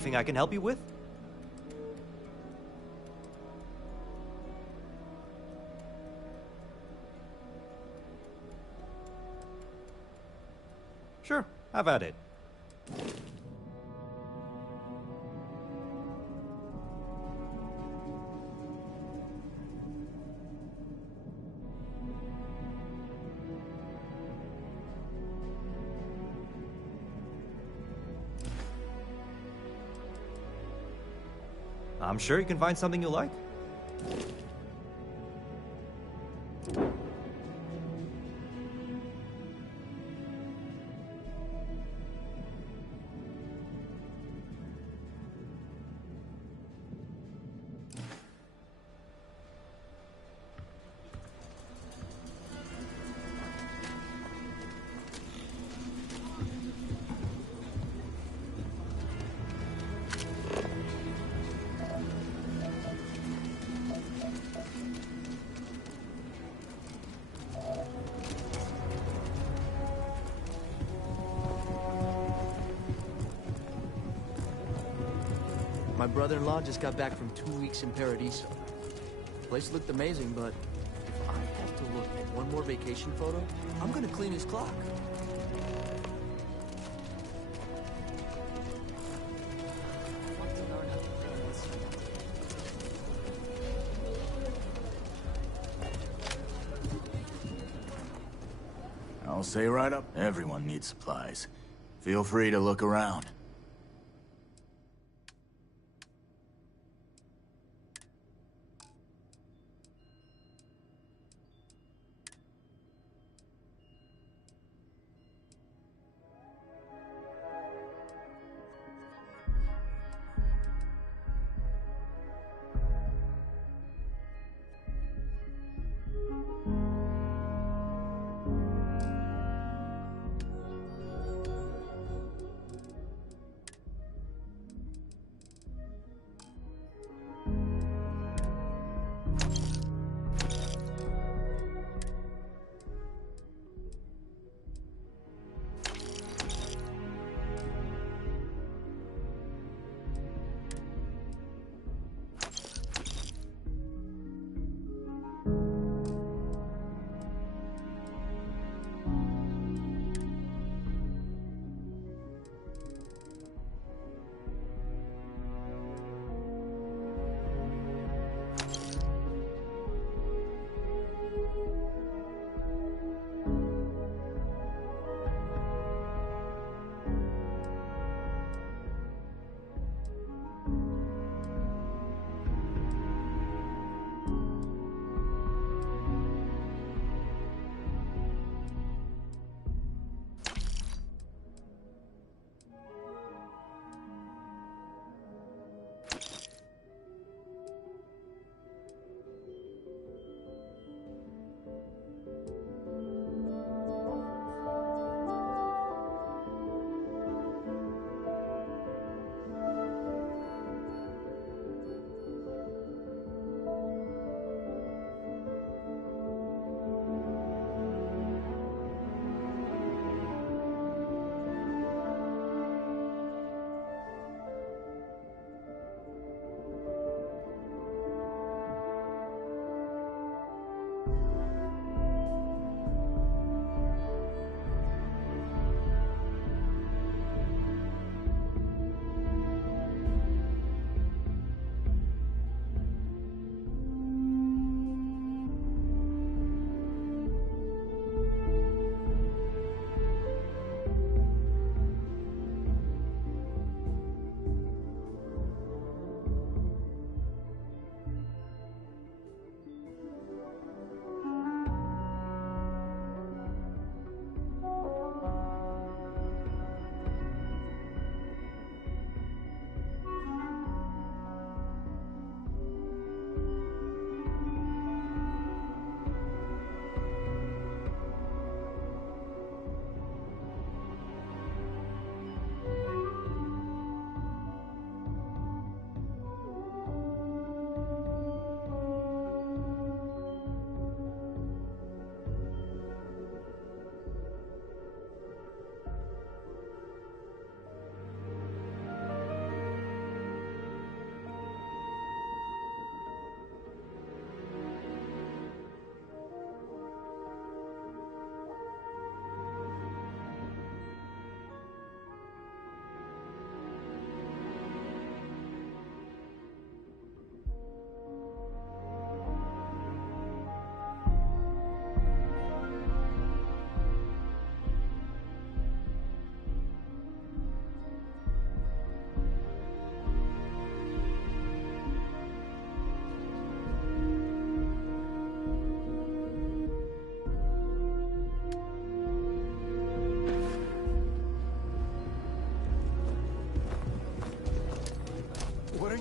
Anything I can help you with? Sure, have at it. I'm sure you can find something you like. My brother-in-law just got back from 2 weeks in Paradiso. The place looked amazing, but if I have to look at one more vacation photo, I'm gonna clean his clock. I'll say right up, everyone needs supplies. Feel free to look around.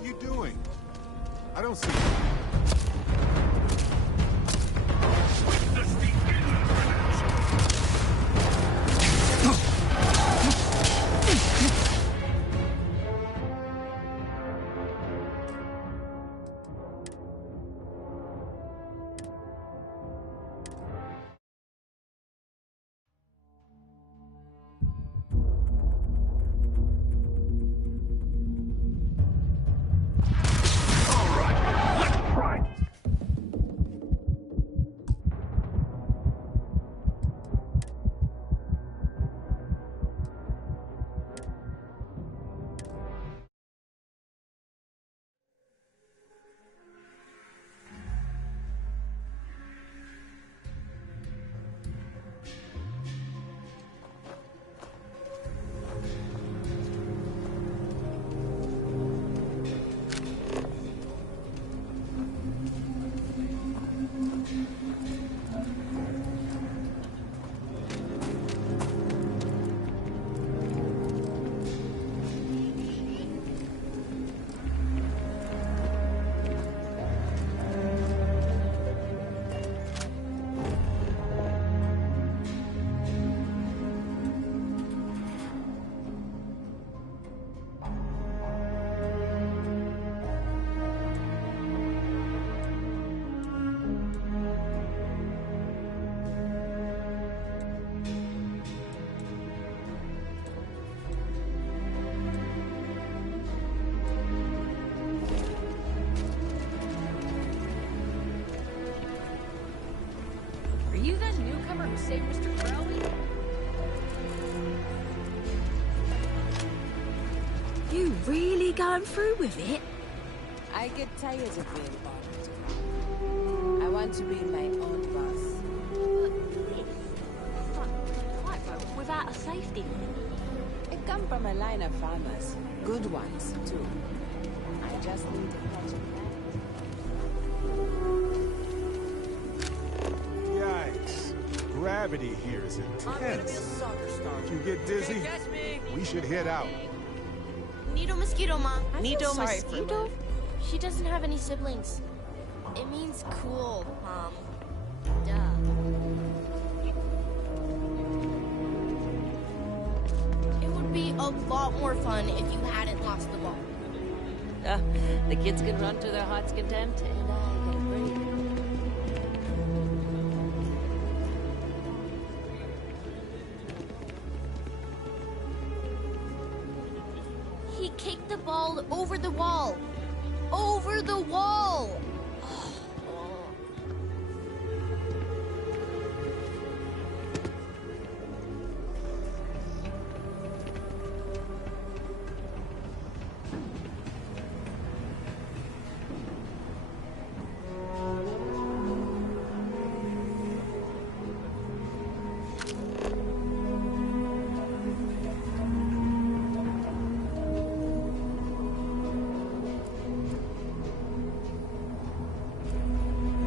you doing? I don't see... Are you that newcomer who saved Mr. Crowley? You really going through with it? I get tired of being bothered. I want to be my own boss. Quite right, without a safety net. I come from a line of farmers. Good ones, too. I just need a touch of land. Yikes. Gravity here is intense. If you get dizzy, we should head out. Nido mosquito, Ma. Nido Sorry for mosquito? Liv. She doesn't have any siblings. It means cool, Mom. Duh. It would be a lot more fun if you hadn't lost the ball. The kids can run to their heart's content, and I get a break. He kicked the ball over the wall. Over the wall!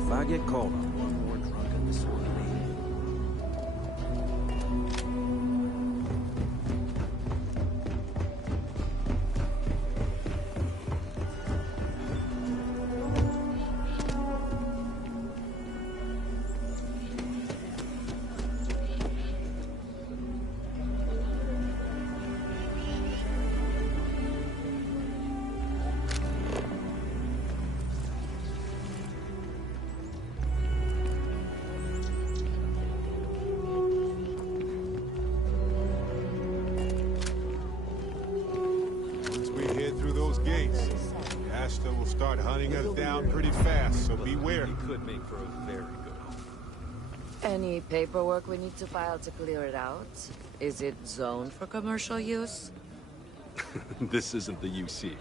If I get called on one more drunken disorderly. Once we head through those gates, Ashton will start hunting us down pretty fast, so beware. Could make for a very good home. Any paperwork we need to file to clear it out? Is it zoned for commercial use? This isn't the UC.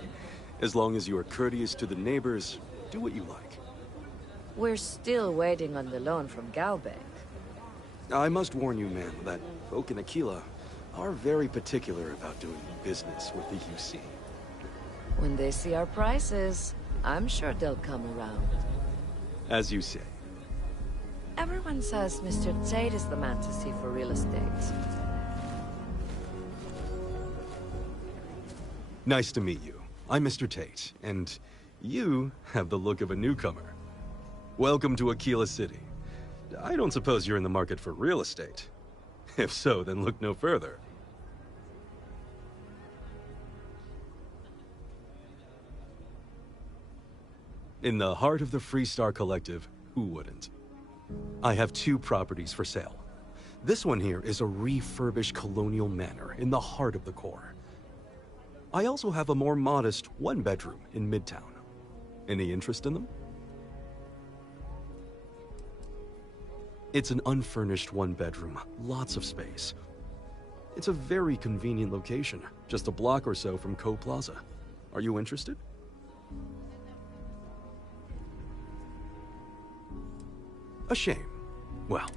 As long as you are courteous to the neighbors, do what you like. We're still waiting on the loan from Galbank. I must warn you, ma'am, that folk in Aquila are very particular about doing business with the UC. When they see our prices, I'm sure they'll come around. As you say. Everyone says Mr. Tate is the man to see for real estate. Nice to meet you. I'm Mr. Tate, and you have the look of a newcomer. Welcome to Aquila City. I don't suppose you're in the market for real estate. If so, then look no further. In the heart of the Freestar Collective, who wouldn't? I have 2 properties for sale. This one here is a refurbished colonial manor in the heart of the core. I also have a more modest 1-bedroom in Midtown. Any interest in them? It's an unfurnished 1-bedroom, lots of space. It's a very convenient location, just a block or so from Co Plaza. Are you interested? A shame. Well,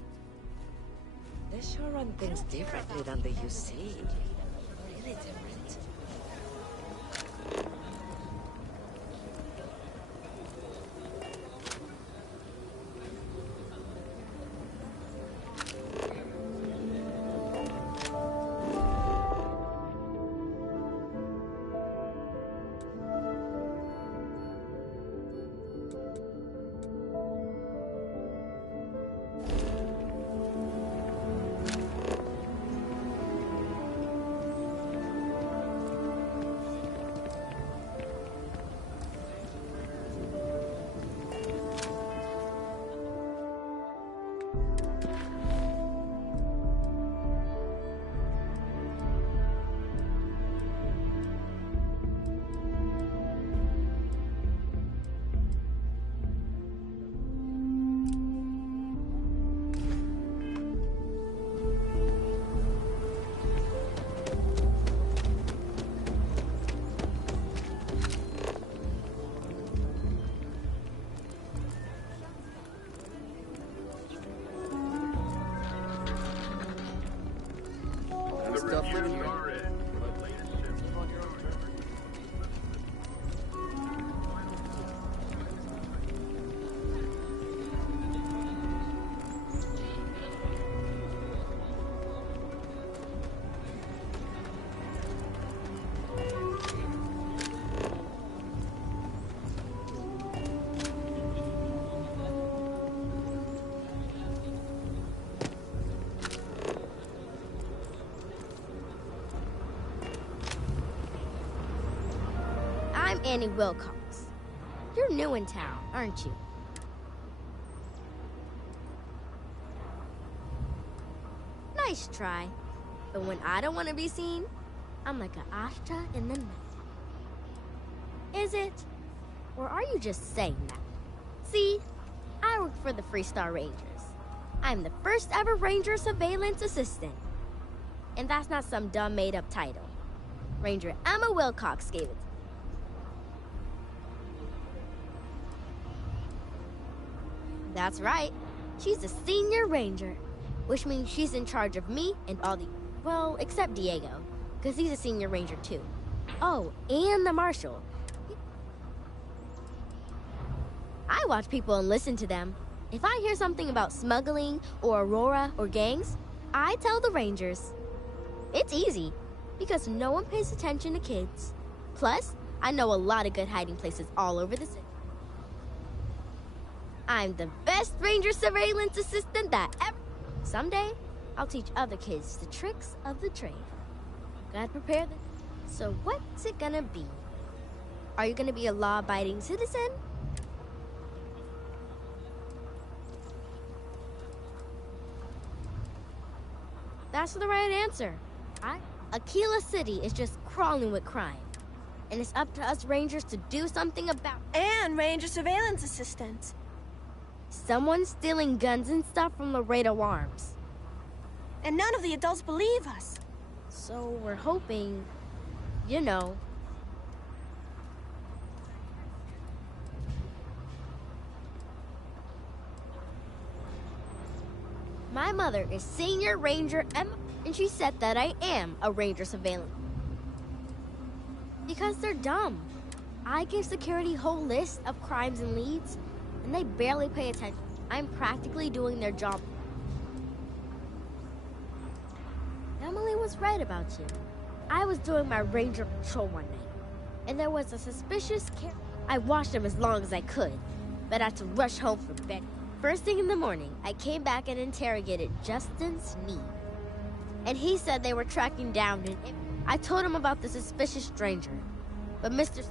They sure run things differently than the UC. Really different. Stuff living here. I'm Annie Wilcox. You're new in town, aren't you? Nice try. But when I don't want to be seen, I'm like an Astra in the night. Is it? Or are you just saying that? See, I work for the Freestar Rangers. I'm the first ever Ranger Surveillance Assistant. And that's not some dumb made-up title. Ranger Emma Wilcox gave it. That's right. She's a senior ranger, which means she's in charge of me and all the... Well, except Diego, because he's a senior ranger too. Oh, and the marshal. I watch people and listen to them. If I hear something about smuggling or Aurora or gangs, I tell the rangers. It's easy, because no one pays attention to kids. Plus, I know a lot of good hiding places all over the city. I'm the best ranger surveillance assistant that ever... Someday, I'll teach other kids the tricks of the trade. Gotta prepare them. So what's it gonna be? Are you gonna be a law-abiding citizen? That's the right answer. Aquila City is just crawling with crime. And it's up to us rangers to do something about it. And ranger surveillance assistants. Someone's stealing guns and stuff from Laredo Arms. And none of the adults believe us. So we're hoping, you know. My mother is Senior Ranger Emma, and she said that I am a Ranger Surveillance. Because they're dumb. I give security whole list of crimes and leads, and they barely pay attention. I'm practically doing their job. Emily was right about you. I was doing my ranger patrol one night, and there was a suspicious I watched him as long as I could, but I had to rush home for bed. First thing in the morning, I came back and interrogated Justin Sneed. And he said they were tracking down an... I told him about the suspicious stranger, but Mr.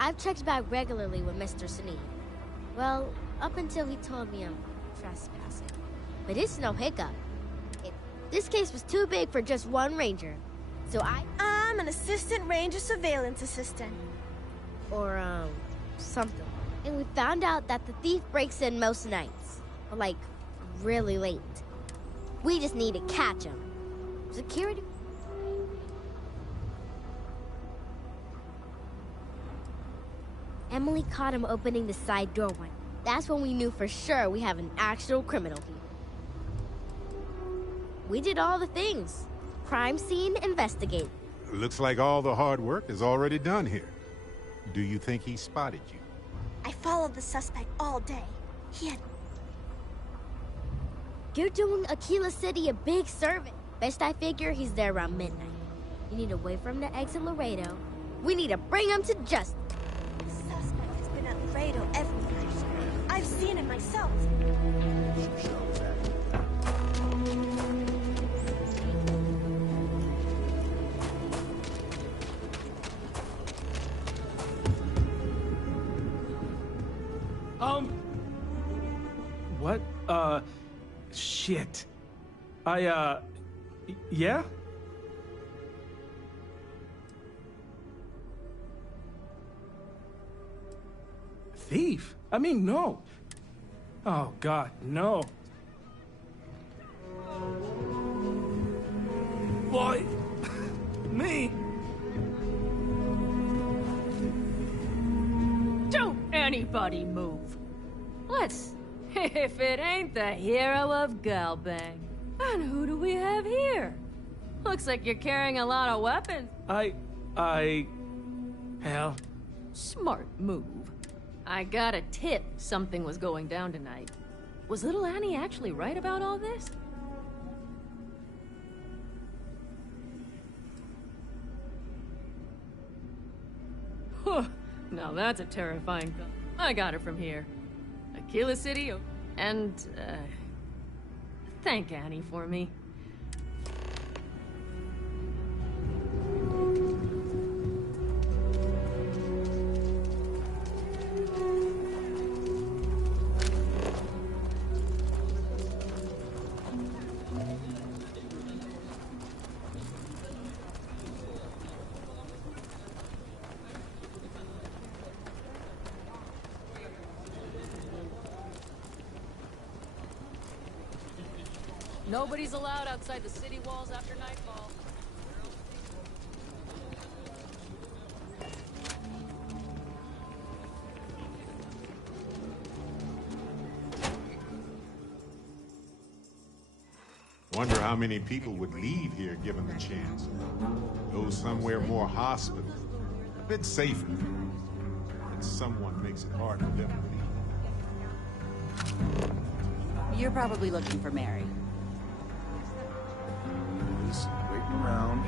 I've checked back regularly with Mr. Sneed. Well, up until he told me I'm trespassing. But it's no hiccup. This case was too big for just one ranger, so I'm an assistant ranger surveillance assistant. Or, something. And we found out that the thief breaks in most nights. Like, really late. We just need to catch him. Security... Emily caught him opening the side door one. That's when we knew for sure we have an actual criminal here. We did all the things. Crime scene, investigate. Looks like all the hard work is already done here. Do you think he spotted you? I followed the suspect all day. He had... You're doing Aquila City a big service. Best I figure he's there around midnight. You need to wait for him to exit Laredo. We need to bring him to justice. The suspect has been at Laredo every night. I've seen it myself. What? Shit. Yeah? Thief? I mean, no. Oh, God, no. Why? Me? Don't anybody move. Let's... If it ain't the hero of Galbang. And who do we have here? Looks like you're carrying a lot of weapons. Hell. Smart move. I got a tip something was going down tonight. Was little Annie actually right about all this? Huh. Now that's a terrifying gun. I got her from here. Aquila City, and, thank Annie for me. Nobody's allowed outside the city walls after nightfall. Wonder how many people would leave here given the chance. Go somewhere more hospitable, a bit safer. And someone makes it hard for them to leave. You're probably looking for Mary. Just wait around.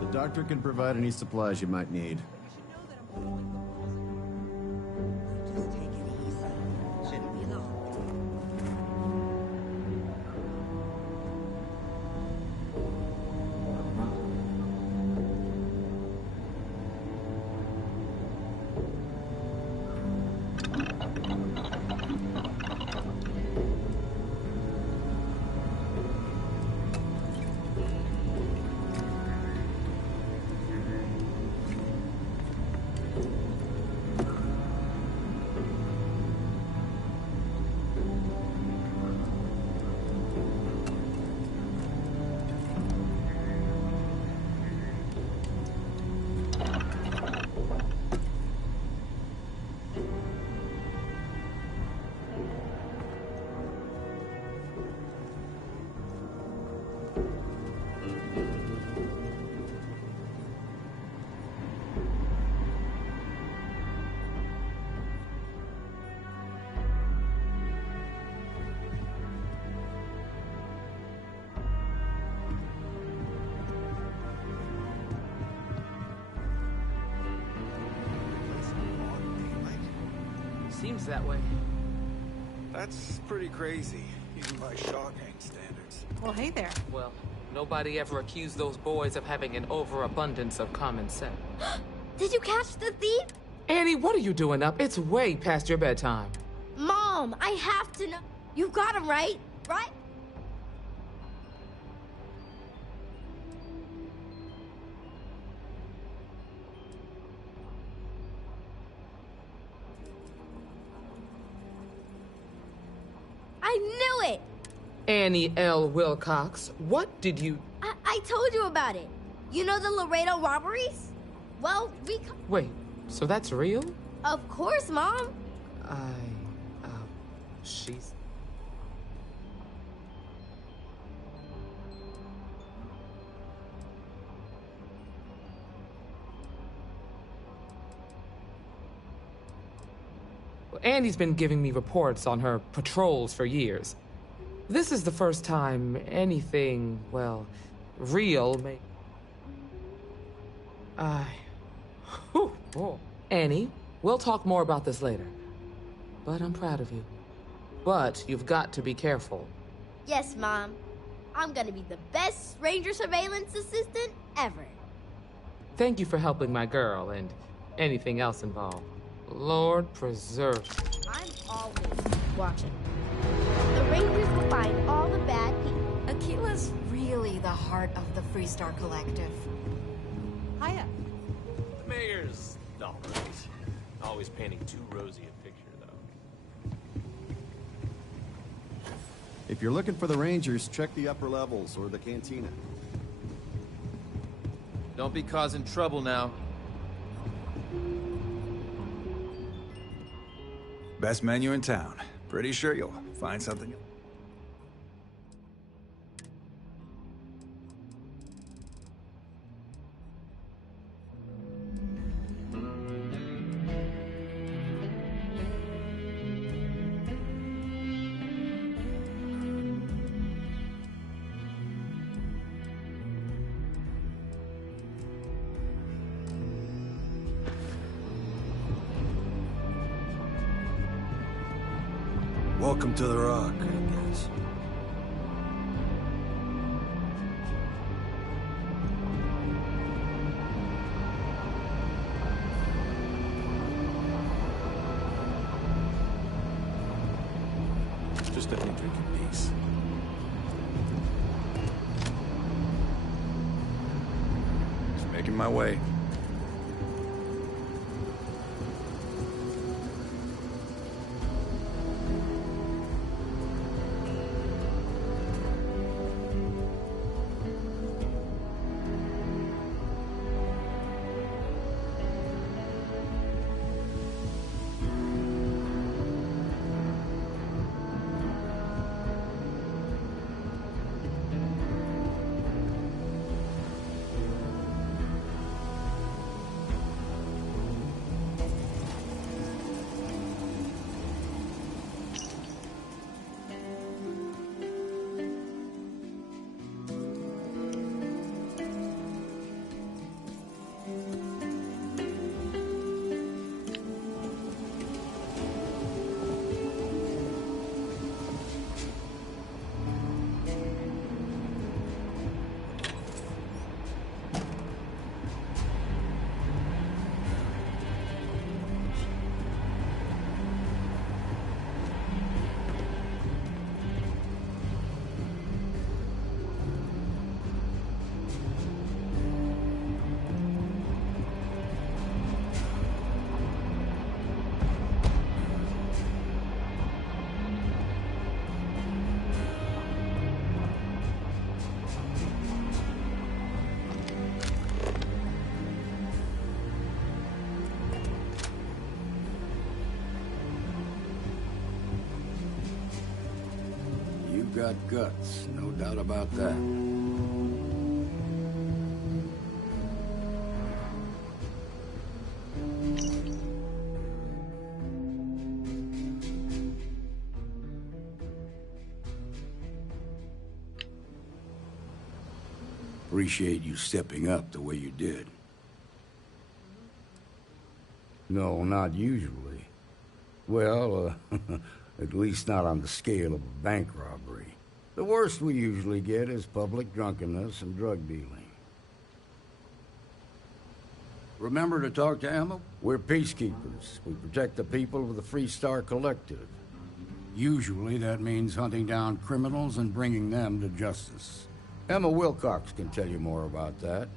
The doctor can provide any supplies you might need. Seems that way. That's pretty crazy, even by Shaw Gang standards. Well, hey there. Well, nobody ever accused those boys of having an overabundance of common sense. Did you catch the thief? Annie, what are you doing up? It's way past your bedtime. Mom, I have to know. You got him, right? Right? I knew it! Annie L. Wilcox, what did you... I told you about it. You know the Laredo robberies? Well, Wait, so that's real? Of course, Mom. She's... Annie's been giving me reports on her patrols for years. This is the first time anything, well, real may... Annie, we'll talk more about this later. But I'm proud of you. But you've got to be careful. Yes, Mom. I'm gonna be the best ranger surveillance assistant ever. Thank you for helping my girl and anything else involved. Lord preserve. I'm always watching. The Rangers will find all the bad people. Aquila's really the heart of the Freestar Collective. Hiya. The mayor's all right. Always painting too rosy a picture, though. If you're looking for the Rangers, check the upper levels or the cantina. Don't be causing trouble now. Best menu in town. Pretty sure you'll find something. Welcome to the Rock, I guess. Just let me drink in peace. Just making my way. Got guts, no doubt about that. Appreciate you stepping up the way you did. No, not usually. Well, at least not on the scale of a bank robbery. The worst we usually get is public drunkenness and drug dealing. Remember to talk to Emma? We're peacekeepers. We protect the people of the Freestar Collective. Usually that means hunting down criminals and bringing them to justice. Emma Wilcox can tell you more about that.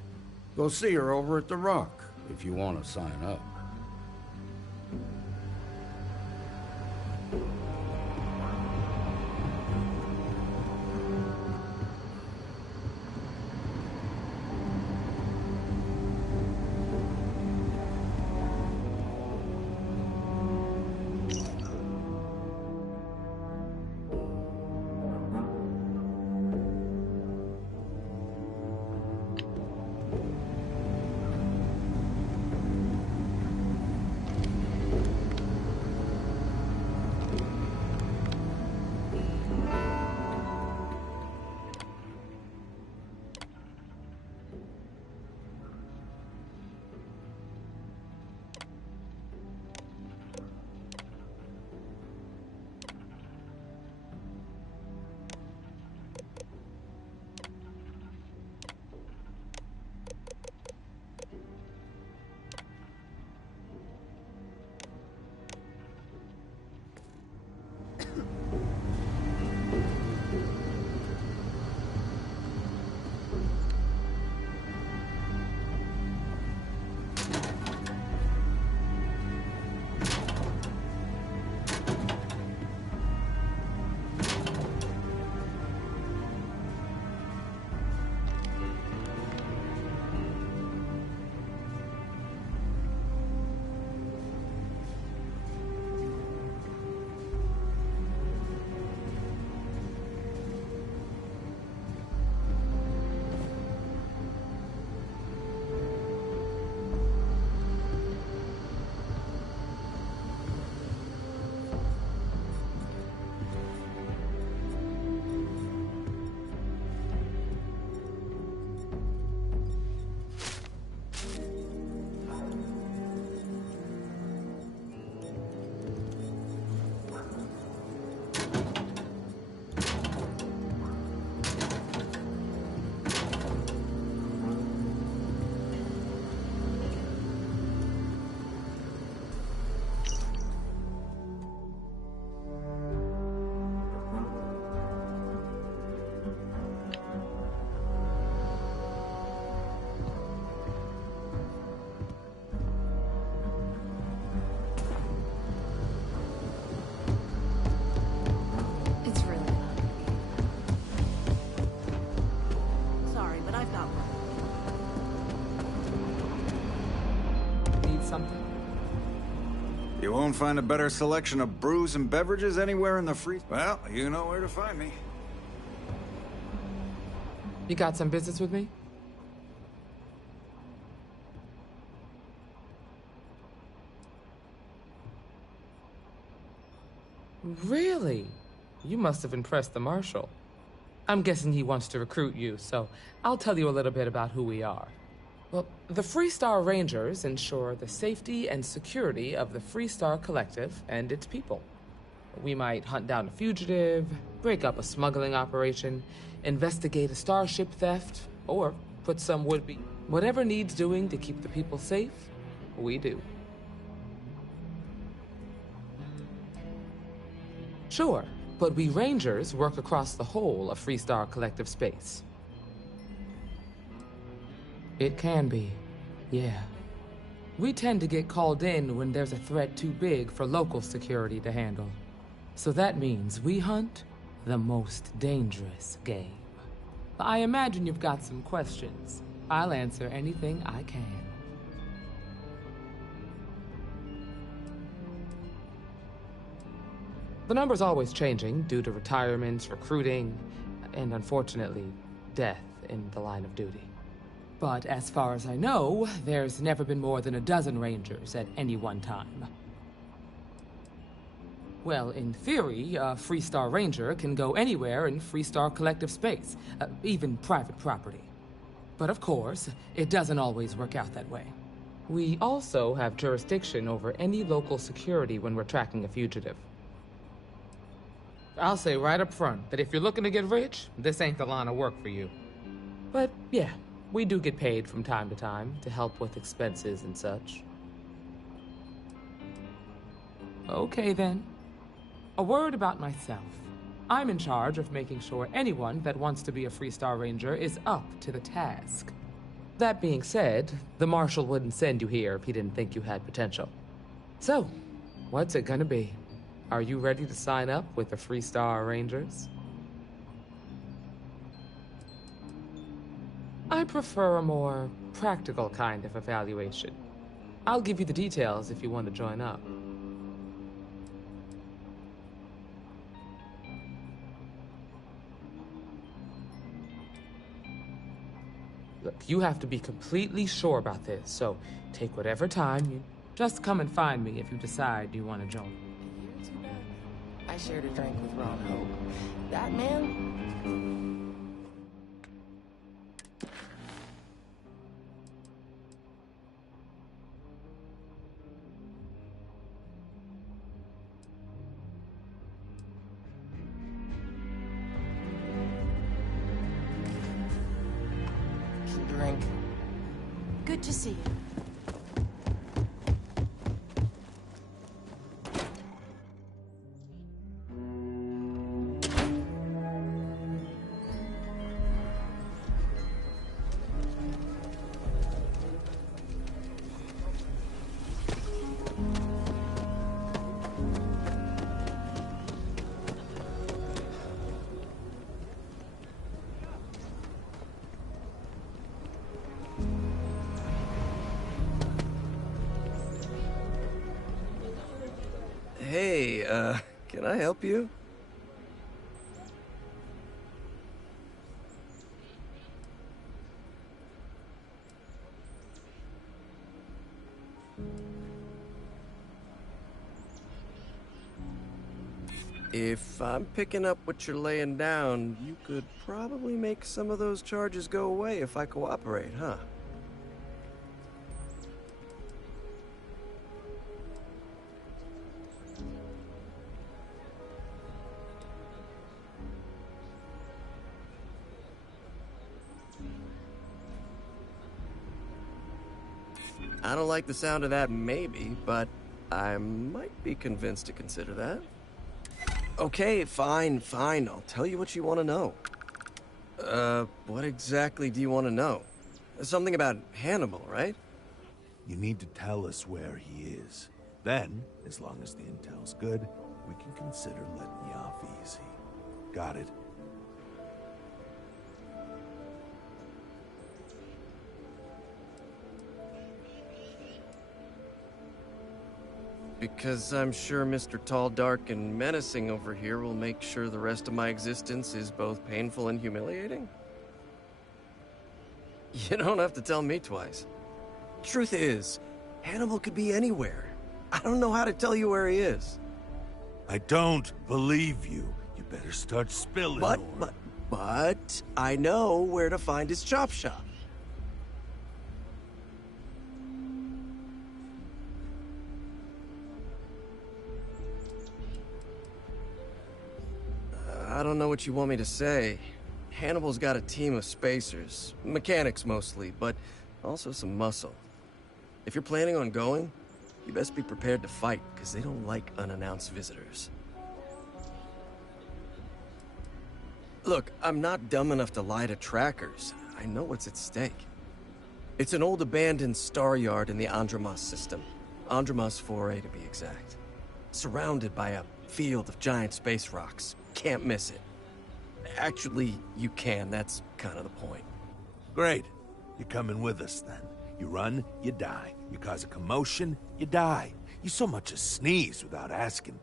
Go see her over at the Rock if you want to sign up. You won't find a better selection of brews and beverages anywhere in the free... Well, you know where to find me. You got some business with me? Really? You must have impressed the Marshal. I'm guessing he wants to recruit you, so I'll tell you a little bit about who we are. Well, the Freestar Rangers ensure the safety and security of the Freestar Collective and its people. We might hunt down a fugitive, break up a smuggling operation, investigate a starship theft, or put some would-be... Whatever needs doing to keep the people safe, we do. Sure, but we Rangers work across the whole of Freestar Collective space. It can be, yeah. We tend to get called in when there's a threat too big for local security to handle. So that means we hunt the most dangerous game. I imagine you've got some questions. I'll answer anything I can. The number's always changing due to retirements, recruiting, and unfortunately, death in the line of duty. But as far as I know, there's never been more than a dozen Rangers at any one time. Well, in theory, a Freestar Ranger can go anywhere in Freestar Collective space, even private property. But of course, it doesn't always work out that way. We also have jurisdiction over any local security when we're tracking a fugitive. I'll say right up front that if you're looking to get rich, this ain't the line of work for you. But yeah, we do get paid from time to time to help with expenses and such. Okay then. A word about myself. I'm in charge of making sure anyone that wants to be a Freestar Ranger is up to the task. That being said, the Marshal wouldn't send you here if he didn't think you had potential. So, what's it gonna be? Are you ready to sign up with the Freestar Rangers? I prefer a more practical kind of evaluation. I'll give you the details if you want to join up. Look, you have to be completely sure about this, so take whatever time you... Just come and find me if you decide you want to join. I shared a drink with Ron Hope. That man... Drink. Good to see you. Hey, can I help you? If I'm picking up what you're laying down, you could probably make some of those charges go away if I cooperate, huh? I don't like the sound of that maybe, but I might be convinced to consider that. Okay, fine. I'll tell you what you want to know. What exactly do you want to know? Something about Hannibal, right? You need to tell us where he is. Then, as long as the intel's good, we can consider letting you off easy. Got it? Because I'm sure Mr. Tall, Dark, and Menacing over here will make sure the rest of my existence is both painful and humiliating? You don't have to tell me twice. Truth is, Hannibal could be anywhere. I don't know how to tell you where he is. I don't believe you. You better start spilling more. But I know where to find his chop shop. I don't know what you want me to say. Hannibal's got a team of spacers, mechanics mostly, but also some muscle. If you're planning on going, you best be prepared to fight, because they don't like unannounced visitors. Look, I'm not dumb enough to lie to trackers. I know what's at stake. It's an old abandoned star yard in the Andromos system. Andromos 4A to be exact. Surrounded by a field of giant space rocks. Can't miss it. Actually, you can. That's kind of the point. Great. You're coming with us, then. You run, you die. You cause a commotion, you die. You so much as sneeze without asking.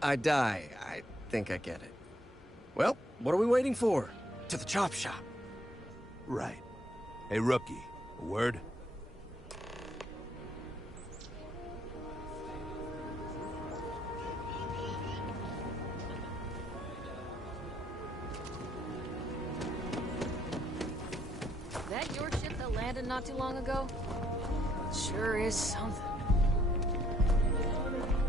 I die. I think I get it. Well, what are we waiting for? To the chop shop. Right. Hey, rookie. A word? Is that your ship that landed not too long ago? Sure is something.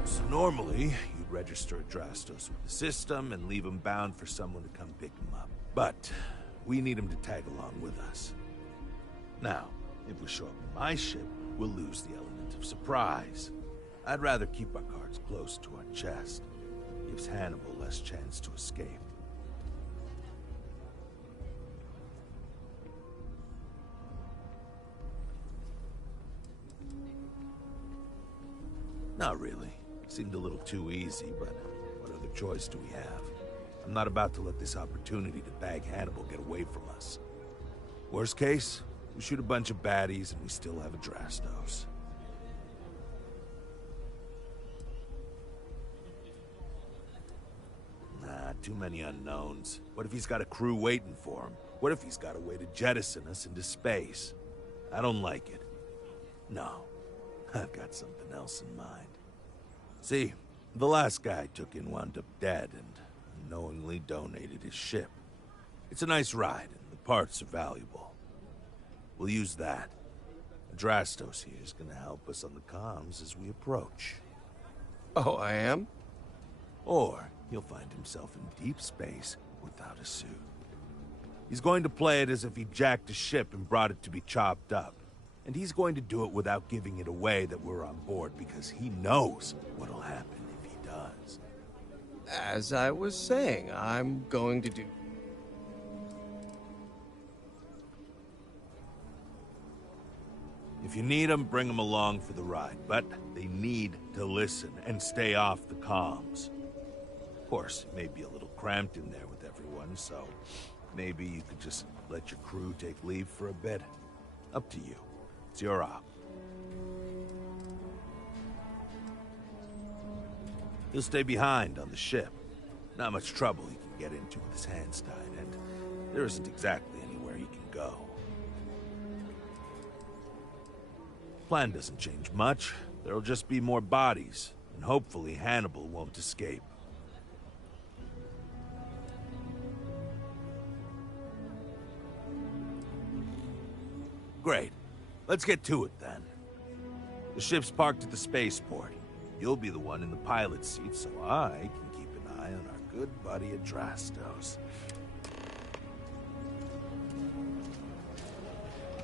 So normally, you'd register Adrastos with the system and leave him bound for someone to come pick him up. But we need him to tag along with us. Now, if we show up in my ship, we'll lose the element of surprise. I'd rather keep our cards close to our chest. Gives Hannibal less chance to escape. Not really. Seemed a little too easy, but what other choice do we have? I'm not about to let this opportunity to bag Hannibal get away from us. Worst case, we shoot a bunch of baddies and we still have Adrastos. Nah, too many unknowns. What if he's got a crew waiting for him? What if he's got a way to jettison us into space? I don't like it. No, I've got something else in mind. See, the last guy I took in wound up dead and unknowingly donated his ship. It's a nice ride, and the parts are valuable. We'll use that. Adrastos here is gonna help us on the comms as we approach. Oh, I am? Or he'll find himself in deep space without a suit. He's going to play it as if he jacked a ship and brought it to be chopped up. And he's going to do it without giving it away that we're on board because he knows what'll happen if he does. As I was saying, I'm going to do... If you need them, bring them along for the ride, but they need to listen and stay off the comms. Of course, it may be a little cramped in there with everyone, so maybe you could just let your crew take leave for a bit. Up to you. It's your op. He'll stay behind on the ship. Not much trouble he can get into with his hands tied, and there isn't exactly anywhere he can go. Plan doesn't change much. There'll just be more bodies, and hopefully Hannibal won't escape. Great. Let's get to it, then. The ship's parked at the spaceport. You'll be the one in the pilot's seat, so I can keep an eye on our good buddy Adrastos.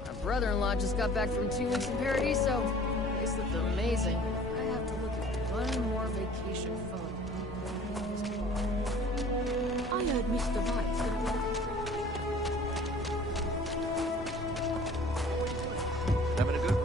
My brother-in-law just got back from 2 weeks in Paradiso. This looked amazing. I have to look at one more vacation photo. I heard Mr. White's gonna work. Having a good one?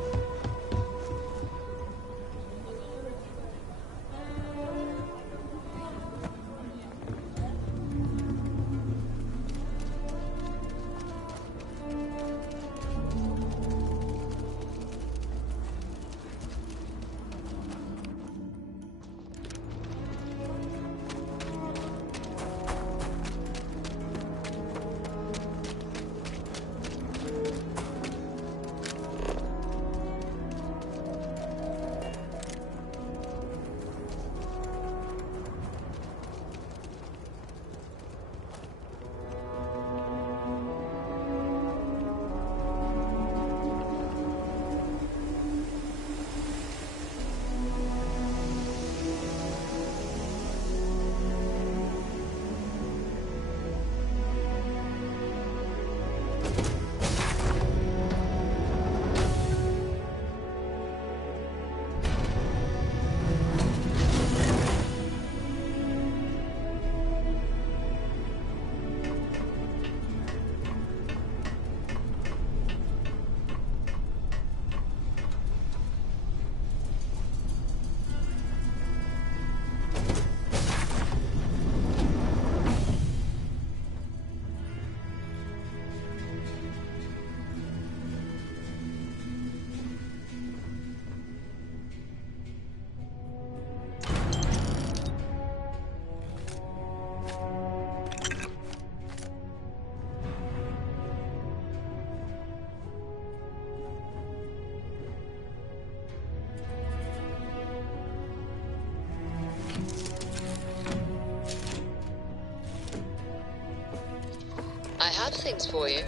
I have things for you.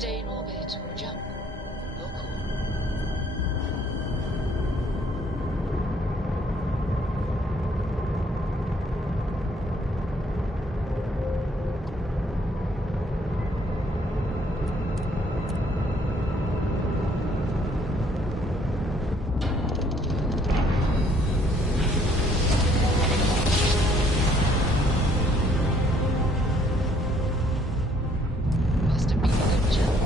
Stay in orbit or jump. Your call. Must have been a good jump.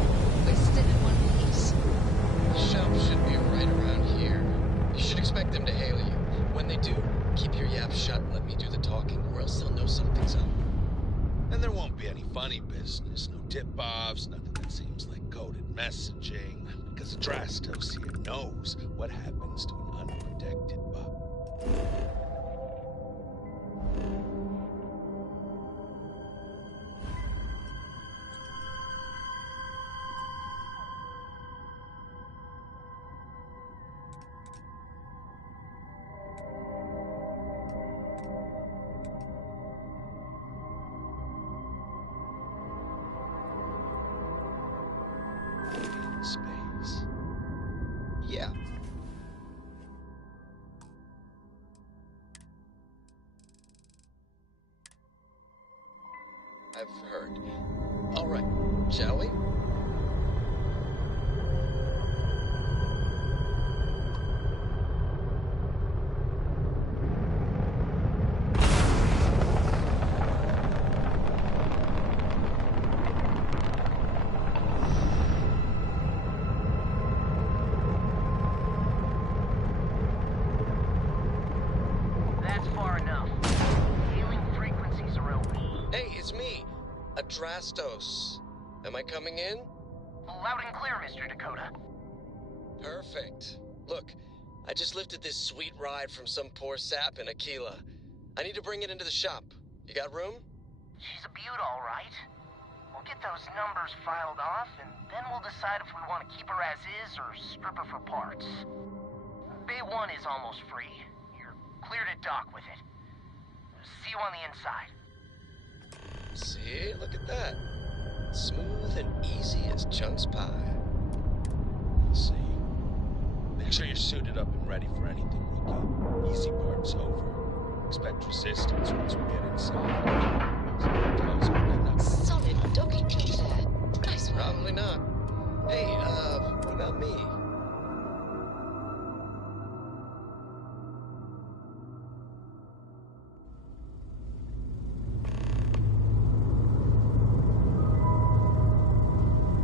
We're still in one piece. The shop should be right around here. You should expect them to hail you. When they do, keep your yap shut and let me do the talking, or else they'll know something's up. And there won't be any funny business, no tip-offs, nothing that seems like coded messaging, because Drastos here knows what happens to an unprotected bug. Space. Yeah. I've heard. All right, shall we? That's far enough. Hailing frequencies are LP. Hey, it's me, Adrastos. Am I coming in? Loud and clear, Mr. Dakota. Perfect. Look, I just lifted this sweet ride from some poor sap in Aquila. I need to bring it into the shop. You got room? She's a beaut, all right. We'll get those numbers filed off, and then we'll decide if we want to keep her as is or strip her for parts. Bay 1 is almost free. You're clear to dock with it. See you on the inside. See, look at that. Smooth and easy as chunks pie. See? Make sure you're suited up and ready for anything, Rookie. Easy part's over. Expect resistance once we get inside. Solid docking job there. Nice one. Probably not. Hey, what about me?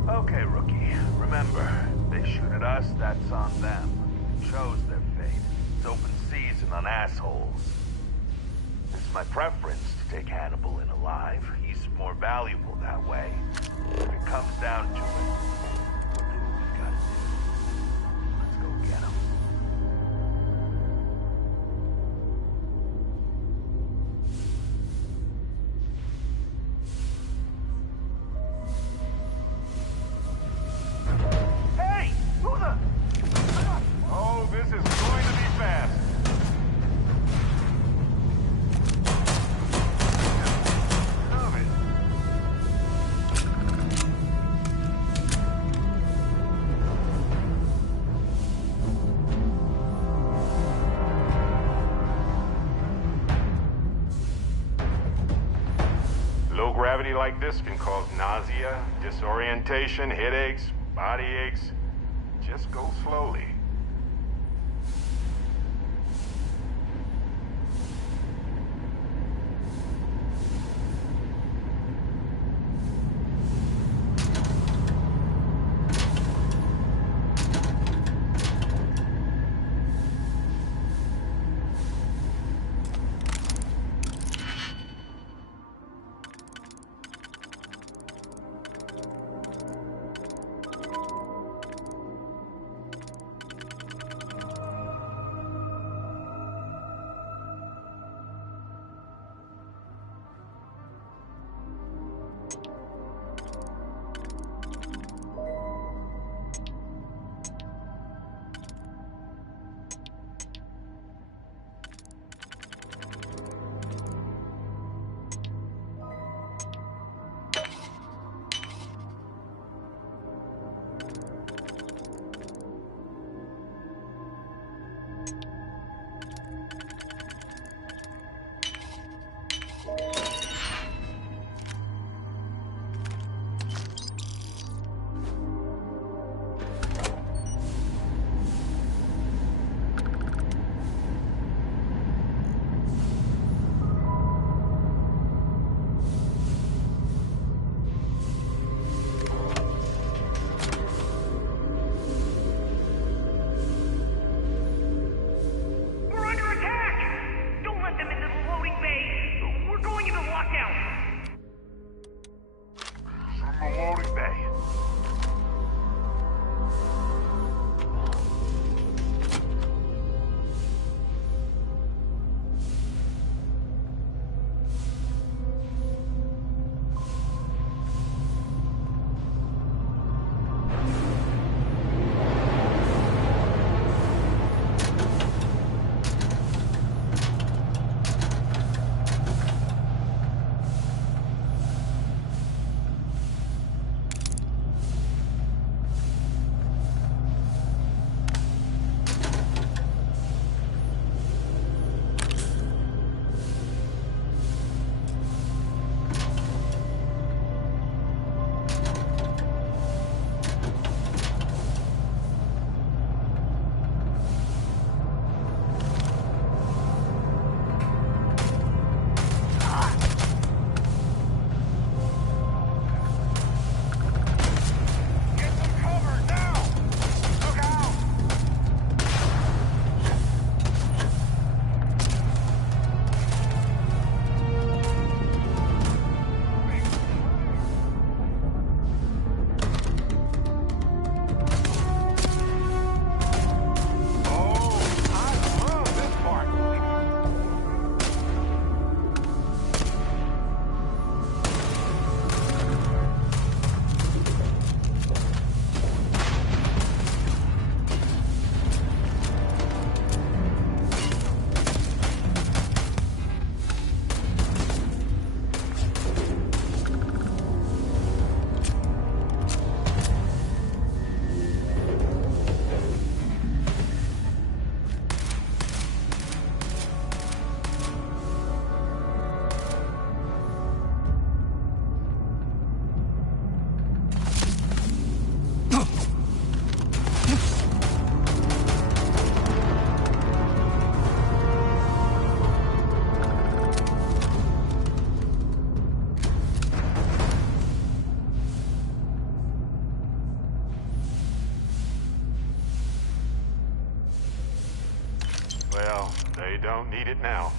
Okay, Rookie. Remember, they shoot at us, that's on them. Chose their fate. It's open season on assholes. It's my preference to take Hannibal in alive. He's more valuable that way. If it comes down to it, we'll do what we've got to do. Let's go get him. Hey! Who the... Oh, this is going to be fast. Love it. Low gravity like this can cause nausea, disorientation, headaches, body aches. Just go slowly. They don't need it now.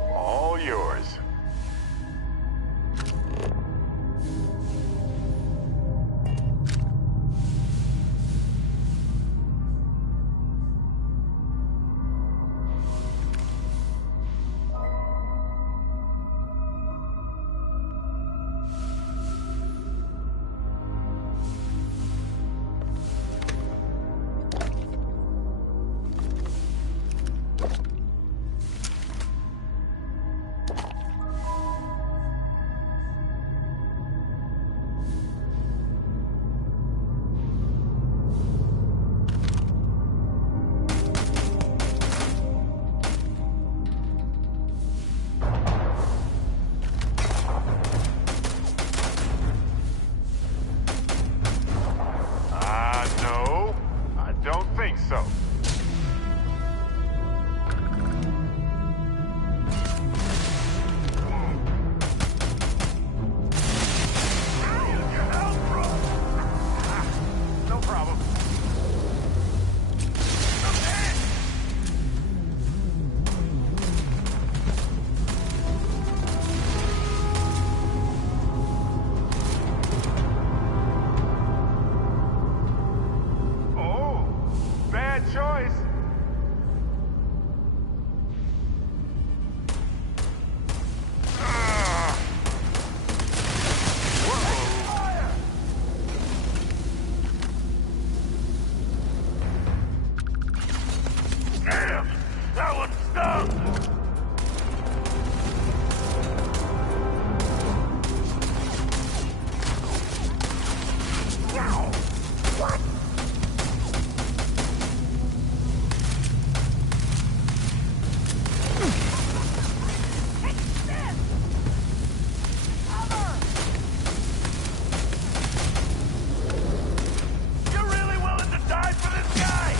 All yours. No, I don't think so. No problem. Oh, bad choice. Damn, that one stung. You're really willing to die for this guy?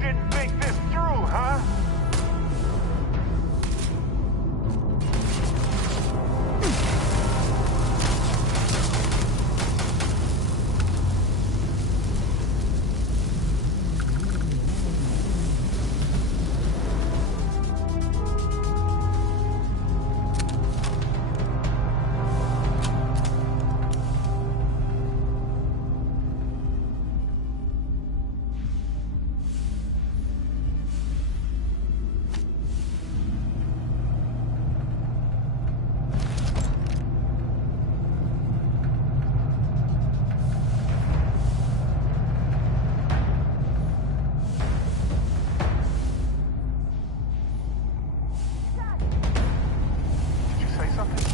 Didn't think this through, huh? Did you say something?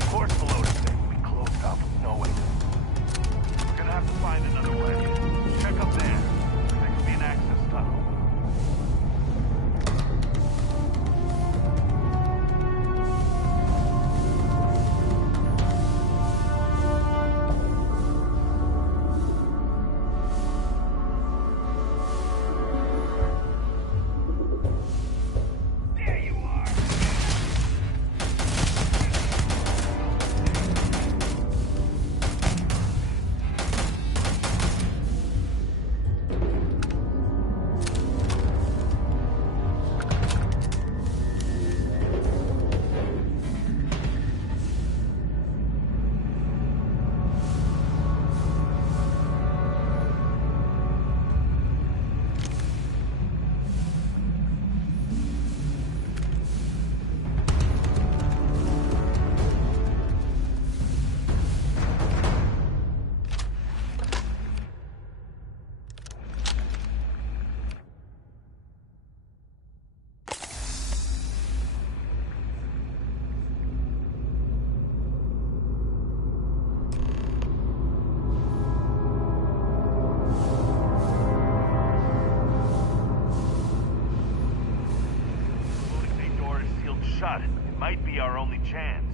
Of course below is safe. We closed up with no way. We're gonna have to find another way. Check up there. There could be an access tunnel. There you are. Loading bay door is sealed shut. It might be our only chance.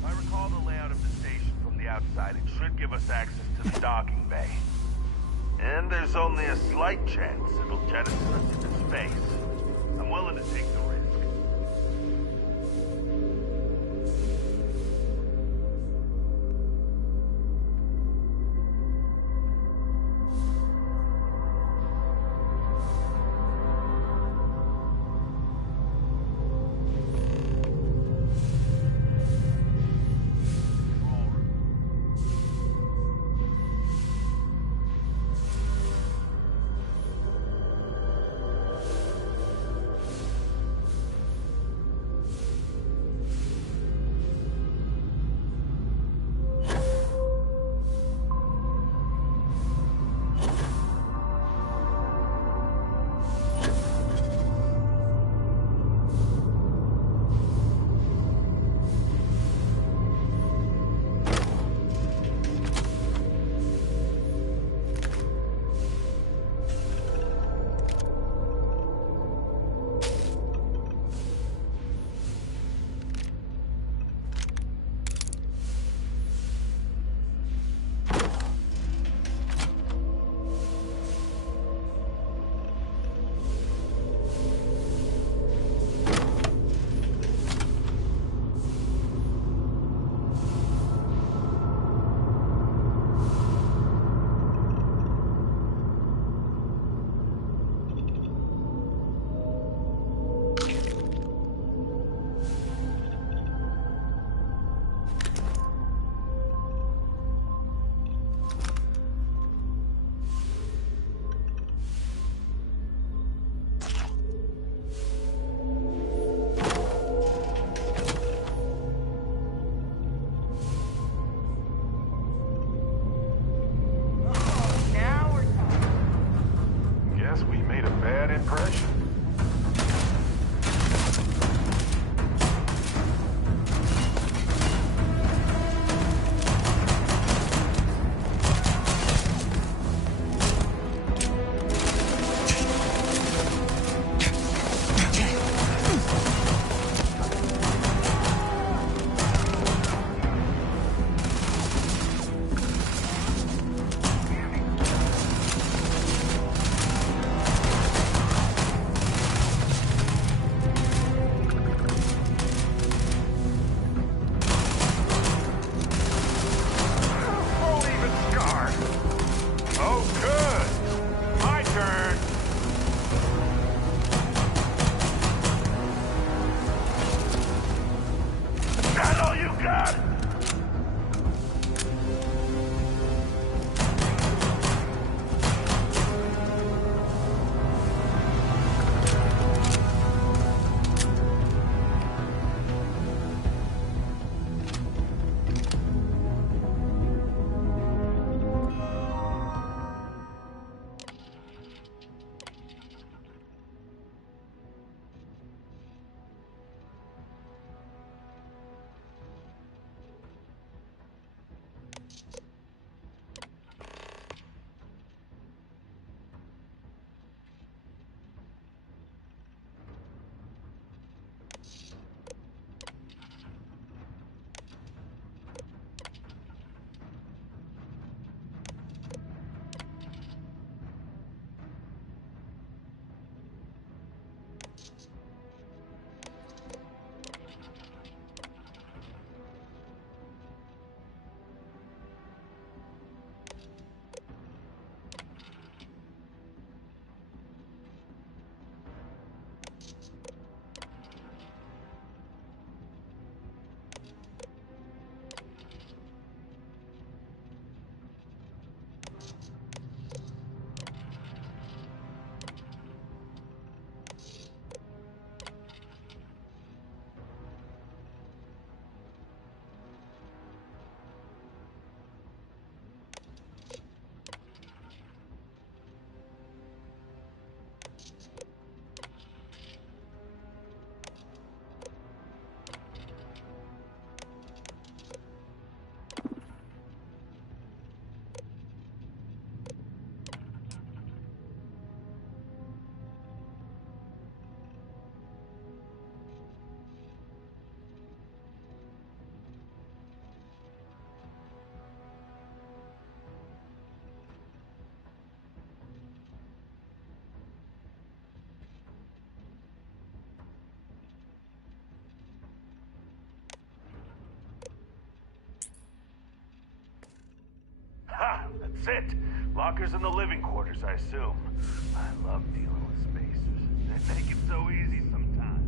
If I recall the layout of the station from the outside, it should give us access to the docking bay. And there's only a slight chance it'll jettison us into space. I'm willing to take the risk. Sit. Lockers in the living quarters, I assume. I love dealing with spacers. They make it so easy sometimes.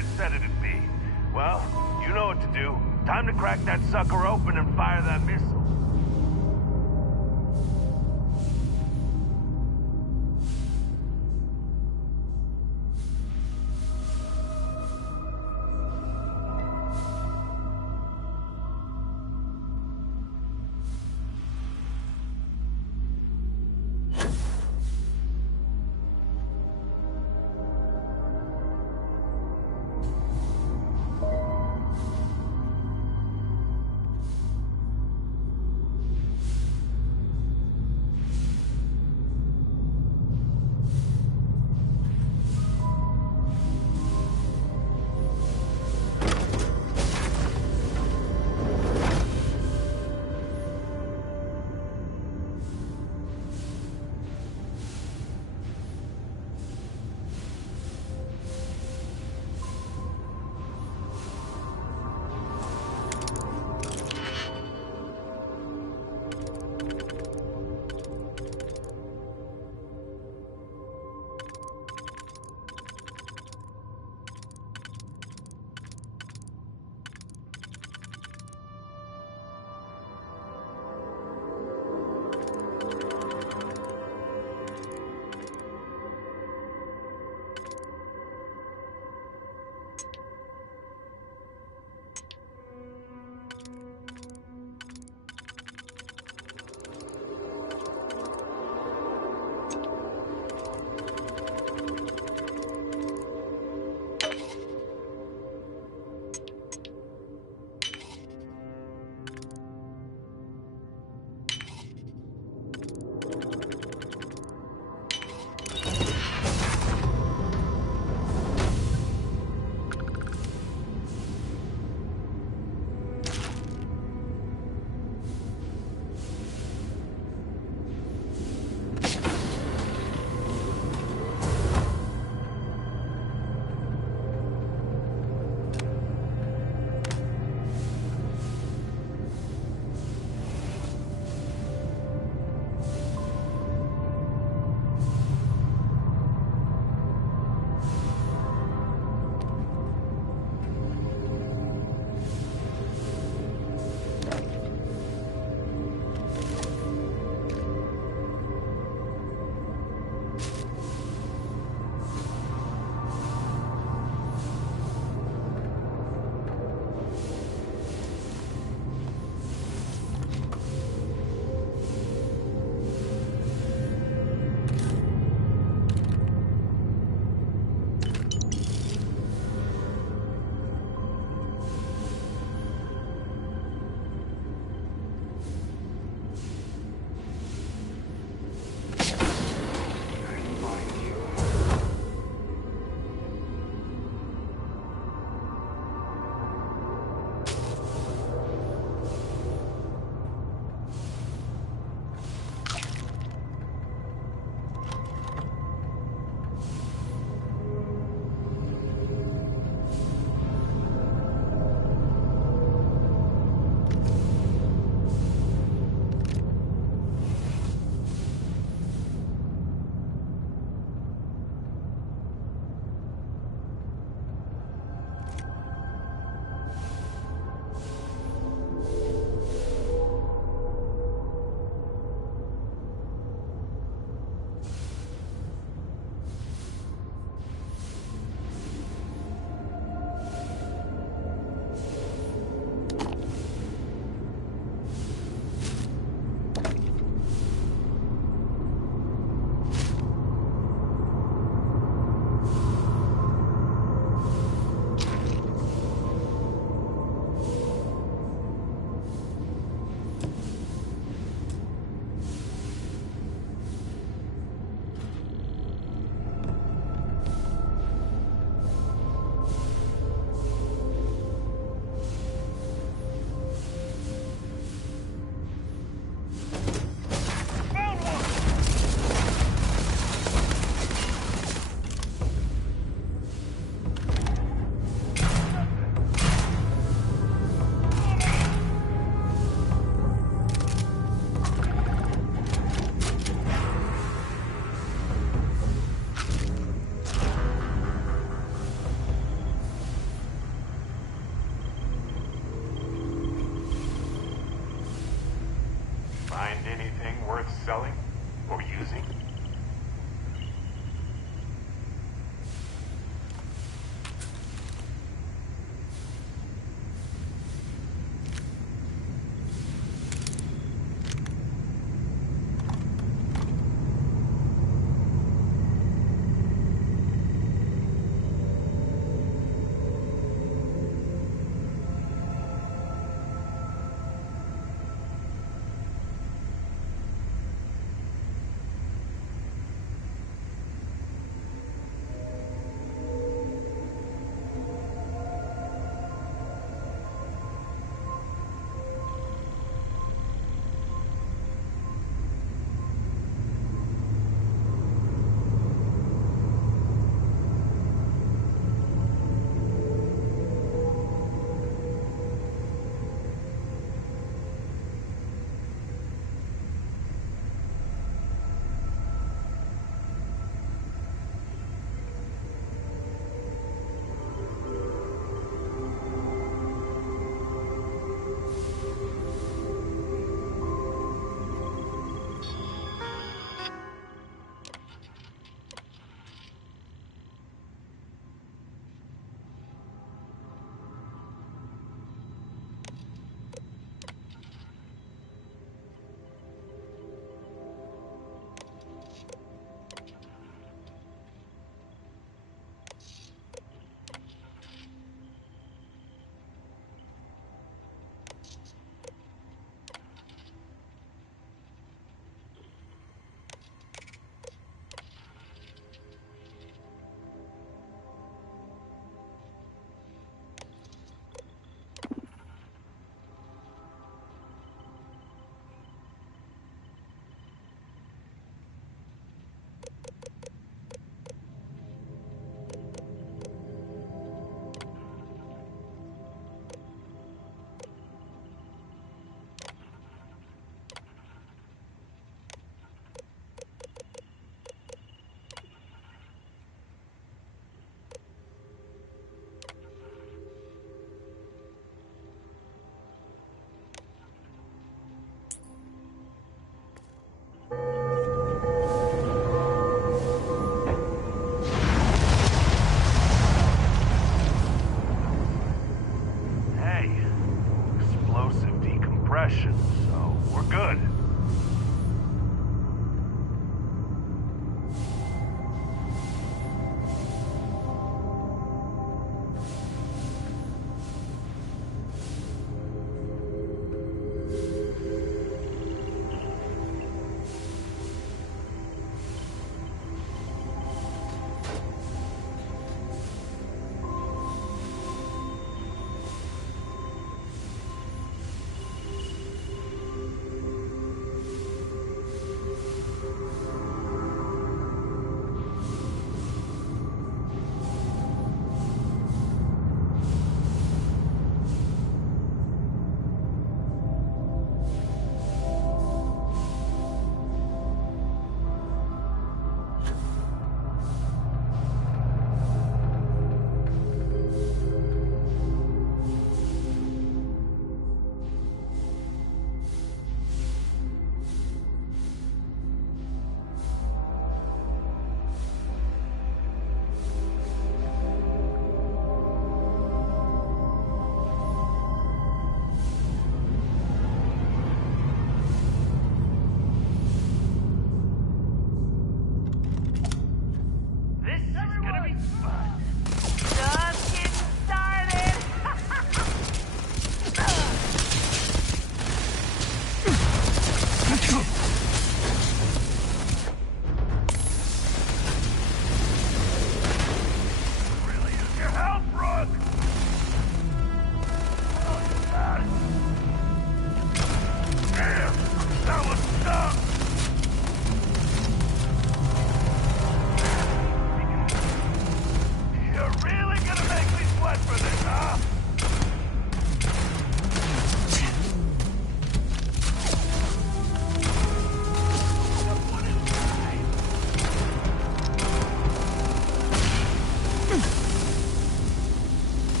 Jared said it'd be. Well, you know what to do. Time to crack that sucker open and fire that missile.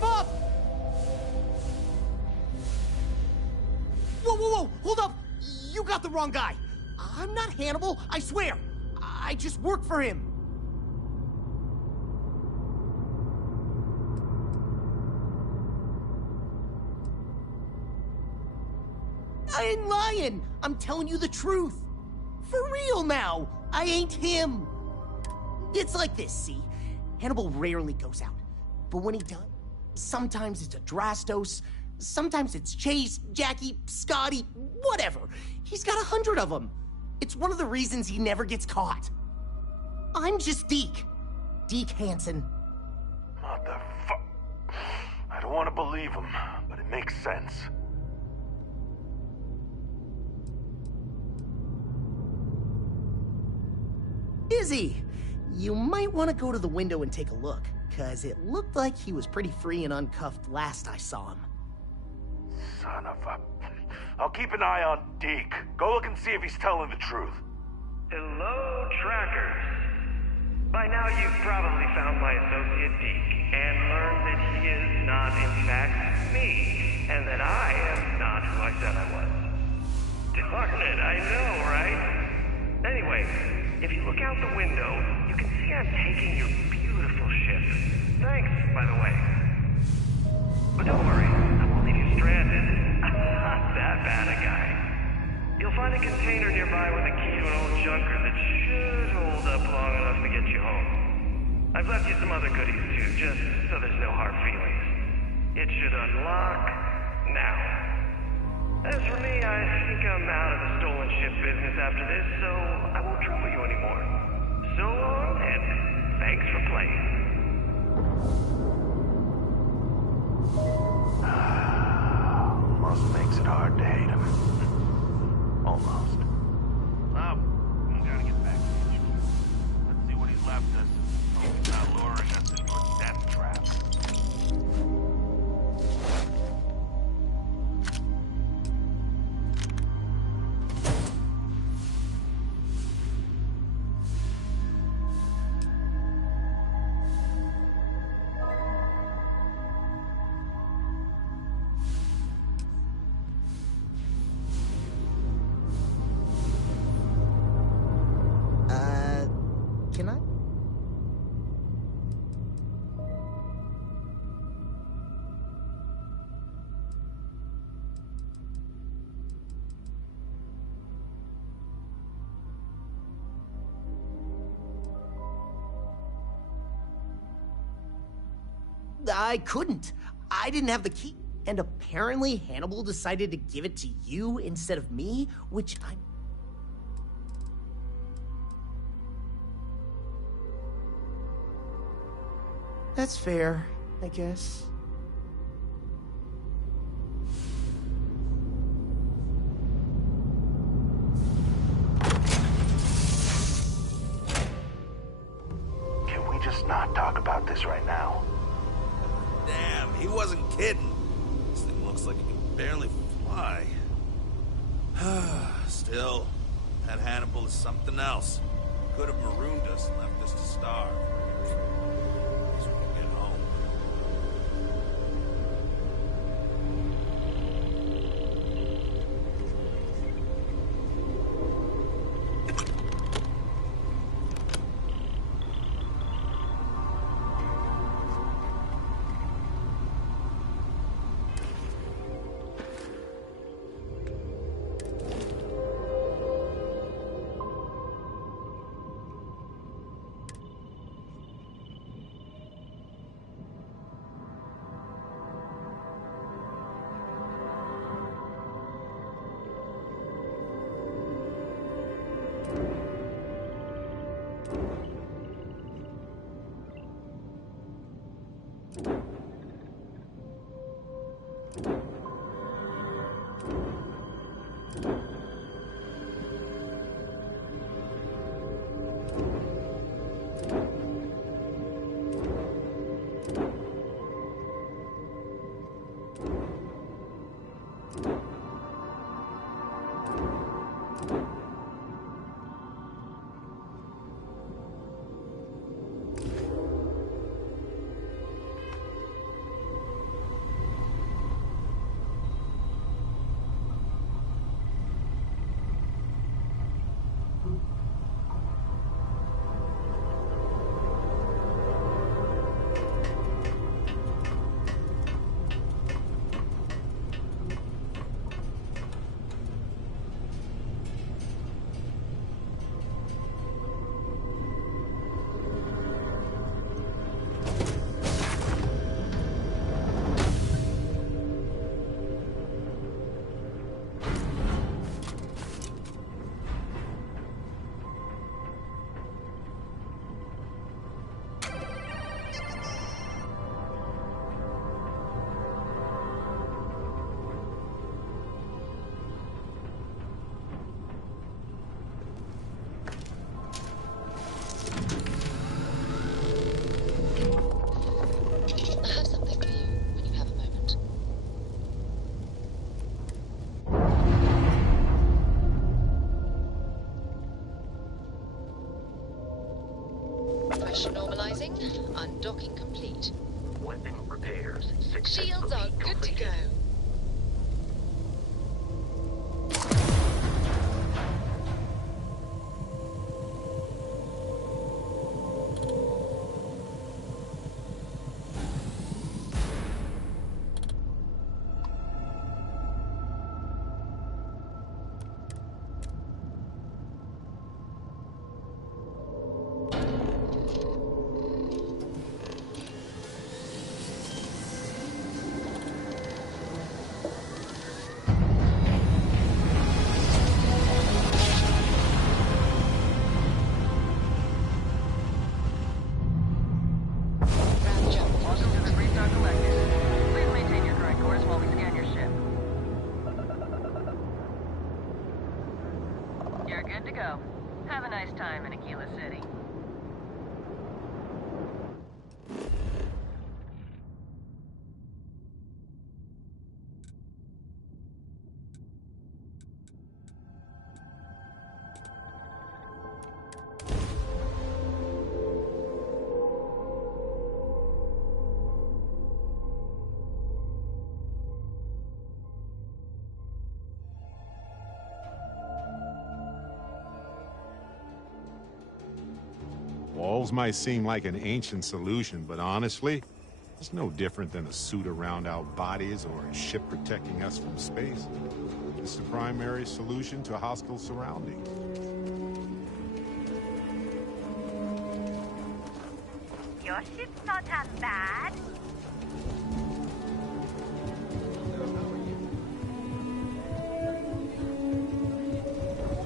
give up! Whoa, whoa, whoa! Hold up! You got the wrong guy. I'm not Hannibal, I swear. I just work for him. I ain't lying. I'm telling you the truth. For real now. I ain't him. It's like this, see? Hannibal rarely goes out. But when he does, sometimes it's a Drastos, sometimes it's Chase, Jackie, Scotty, whatever. He's got 100 of them. It's one of the reasons he never gets caught. I'm just Deke. Deke Hansen. Motherfuck. I don't want to believe him, but it makes sense. Izzy, you might want to go to the window and take a look, cause it looked like he was pretty free and uncuffed last I saw him. Son of a... I'll keep an eye on Deke. Go look and see if he's telling the truth. Hello, trackers. By now you've probably found my associate Deke and learned that he is not in fact me, and that I am not who I said I was. Darn it, I know, right? Anyway, if you look out the window, you can see I'm taking your beautiful ship. Thanks, by the way. But don't worry, I won't leave you stranded. I'm not that bad a guy. You'll find a container nearby with a key to an old junker that should hold up long enough to get you home. I've left you some other goodies too, just so there's no hard feelings. It should unlock now. As for me, I think I'm out of the stolen ship business after this, so I won't trouble you anymore. So long, and thanks for playing. Almost makes it hard to hate him. Almost. Well, we gotta get back to HQ. Let's see what he's left us. Hope he's not luring us into a death trap. Can I? I couldn't. I didn't have the key. And apparently Hannibal decided to give it to you instead of me, which I'm... That's fair, I guess. Can we just not talk about this right now? Damn, he wasn't kidding. This thing looks like it can barely fly. Still, that Hannibal is something else. Could have marooned us and left us to starve. At least when we get home. Shields are good to go. You're good to go. Have a nice time in Aquila City. Walls might seem like an ancient solution, but honestly, it's no different than a suit around our bodies or a ship protecting us from space. It's the primary solution to hostile surroundings. Your ship's not as bad.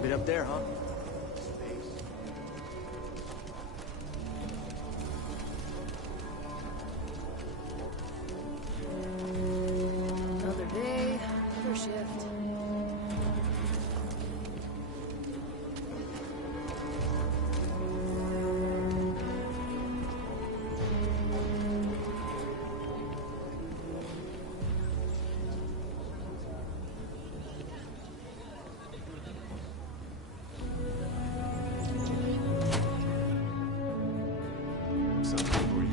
Bit up there, huh? Another day, another shift. Something for you.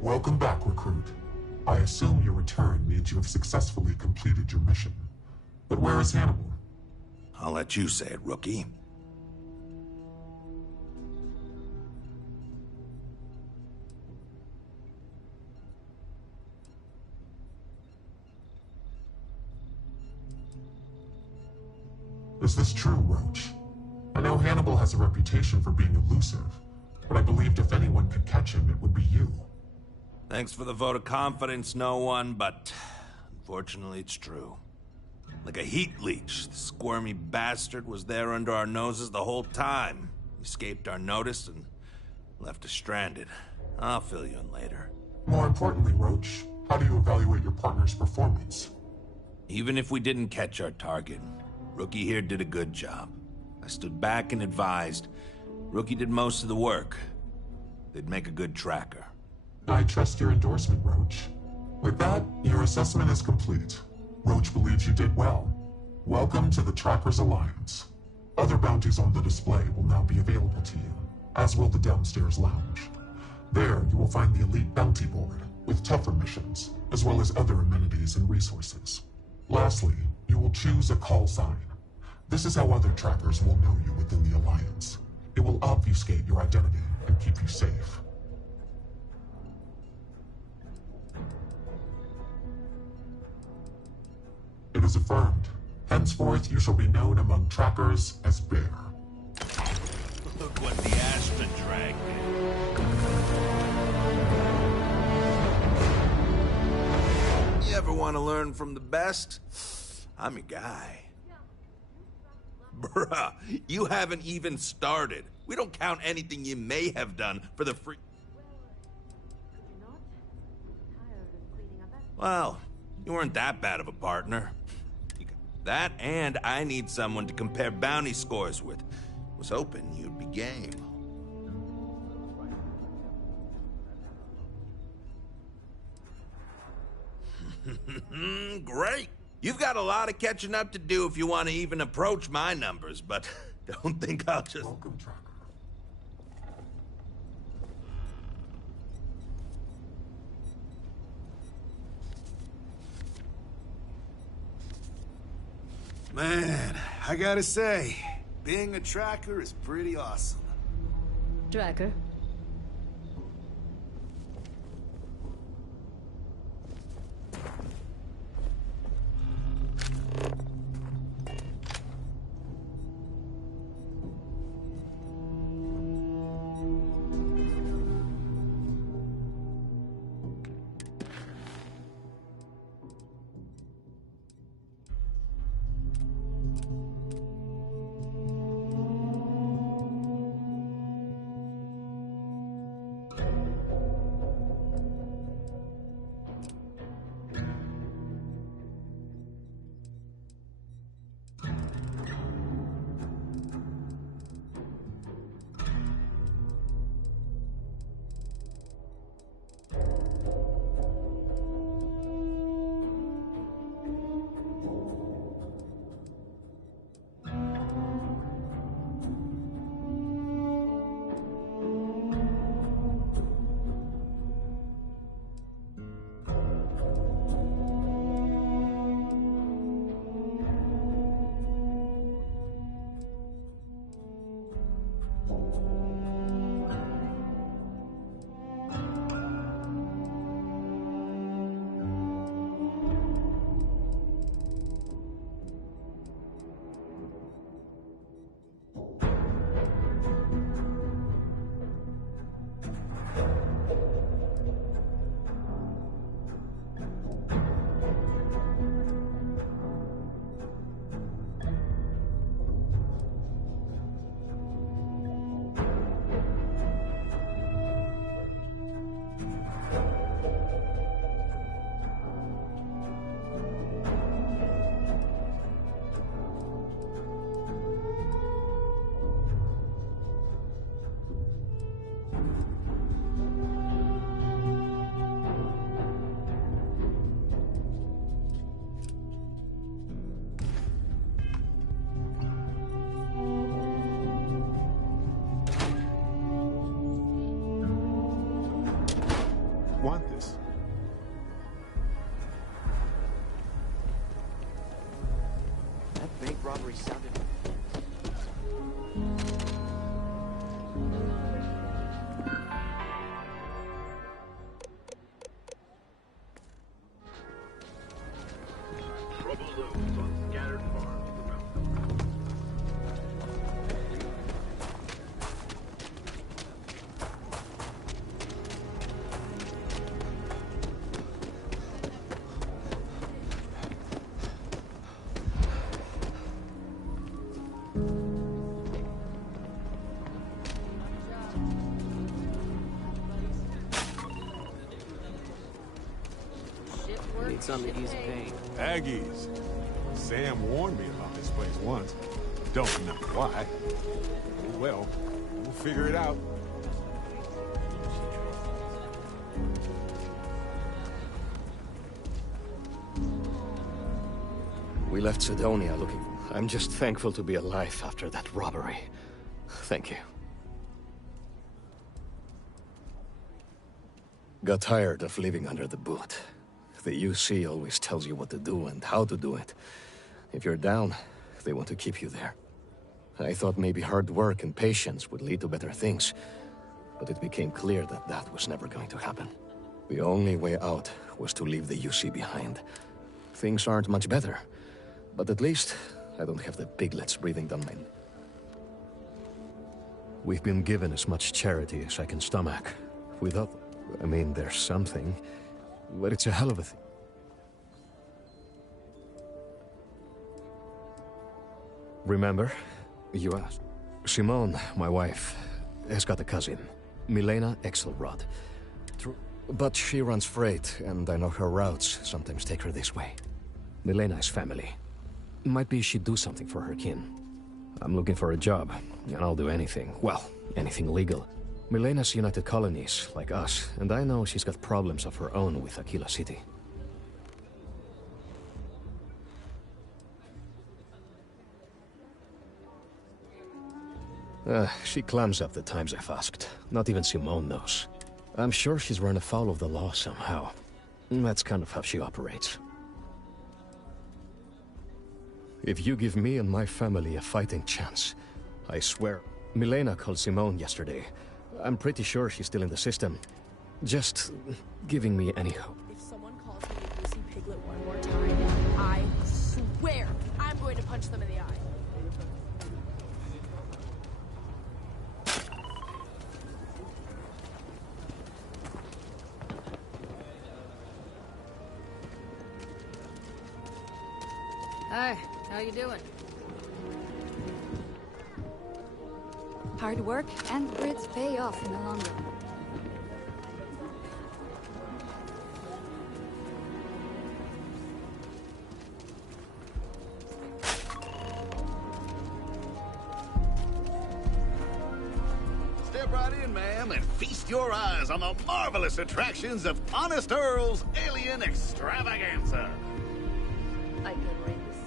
Welcome back, recruit. I assume your return means you have successfully completed your mission. But where is Hannibal? I'll let you say it, rookie. Is this true, Roach? I know Hannibal has a reputation for being elusive, but I believed if anyone could catch him, it would be you. Thanks for the vote of confidence, no one, but unfortunately it's true. Like a heat leech, the squirmy bastard was there under our noses the whole time. Escaped our notice and left us stranded. I'll fill you in later. More importantly, Roach, how do you evaluate your partner's performance? Even if we didn't catch our target, Rookie here did a good job. I stood back and advised. Rookie did most of the work. They'd make a good tracker. I trust your endorsement, Roach. With that, your assessment is complete. Roach believes you did well. Welcome to the Trackers Alliance. Other bounties on the display will now be available to you, as will the downstairs lounge. There, you will find the Elite Bounty Board, with tougher missions, as well as other amenities and resources. Lastly, you will choose a call sign. This is how other trackers will know you within the Alliance. It will obfuscate your identity and keep you safe. It is affirmed. Henceforth, you shall be known among trackers as Bear. Look what the Astra dragged in. You ever want to learn from the best? I'm your guy. Bruh, you haven't even started. We don't count anything you may have done for the free... Well, you weren't that bad of a partner. That, and I need someone to compare bounty scores with. Was hoping you'd be game. Great! You've got a lot of catching up to do if you want to even approach my numbers, but don't think I'll just... Welcome, Tracker. Man, I gotta say, being a tracker is pretty awesome. Tracker. Want this? That bank robbery sounded... Trouble looms on scattered farms around the world. Need something to ease pain. Aggies. Sam warned me about this place once. Don't know why. Oh well, we'll figure it out. We left Sidonia looking... I'm just thankful to be alive after that robbery. Thank you. Got tired of living under the boot. The UC always tells you what to do and how to do it. If you're down, they want to keep you there. I thought maybe hard work and patience would lead to better things, but it became clear that that was never going to happen. The only way out was to leave the UC behind. Things aren't much better, but at least I don't have the piglets breathing down my... We've been given as much charity as I can stomach. Without... I mean, there's something, but it's a hell of a thing. Remember? You asked. Simone, my wife, has got a cousin, Milena Exelrod. But she runs freight, and I know her routes sometimes take her this way. Milena is family. Might be she'd do something for her kin. I'm looking for a job, and I'll do anything. Well, anything legal. Milena's United Colonies, like us, and I know she's got problems of her own with Aquila City. She clams up the times I've asked. Not even Simone knows. I'm sure she's run afoul of the law somehow. That's kind of how she operates. If you give me and my family a fighting chance, I swear. Milena called Simone yesterday. I'm pretty sure she's still in the system. Just giving me any hope. If someone calls me a Lucy Piglet one more time, I swear I'm going to punch them in the eye. Hi, how you doing? Hard work and grits pay off in the long run. Step right in, ma'am, and feast your eyes on the marvelous attractions of Honest Earl's Alien Extravaganza. I can read the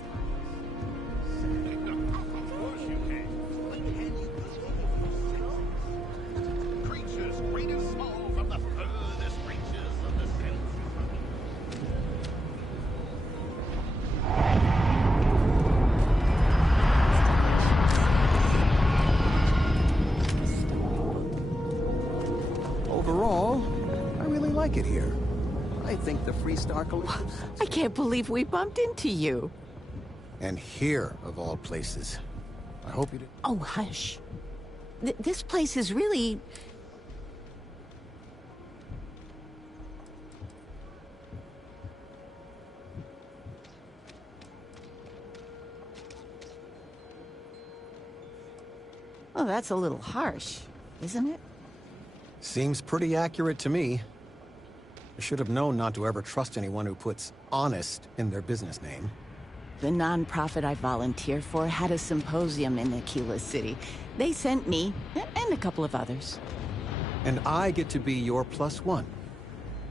Of course you can. But can you creatures great and small from the furthest reaches of the sense. Overall, I really like it here. I think the Freestar Collective... I can't believe we bumped into you. And here, of all places. I hope you did. Oh, hush. This place is really... Oh, that's a little harsh, isn't it? Seems pretty accurate to me. I should have known not to ever trust anyone who puts honest in their business name. The nonprofit I volunteer for had a symposium in Aquila City. They sent me, and a couple of others. And I get to be your +1.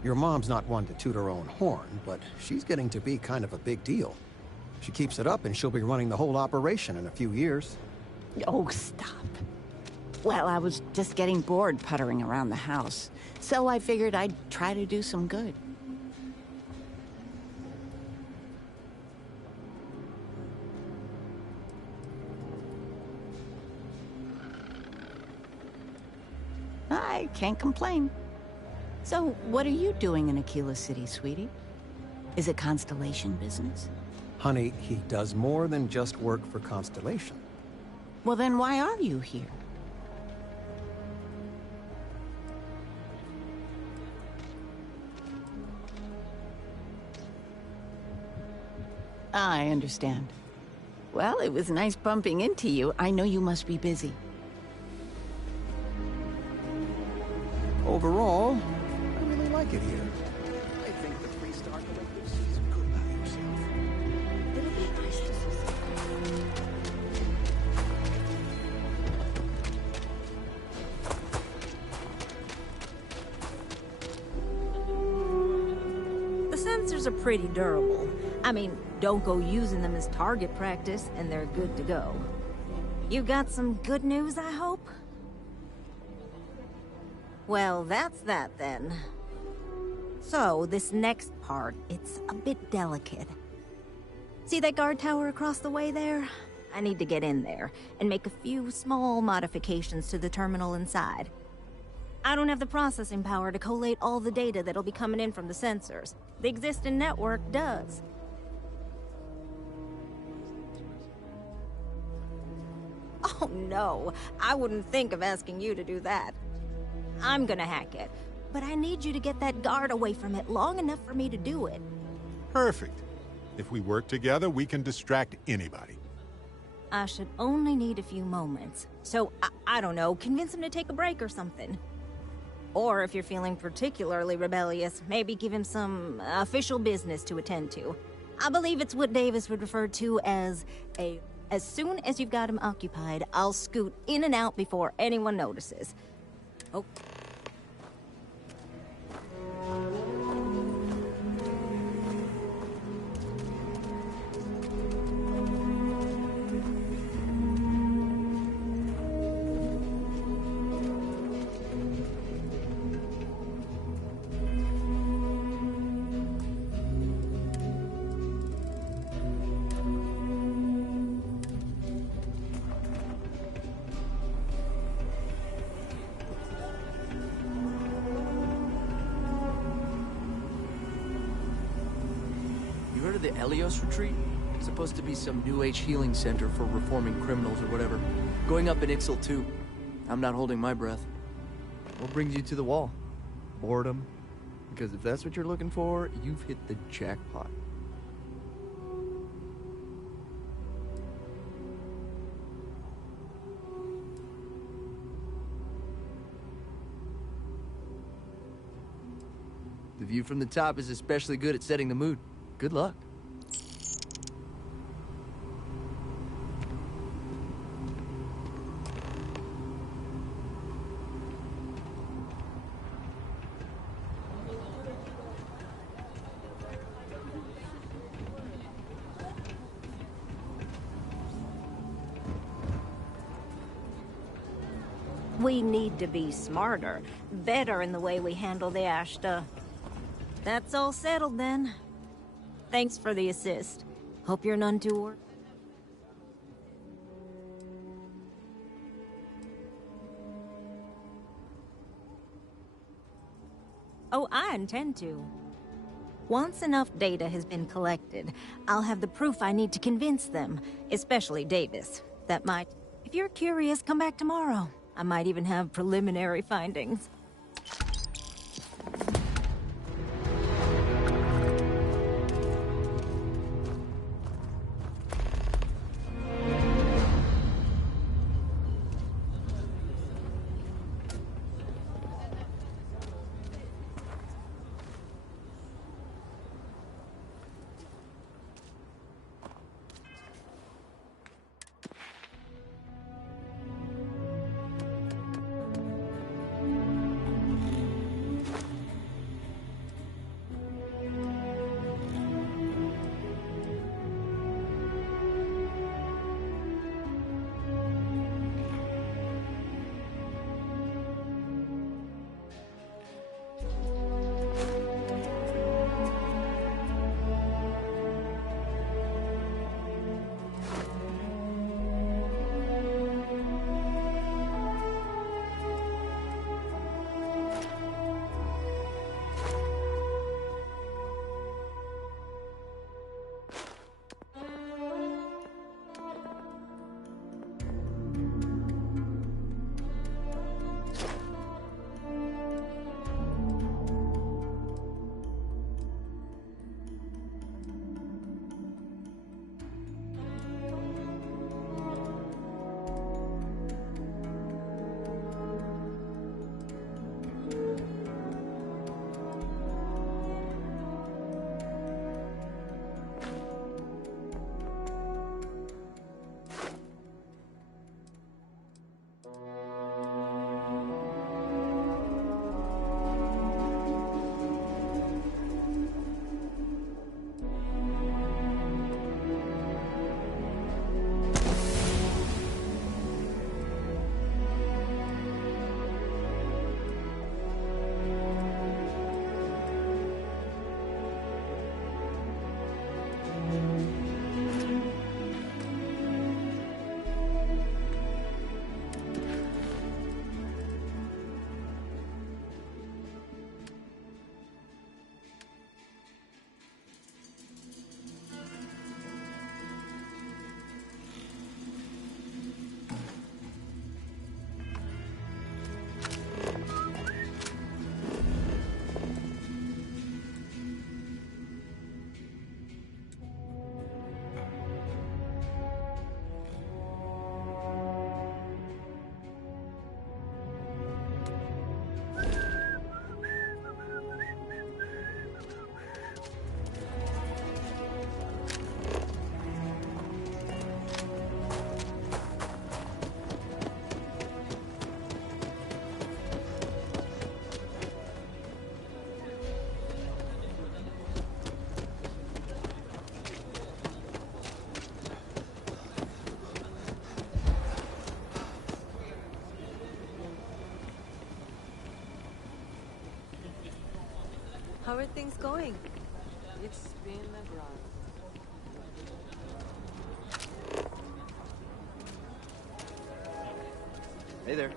Your mom's not one to toot her own horn, but she's getting to be kind of a big deal. She keeps it up and she'll be running the whole operation in a few years. Oh, stop. Well, I was just getting bored puttering around the house, so I figured I'd try to do some good. I can't complain. So, what are you doing in Aquila City, sweetie? Is it Constellation business? Honey, he does more than just work for Constellation. Well, then why are you here? I understand. Well, it was nice bumping into you. I know you must be busy. Overall, I really like it here. I think the Freestar Collective sees good about yourself. It'll be nice to see The sensors are pretty durable. I mean, don't go using them as target practice, and they're good to go. You got some good news, I hope? Well, that's that then. So, this next part, it's a bit delicate. See that guard tower across the way there? I need to get in there and make a few small modifications to the terminal inside. I don't have the processing power to collate all the data that'll be coming in from the sensors. The existing network does. Oh no, I wouldn't think of asking you to do that. I'm gonna hack it, but I need you to get that guard away from it long enough for me to do it. Perfect. If we work together, we can distract anybody. I should only need a few moments. So, I don't know, convince him to take a break or something. Or if you're feeling particularly rebellious, maybe give him some official business to attend to. I believe it's what Davis would refer to as a... As soon as you've got him occupied, I'll scoot in and out before anyone notices. Oh. of the Elios retreat? It's supposed to be some new age healing center for reforming criminals or whatever. Going up in Ixal too. I'm not holding my breath. What brings you to the wall? Boredom? Because if that's what you're looking for, you've hit the jackpot. The view from the top is especially good at setting the mood. Good luck. We need to be smarter, better in the way we handle the Ashta. That's all settled then. Thanks for the assist. Hope you're none too worried. Oh, I intend to. Once enough data has been collected, I'll have the proof I need to convince them, especially Davis. That might... If you're curious, come back tomorrow. I might even have preliminary findings. How are things going? It's been a grind. Hey there.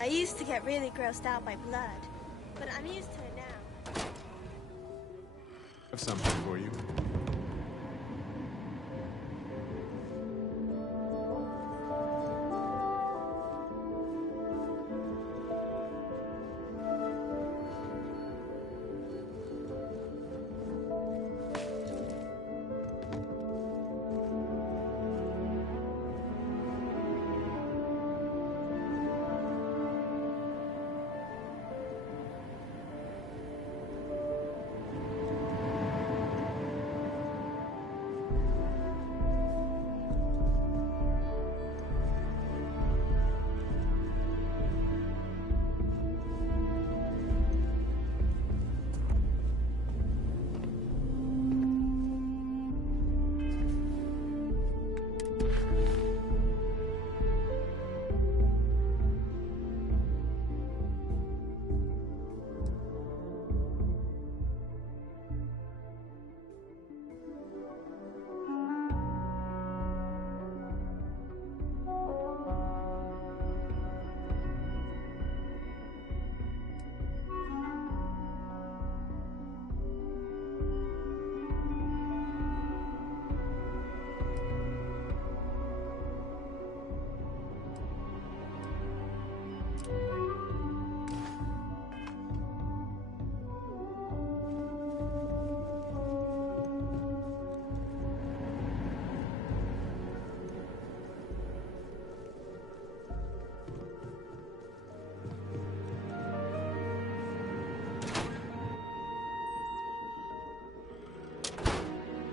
I used to get really grossed out by blood, but I'm used to it now. I have something for you.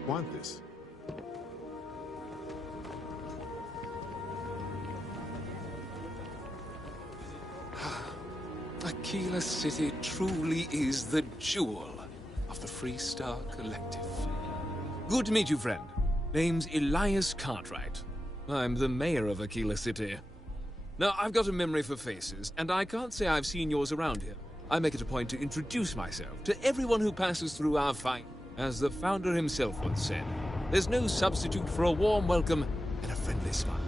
Want this? Aquila City truly is the jewel of the Freestar Collective. Good to meet you, friend. Name's Elias Cartwright. I'm the mayor of Aquila City. Now, I've got a memory for faces, and I can't say I've seen yours around here. I make it a point to introduce myself to everyone who passes through our fight. As the founder himself once said, there's no substitute for a warm welcome and a friendly smile.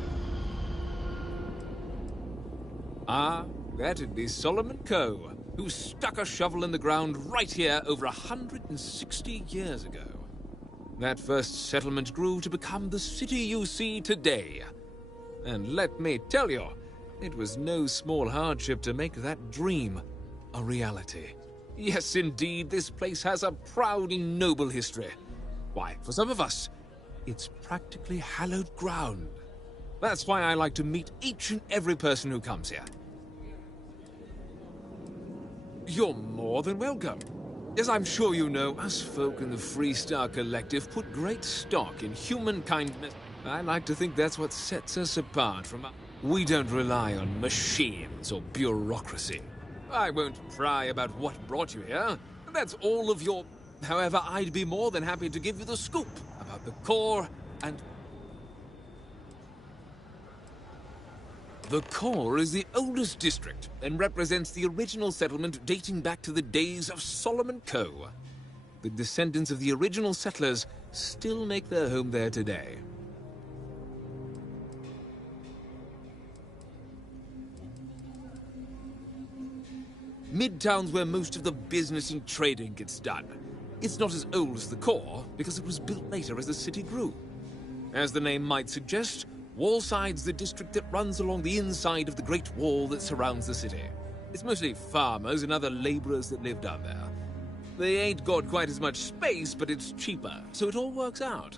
Ah, that'd be Solomon Coe, who stuck a shovel in the ground right here over 160 years ago. That first settlement grew to become the city you see today. And let me tell you, it was no small hardship to make that dream a reality. Yes, indeed, this place has a proud and noble history. Why, for some of us, it's practically hallowed ground. That's why I like to meet each and every person who comes here. You're more than welcome. As I'm sure you know, us folk in the Freestar Collective put great stock in human kindness. I like to think that's what sets us apart from others. We don't rely on machines or bureaucracy. I won't pry about what brought you here. That's all of your... However, I'd be more than happy to give you the scoop about the core and... The core is the oldest district and represents the original settlement dating back to the days of Solomon Coe. The descendants of the original settlers still make their home there today. Midtown's where most of the business and trading gets done. It's not as old as the core, because it was built later as the city grew. As the name might suggest, Wallside's the district that runs along the inside of the Great Wall that surrounds the city. It's mostly farmers and other laborers that live down there. They ain't got quite as much space, but it's cheaper, so it all works out.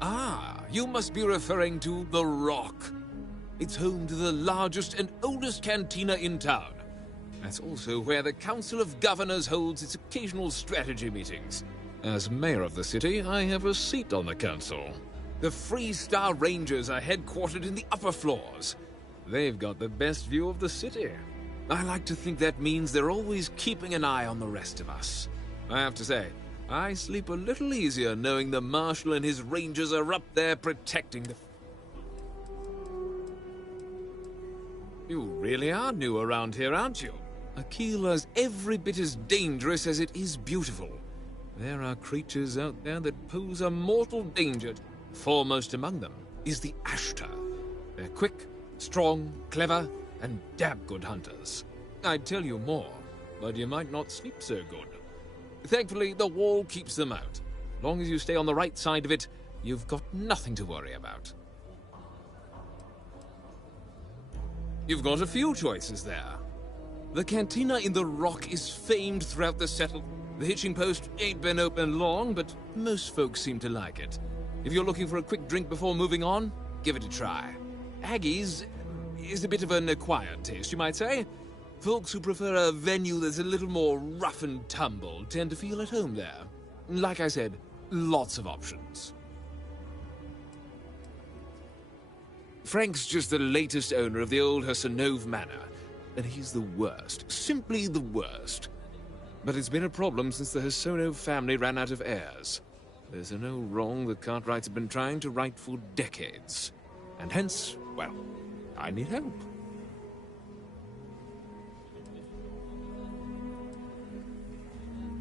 Ah, you must be referring to The Rock. It's home to the largest and oldest cantina in town. That's also where the Council of Governors holds its occasional strategy meetings. As mayor of the city, I have a seat on the council. The Freestar Rangers are headquartered in the upper floors. They've got the best view of the city. I like to think that means they're always keeping an eye on the rest of us. I have to say, I sleep a little easier knowing the Marshal and his Rangers are up there protecting the... You really are new around here, aren't you? Aquila's every bit as dangerous as it is beautiful. There are creatures out there that pose a mortal danger. Foremost among them is the Ashtar. They're quick, strong, clever, and damn good hunters. I'd tell you more, but you might not sleep so good. Thankfully, the wall keeps them out. As long as you stay on the right side of it, you've got nothing to worry about. You've got a few choices there. The cantina in the rock is famed throughout the settlement. The hitching post ain't been open long, but most folks seem to like it. If you're looking for a quick drink before moving on, give it a try. Aggie's is a bit of an acquired taste, you might say. Folks who prefer a venue that's a little more rough and tumble tend to feel at home there. Like I said, lots of options. Frank's just the latest owner of the old Hassanov Manor, and he's the worst, simply the worst. But it's been a problem since the Hassanov family ran out of heirs. There's no wrong the Cartwrights have been trying to right for decades. And hence, well, I need help.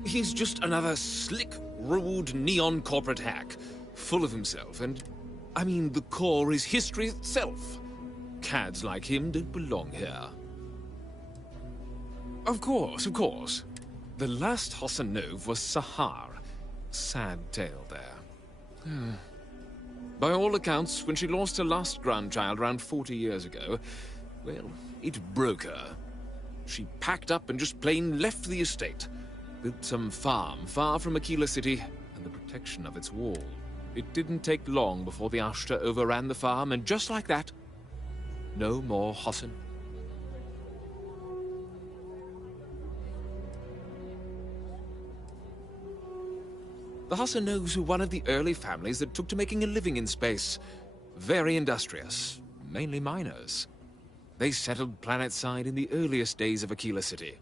He's just another slick, rude, neon corporate hack, full of himself, and I mean, the core is history itself. Cads like him don't belong here. Of course, of course. The last Hassanov was Sahar. Sad tale there. By all accounts, when she lost her last grandchild around 40 years ago, well, it broke her. She packed up and just plain left the estate. Built some farm far from Aquila City and the protection of its wall. It didn't take long before the Ashta overran the farm, and just like that, no more Hassan. The Hassanovs were one of the early families that took to making a living in space. Very industrious, mainly miners. They settled planetside in the earliest days of Aquila City.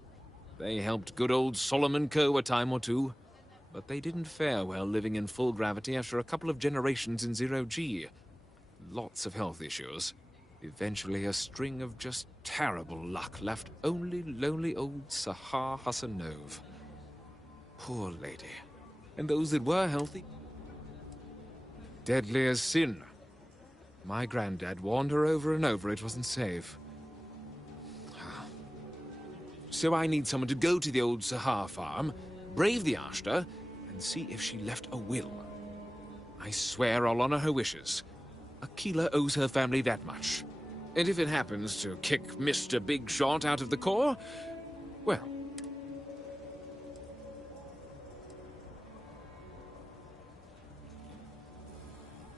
They helped good old Solomon Co. a time or two, but they didn't fare well living in full gravity after a couple of generations in zero-G. Lots of health issues. Eventually, a string of just terrible luck left only lonely old Sahar Hassanov. Poor lady. And those that were healthy, deadly as sin. My granddad warned her over and over it wasn't safe. So I need someone to go to the old Sahar farm, brave the Ashta, and see if she left a will. I swear I'll honor her wishes. Aquila owes her family that much. And if it happens to kick Mr. Big Shot out of the core, well...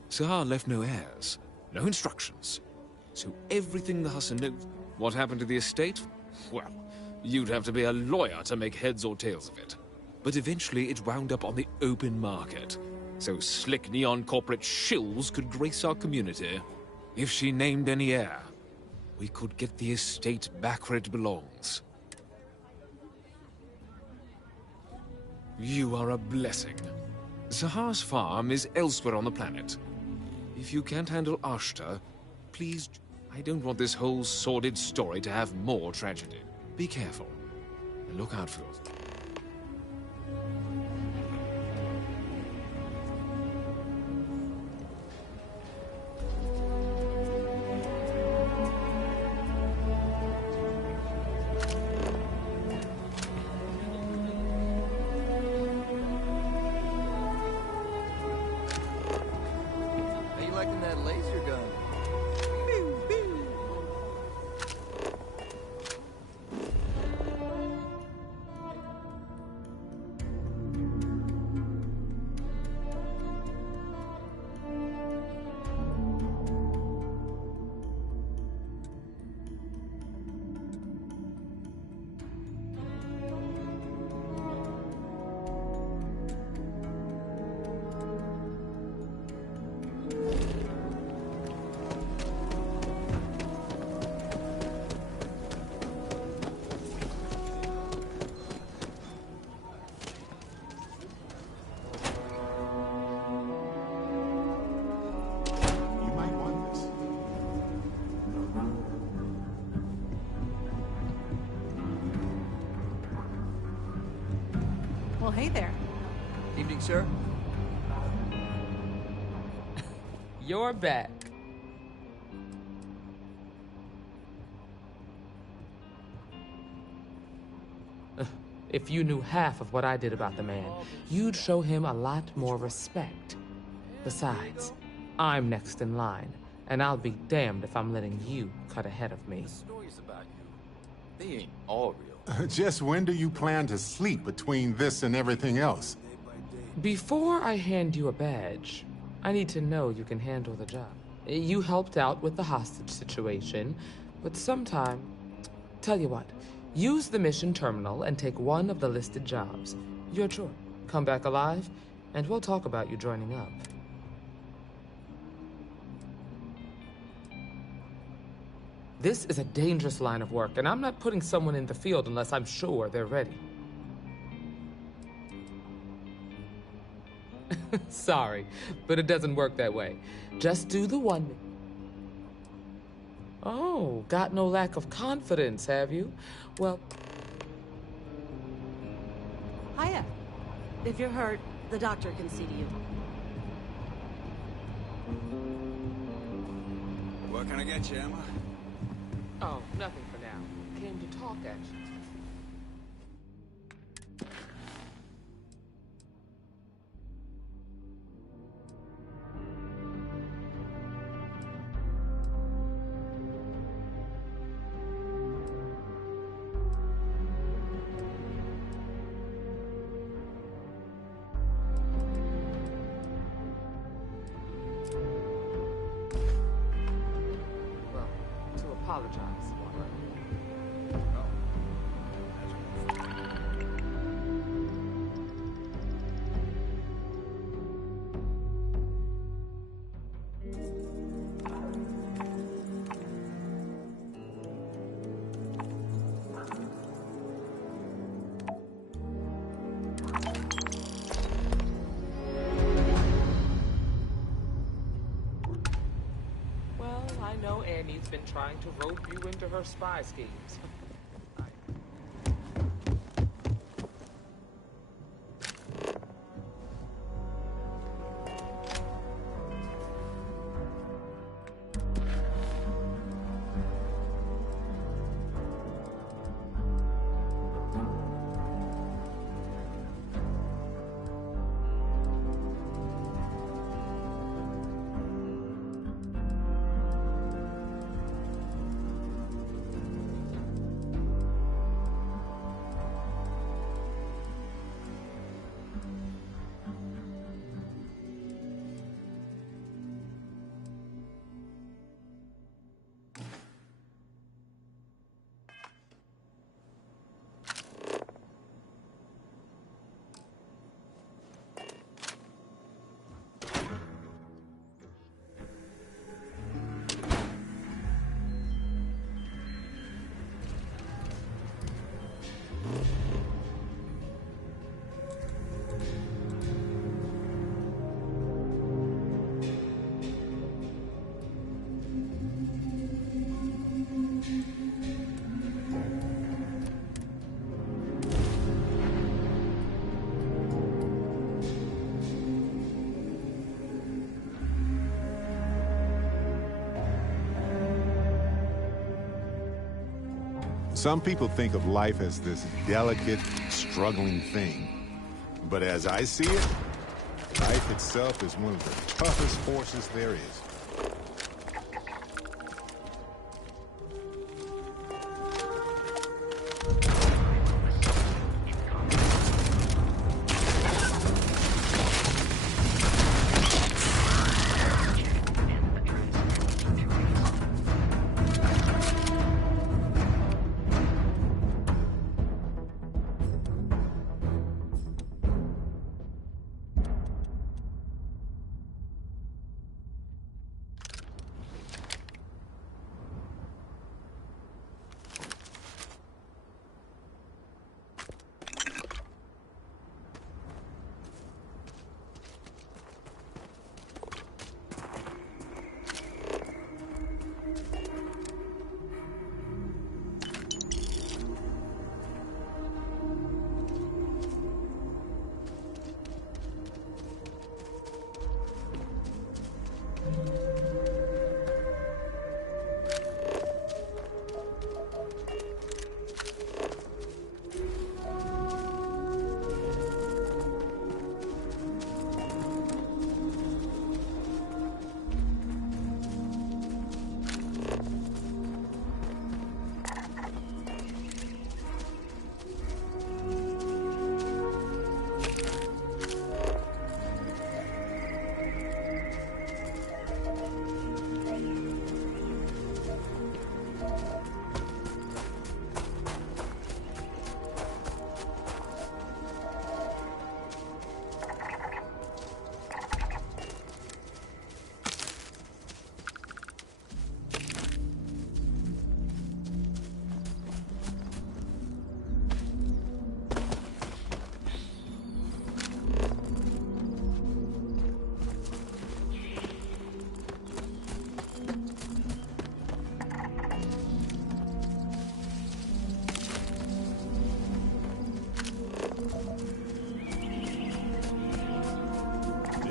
Sahar left no heirs, no instructions. So everything the Hassan knows... What happened to the estate? Well, you'd have to be a lawyer to make heads or tails of it. But eventually it wound up on the open market, so slick neon corporate shills could grace our community. If she named any heir, we could get the estate back where it belongs. You are a blessing. Sahar's farm is elsewhere on the planet. If you can't handle Ashta, please... I don't want this whole sordid story to have more tragedy. Be careful, and look out for yourself. How you liking that laser gun? Well, hey there. Evening, sir. You're back. If you knew half of what I did about the man, you'd show him a lot more respect. Besides, I'm next in line, and I'll be damned if I'm letting you cut ahead of me. The stories about you, they ain't all real. Just when do you plan to sleep between this and everything else? Before I hand you a badge, I need to know you can handle the job. You helped out with the hostage situation, but sometime... Tell you what, use the mission terminal and take one of the listed jobs. Your choice. Come back alive, and we'll talk about you joining up. This is a dangerous line of work, and I'm not putting someone in the field unless I'm sure they're ready. Sorry, but it doesn't work that way. Just do the one. Oh, got no lack of confidence, have you? Well... Hiya. If you're hurt, the doctor can see to you. What can I get you, Emma? Oh, nothing for now. Came to talk, actually. Apologize. Well, I know Annie's been trying to rope you into her spy schemes. Some people think of life as this delicate, struggling thing. But as I see it, life itself is one of the toughest forces there is.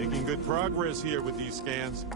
Making good progress here with these scans.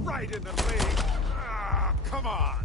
Right in the leg. Ah, come on.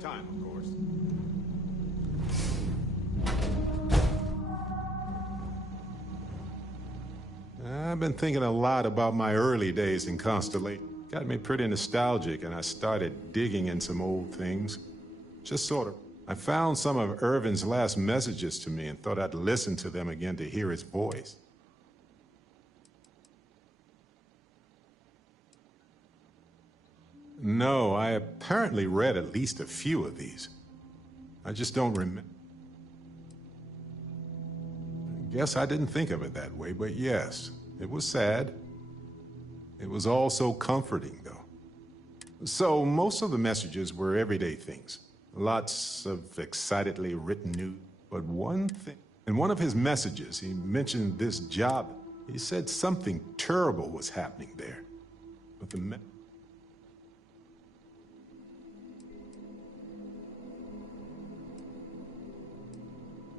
Time, of course. I've been thinking a lot about my early days in Constellation. Got me pretty nostalgic, and I started digging in some old things. Just sort of. I found some of Irvin's last messages to me and thought I'd listen to them again to hear his voice. No, I apparently read at least a few of these. I just don't remember. I guess I didn't think of it that way, but yes, it was sad. It was also comforting, though. So most of the messages were everyday things. Lots of excitedly written news. But one thing, in one of his messages, he mentioned this job. He said something terrible was happening there. But the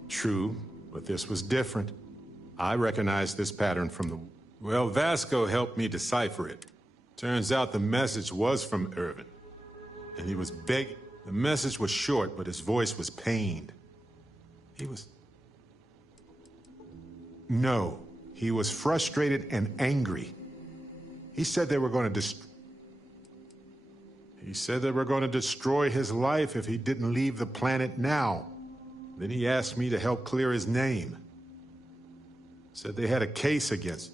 True, But this was different. I recognized this pattern from the... Well, Vasco helped me decipher it. Turns out the message was from Irvin. And he was begging. The message was short, but his voice was pained. He was... No, he was frustrated and angry. He said they were going to destroy his life if he didn't leave the planet now. Then he asked me to help clear his name. Said they had a case against...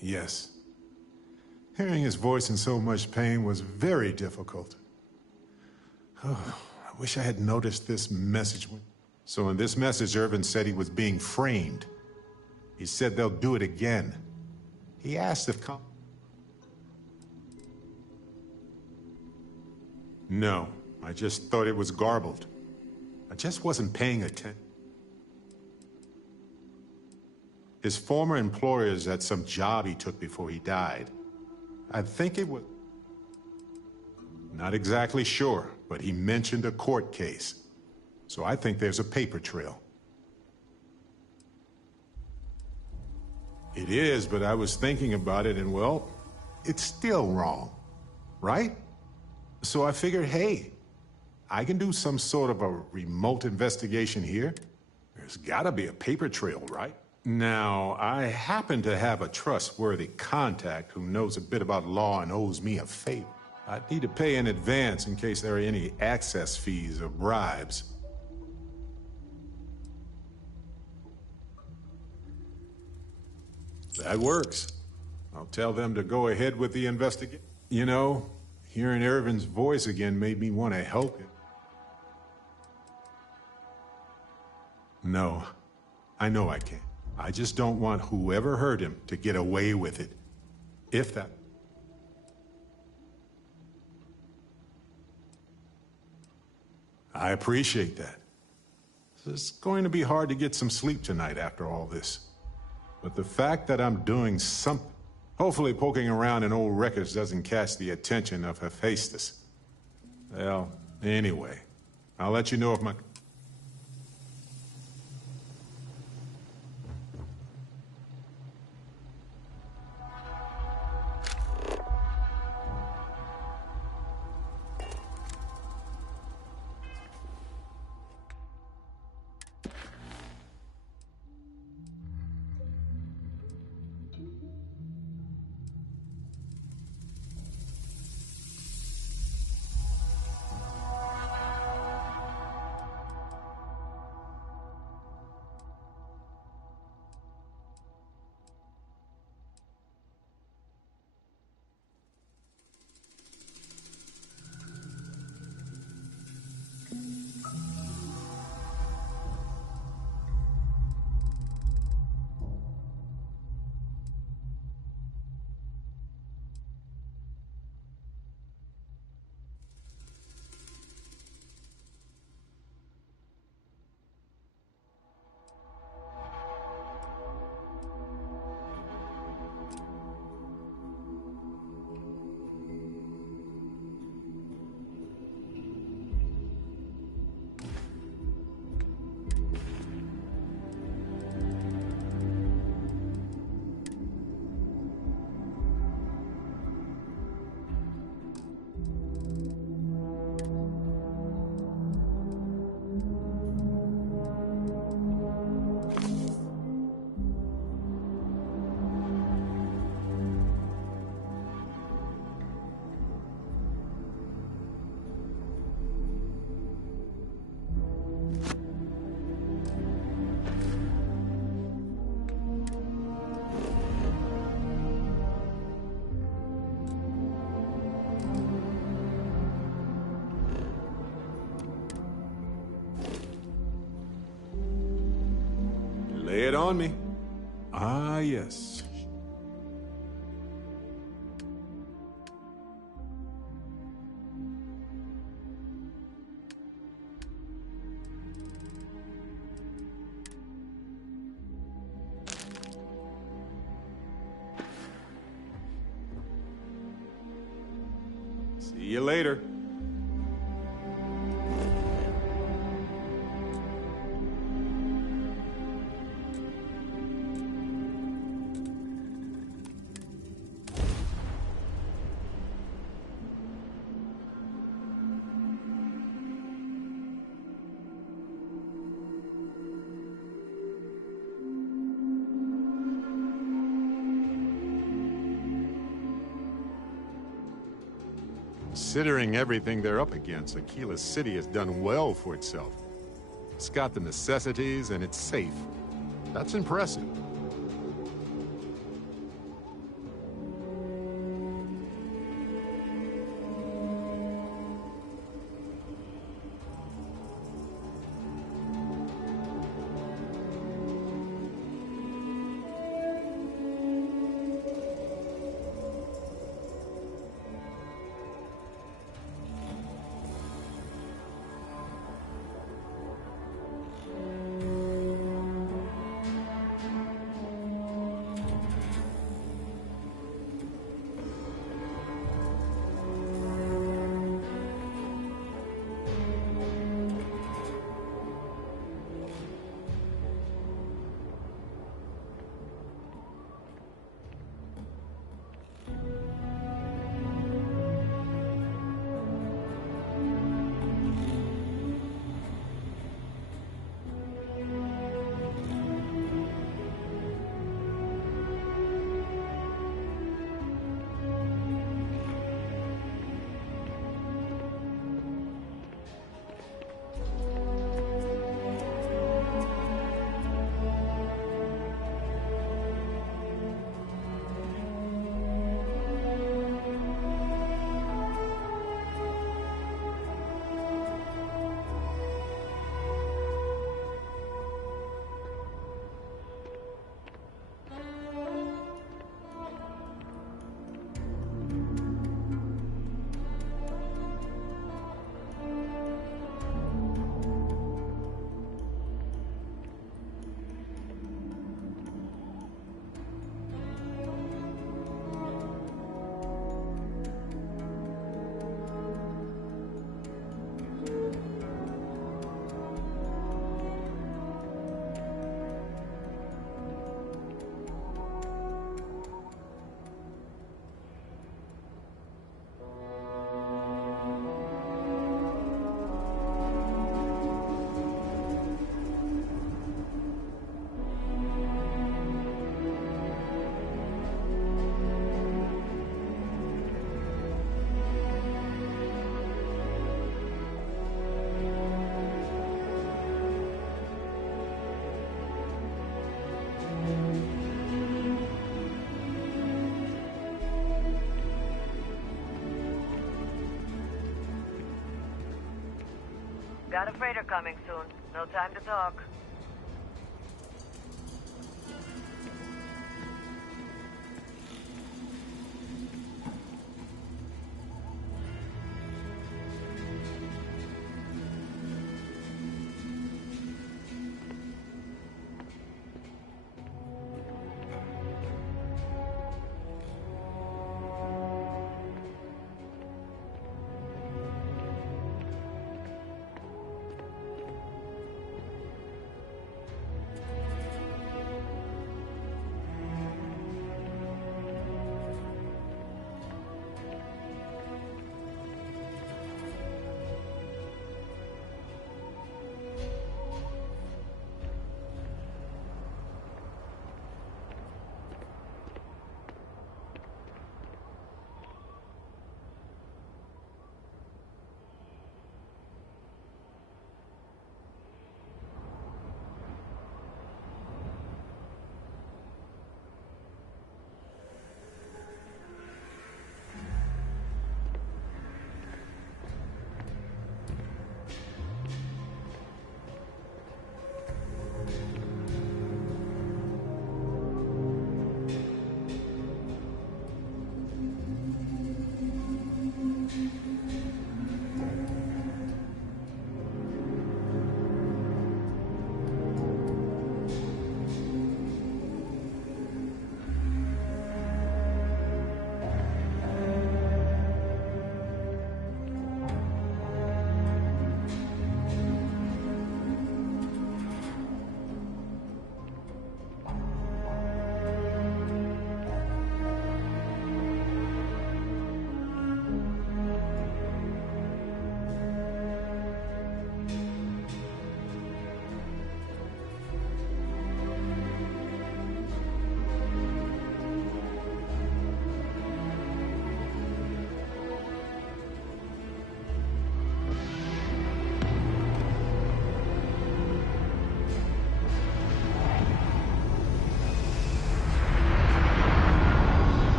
Yes. Hearing his voice in so much pain was very difficult. Oh, I wish I had noticed this message. So in this message, Irvin said he was being framed. He said they'll do it again. He asked if... No, I just thought it was garbled. I just wasn't paying attention. His former employers had some job he took before he died. I think it was... Not exactly sure, but he mentioned a court case. So I think there's a paper trail. It is, but I was thinking about it and, well, it's still wrong, right? So I figured, hey, I can do some sort of a remote investigation here. There's gotta be a paper trail, right? Now, I happen to have a trustworthy contact who knows a bit about law and owes me a favor. I'd need to pay in advance in case there are any access fees or bribes. That works. I'll tell them to go ahead with the investigation. You know, hearing Irvin's voice again made me want to help him. No, I know I can't. I just don't want whoever hurt him to get away with it. If that... I appreciate that. It's going to be hard to get some sleep tonight after all this. But the fact that I'm doing something... Hopefully poking around in old records doesn't catch the attention of Hephaestus. Well, anyway, I'll let you know if my... Lay it on me. Ah, yes. See you later. Considering everything they're up against, Aquila City has done well for itself. It's got the necessities and it's safe. That's impressive. Got a freighter coming soon. No time to talk.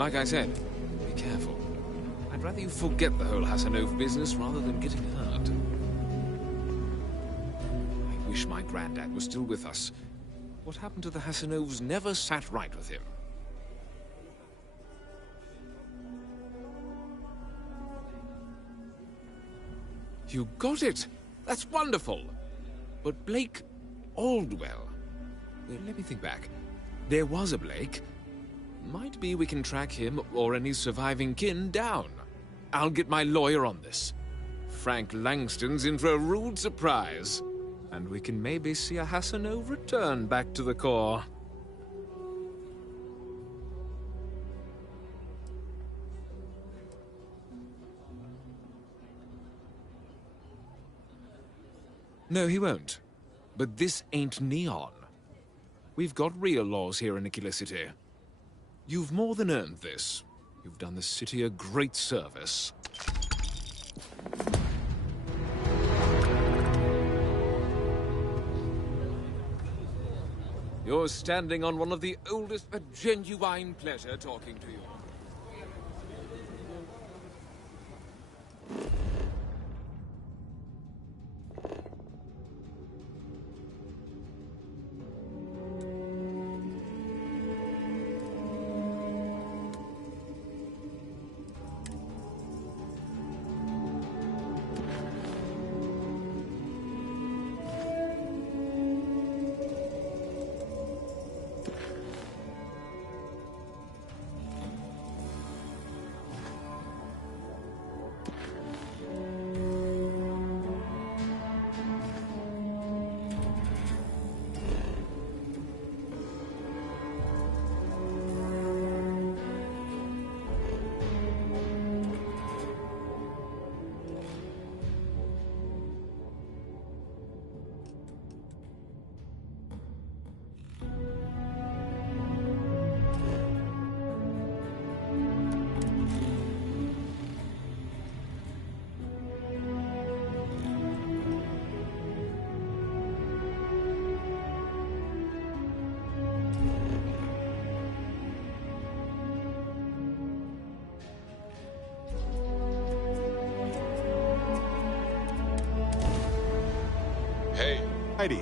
Like I said, be careful. I'd rather you forget the whole Hasanov business rather than getting hurt. I wish my granddad was still with us. What happened to the Hasanovs never sat right with him. You got it! That's wonderful! But Blake Aldwell... Let me think back. There was a Blake. Might be we can track him or any surviving kin down. I'll get my lawyer on this. Frank Langston's in for a rude surprise. And we can maybe see a Hasanov return back to the core. No, he won't. But this ain't Neon. We've got real laws here in Aquila City. You've more than earned this. You've done the city a great service. You're standing on one of the oldest... A genuine pleasure talking to you. Hey, Heidi.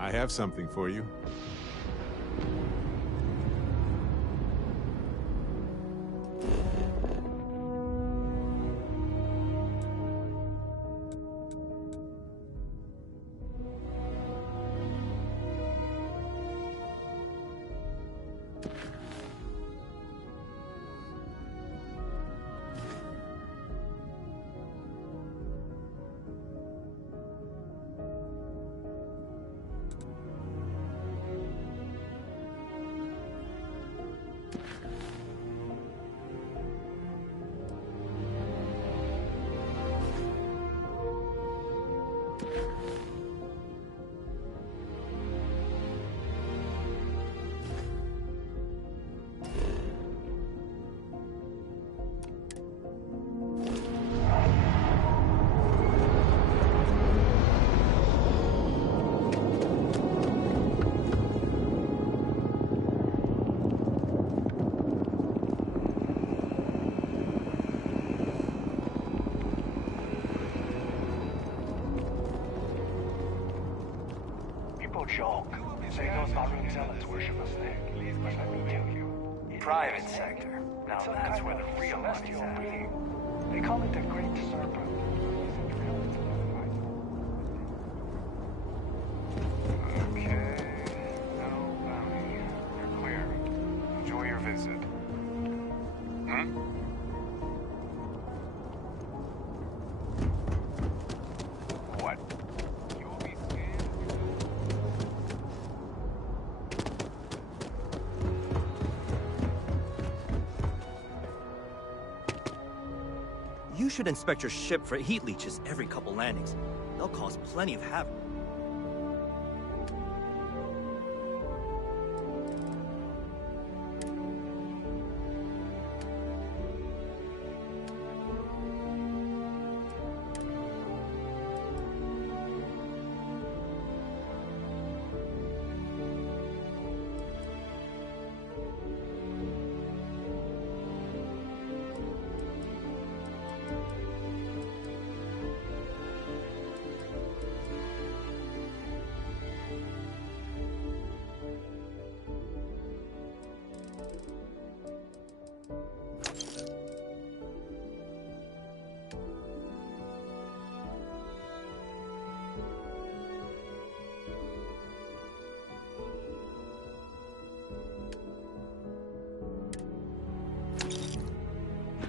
I have something for you. joke. Say those maroon zealots worship a snake. But let me tell you, private sector. Now that's where the real money's at. They call it the Great Serpent. Okay. No bounty. You're clear. Enjoy your visit. What? You'll be scared? You should inspect your ship for heat leeches every couple landings. They'll cause plenty of havoc.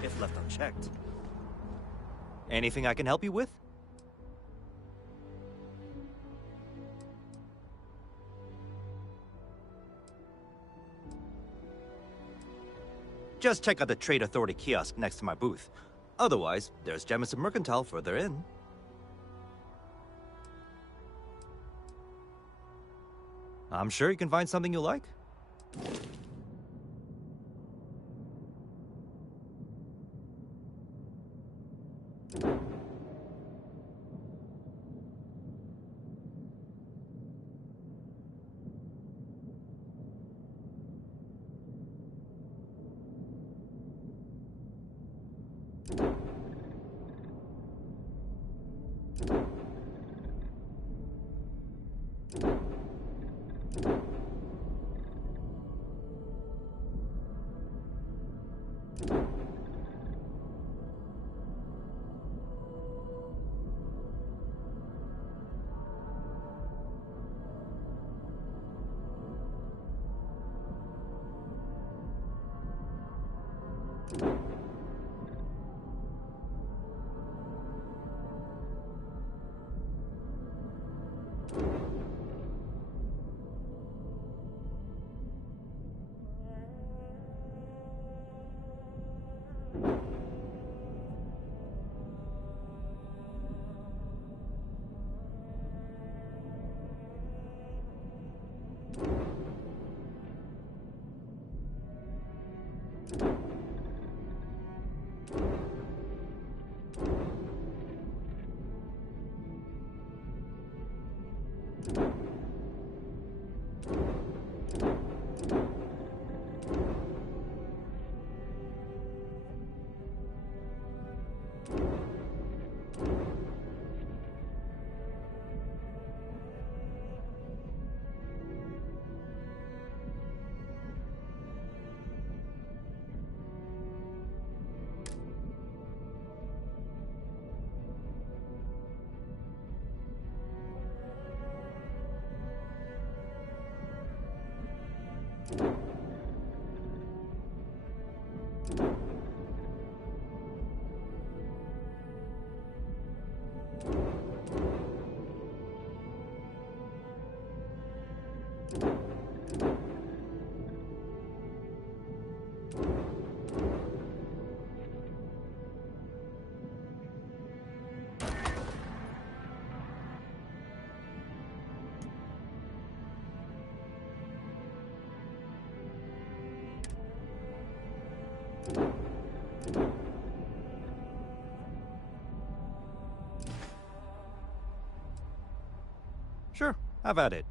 If left unchecked. Anything I can help you with? Just check out the Trade Authority kiosk next to my booth. Otherwise, there's Jemison Mercantile further in. I'm sure you can find something you like. Sure, have at it.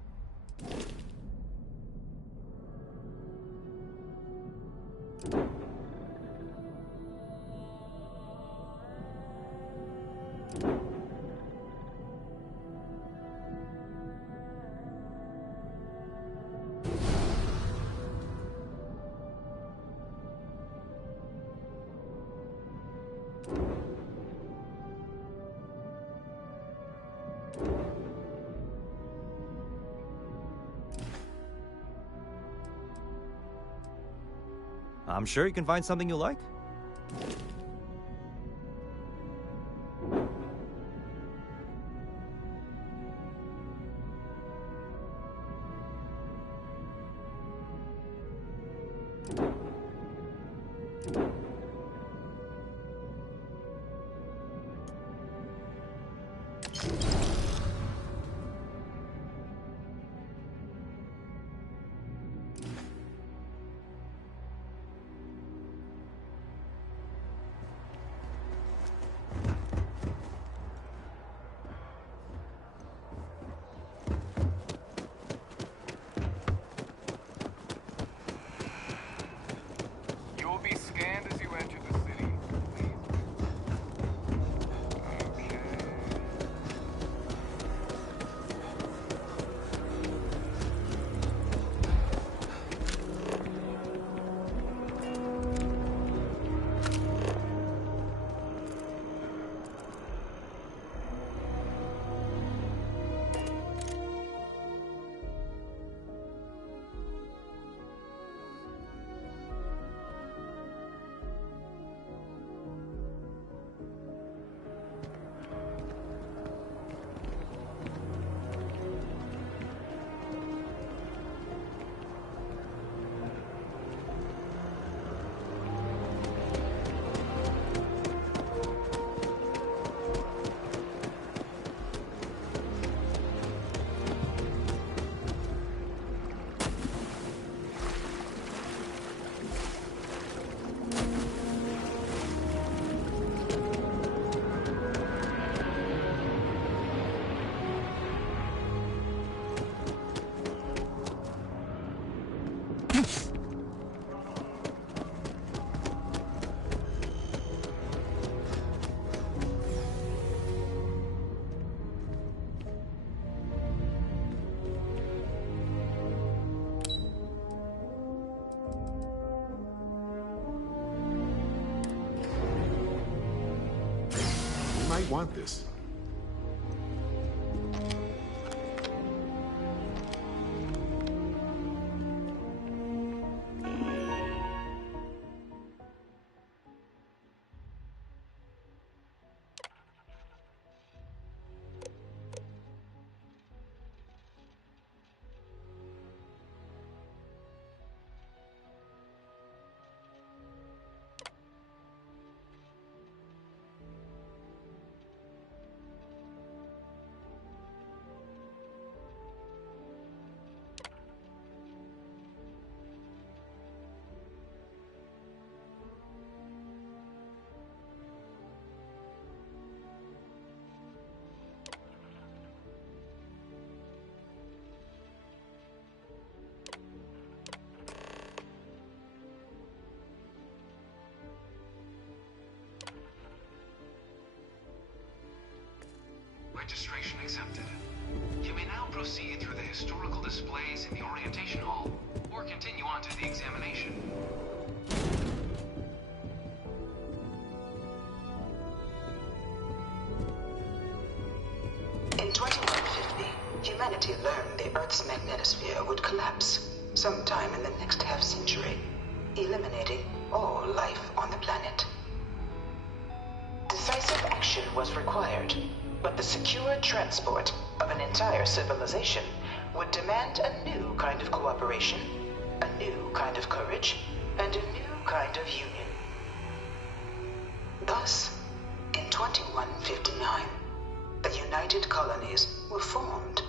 I'm sure you can find something you like. You'll be scanned as you enter the city. might want this. Registration accepted. You may now proceed through the historical displays in the orientation hall, or continue on to the examination. In 2150, humanity learned the Earth's magnetosphere would collapse. sometime in the next half-century, eliminating all life on the planet. Decisive action was required, but the secure transport of an entire civilization would demand a new kind of cooperation, a new kind of courage, and a new kind of union. Thus, in 2159, the United Colonies were formed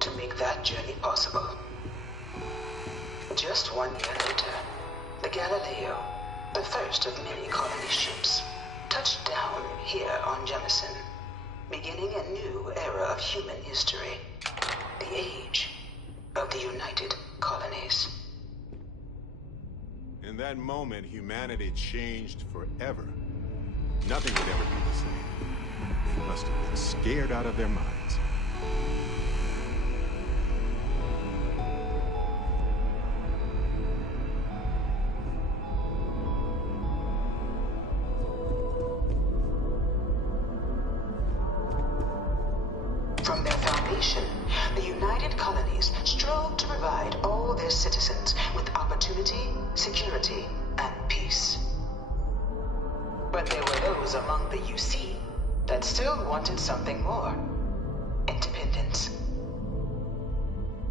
to make that journey possible. Just 1 year later, the Galileo, the first of many colony ships, touched down here on Jemison, beginning a new era of human history, the age of the United Colonies. In that moment, humanity changed forever. Nothing would ever be the same. They must have been scared out of their minds. From their foundation, the United Colonies strove to provide all their citizens with opportunity, security, and peace. But there were those among the UC that still wanted something more: independence.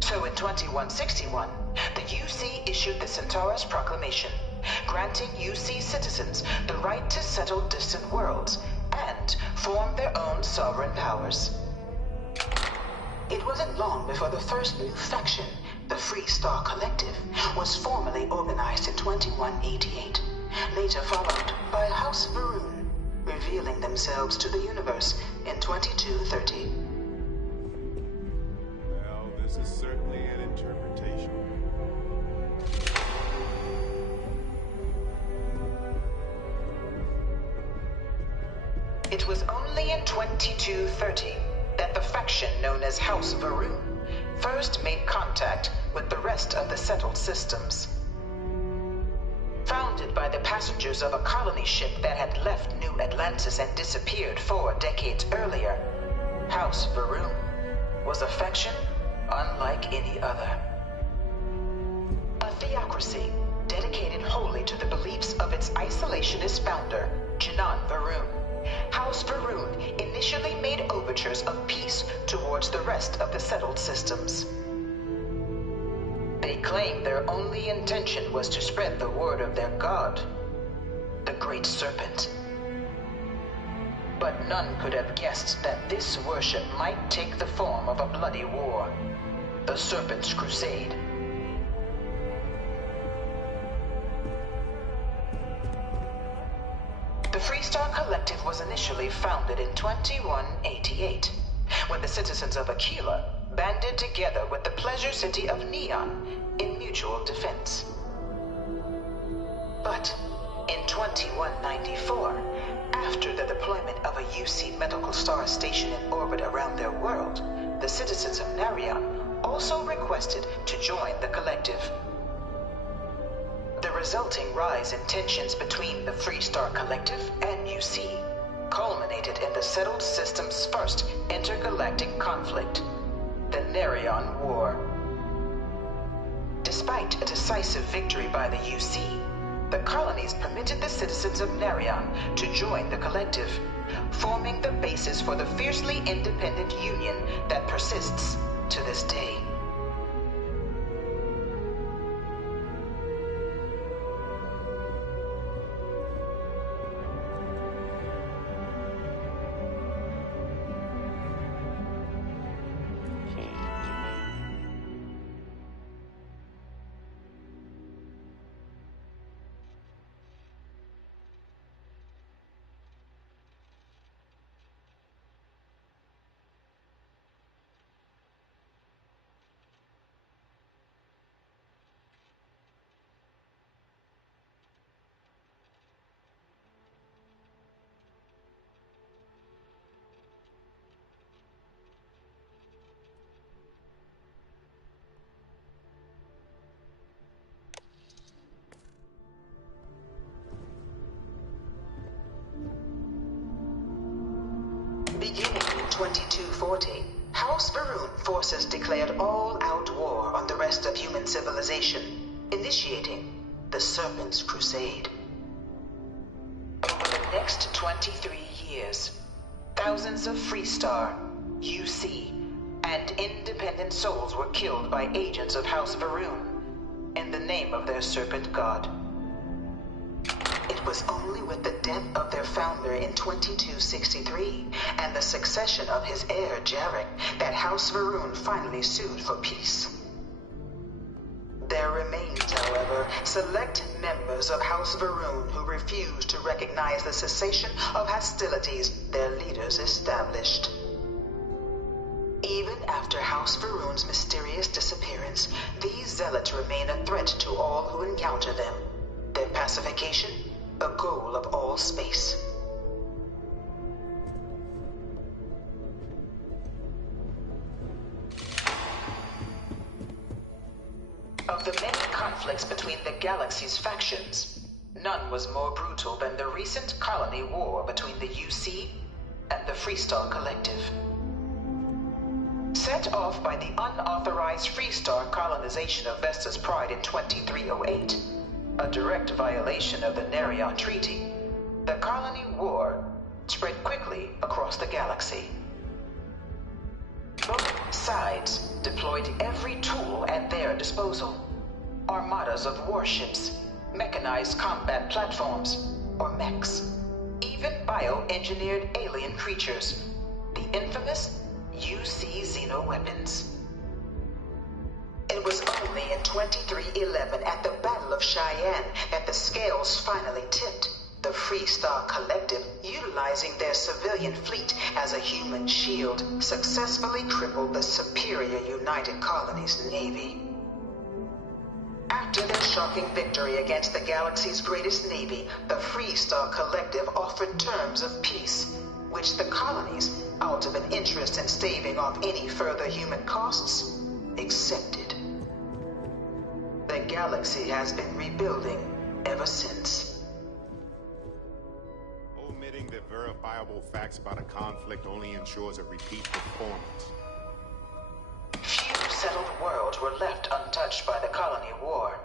So in 2161, the UC issued the Centaurus Proclamation, granting UC citizens the right to settle distant worlds and form their own sovereign powers. It wasn't long before the first new faction, the Free Star Collective, was formally organized in 2188, later followed by House Varun, revealing themselves to the universe in 2230. Well, this is certainly an interpretation. It was only in 2230 that the faction known as House Varun first made contact with the rest of the settled systems. Founded by the passengers of a colony ship that had left New Atlantis and disappeared 4 decades earlier, House Varun was a faction unlike any other. A theocracy dedicated wholly to the beliefs of its isolationist founder, Janan Varun. House Varun initially made overtures of peace towards the rest of the settled systems. They claimed their only intention was to spread the word of their god, the Great Serpent. But none could have guessed that this worship might take the form of a bloody war, the Serpent's Crusade. The Free Star Collective was initially founded in 2188, when the citizens of Aquila banded together with the pleasure city of Neon in mutual defense. But in 2194, after the deployment of a UC medical star station in orbit around their world, the citizens of Narion also requested to join the collective. The resulting rise in tensions between the Free Star Collective and UC culminated in the settled system's first intergalactic conflict, the Narion War. Despite a decisive victory by the UC, the colonies permitted the citizens of Narion to join the collective, forming the basis for the fiercely independent union that persists to this day. Beginning in 2240, House Varun forces declared all-out war on the rest of human civilization, initiating the Serpent's Crusade. Over the next 23 years, thousands of Freestar, UC, and independent souls were killed by agents of House Varun in the name of their serpent god. It was only with the death of their founder in 2263 and the succession of his heir, Jarek, that House Varun finally sued for peace. There remains, however, select members of House Varun who refuse to recognize the cessation of hostilities their leaders established. Even after House Varun's mysterious disappearance, these zealots remain a threat to all who encounter them. Their pacification, a goal of all space. Of the many conflicts between the galaxy's factions, none was more brutal than the recent colony war between the UC and the Freestar Collective. Set off by the unauthorized Freestar colonization of Vesta's Pride in 2308, a direct violation of the Nerion Treaty, the colony war spread quickly across the galaxy. Both sides deployed every tool at their disposal. Armadas of warships, mechanized combat platforms, or mechs, even bioengineered alien creatures, the infamous UC xeno-weapons. It was only in 2311 at the Battle of Cheyenne that the scales finally tipped. The Freestar Collective, utilizing their civilian fleet as a human shield, successfully crippled the superior United Colonies Navy. After their shocking victory against the galaxy's greatest navy, the Freestar Collective offered terms of peace, which the colonies, out of an interest in staving off any further human costs, accepted. The galaxy has been rebuilding ever since. Omitting the verifiable facts about a conflict only ensures a repeat performance. Few settled worlds were left untouched by the colony war.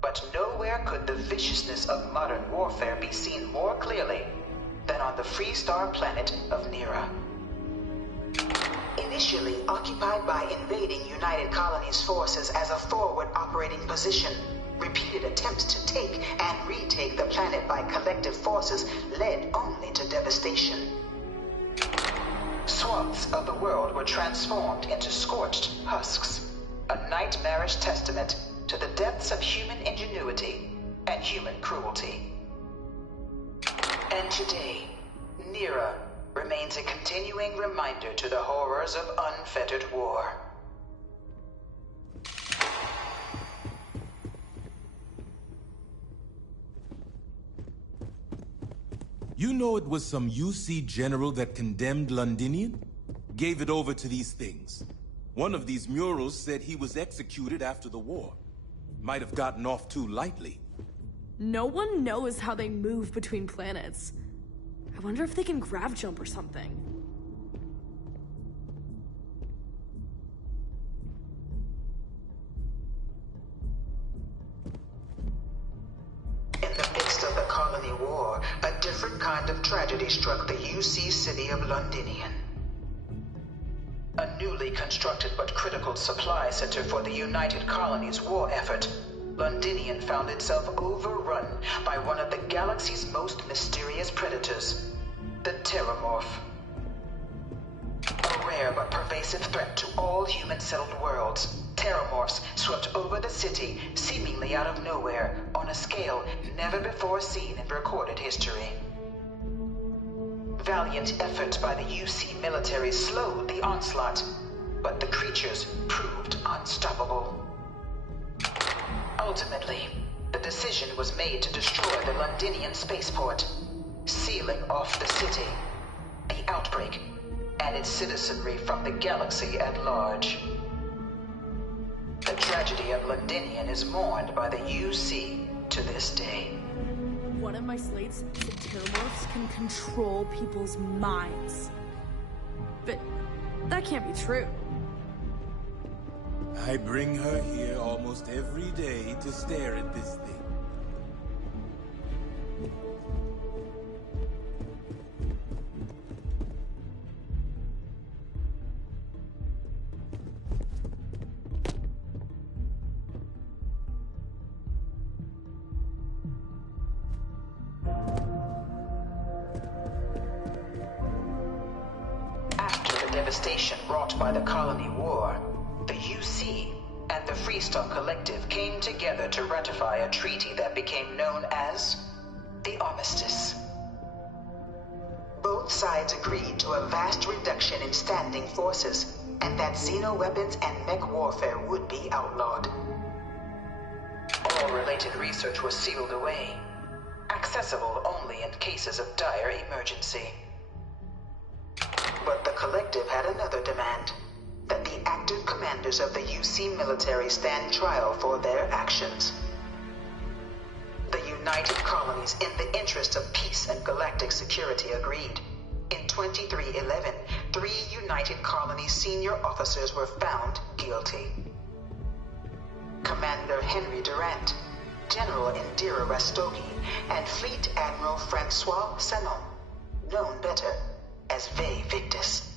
But nowhere could the viciousness of modern warfare be seen more clearly than on the Freestar planet of Nira. Initially occupied by invading United Colonies forces as a forward operating position, repeated attempts to take and retake the planet by collective forces led only to devastation. Swaths of the world were transformed into scorched husks, a nightmarish testament to the depths of human ingenuity and human cruelty. And today, Nira remains a continuing reminder to the horrors of unfettered war. You know it was some UC general that condemned Londinian? Gave it over to these things. One of these murals said he was executed after the war. Might have gotten off too lightly. No one knows how they move between planets. I wonder if they can grav jump or something. In the midst of the colony war, a different kind of tragedy struck the UC city of Londinian. A newly constructed but critical supply center for the United Colonies' war effort, Londinian found itself overrun by one of the galaxy's most mysterious predators, the Terramorph. A rare but pervasive threat to all human-settled worlds, Terramorphs swept over the city, seemingly out of nowhere, on a scale never before seen in recorded history. Valiant efforts by the UC military slowed the onslaught, but the creatures proved unstoppable. Ultimately, the decision was made to destroy the Londinian spaceport, sealing off the city, the outbreak, and its citizenry from the galaxy at large. The tragedy of Londinian is mourned by the UC to this day. One of my slates said Terramorphs can control people's minds. but that can't be true. I bring her here almost every day to stare at this thing. After the devastation wrought by the Colony War, the UC and the Freestar Collective came together to ratify a treaty that became known as the Armistice. Both sides agreed to a vast reduction in standing forces, and that xeno-weapons and mech warfare would be outlawed. All related research was sealed away, accessible only in cases of dire emergency. But the Collective had another demand: that the active commanders of the UC military stand trial for their actions. The United Colonies, in the interest of peace and galactic security, agreed. In 2311, 3 United Colonies senior officers were found guilty. Commander Henry Durant, General Indira Rastogi, and Fleet Admiral Francois Sanon, known better as Ve Victus.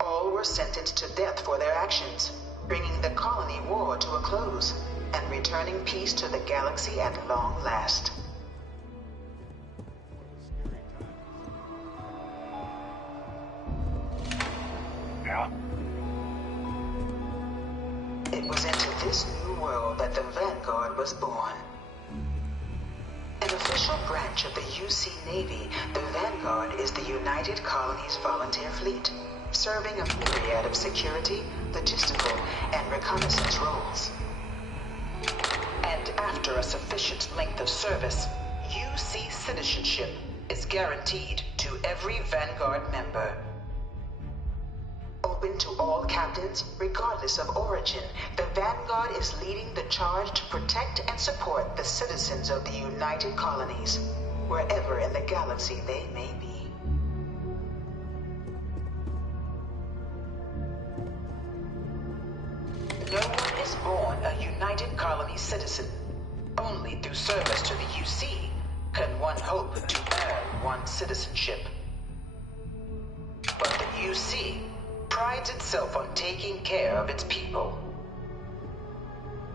All were sentenced to death for their actions, bringing the colony war to a close and returning peace to the galaxy at long last. Yeah? It was into this new world that the Vanguard was born. An official branch of the UC Navy, the Vanguard is the United Colonies Volunteer Fleet, serving a myriad of security, logistical, and reconnaissance roles. And after a sufficient length of service, UC citizenship is guaranteed to every Vanguard member. Open to all captains, regardless of origin, the Vanguard is leading the charge to protect and support the citizens of the United Colonies, wherever in the galaxy they may be. No one is born a United Colonies citizen. Only through service to the UC can one hope to earn one's citizenship. But the UC prides itself on taking care of its people.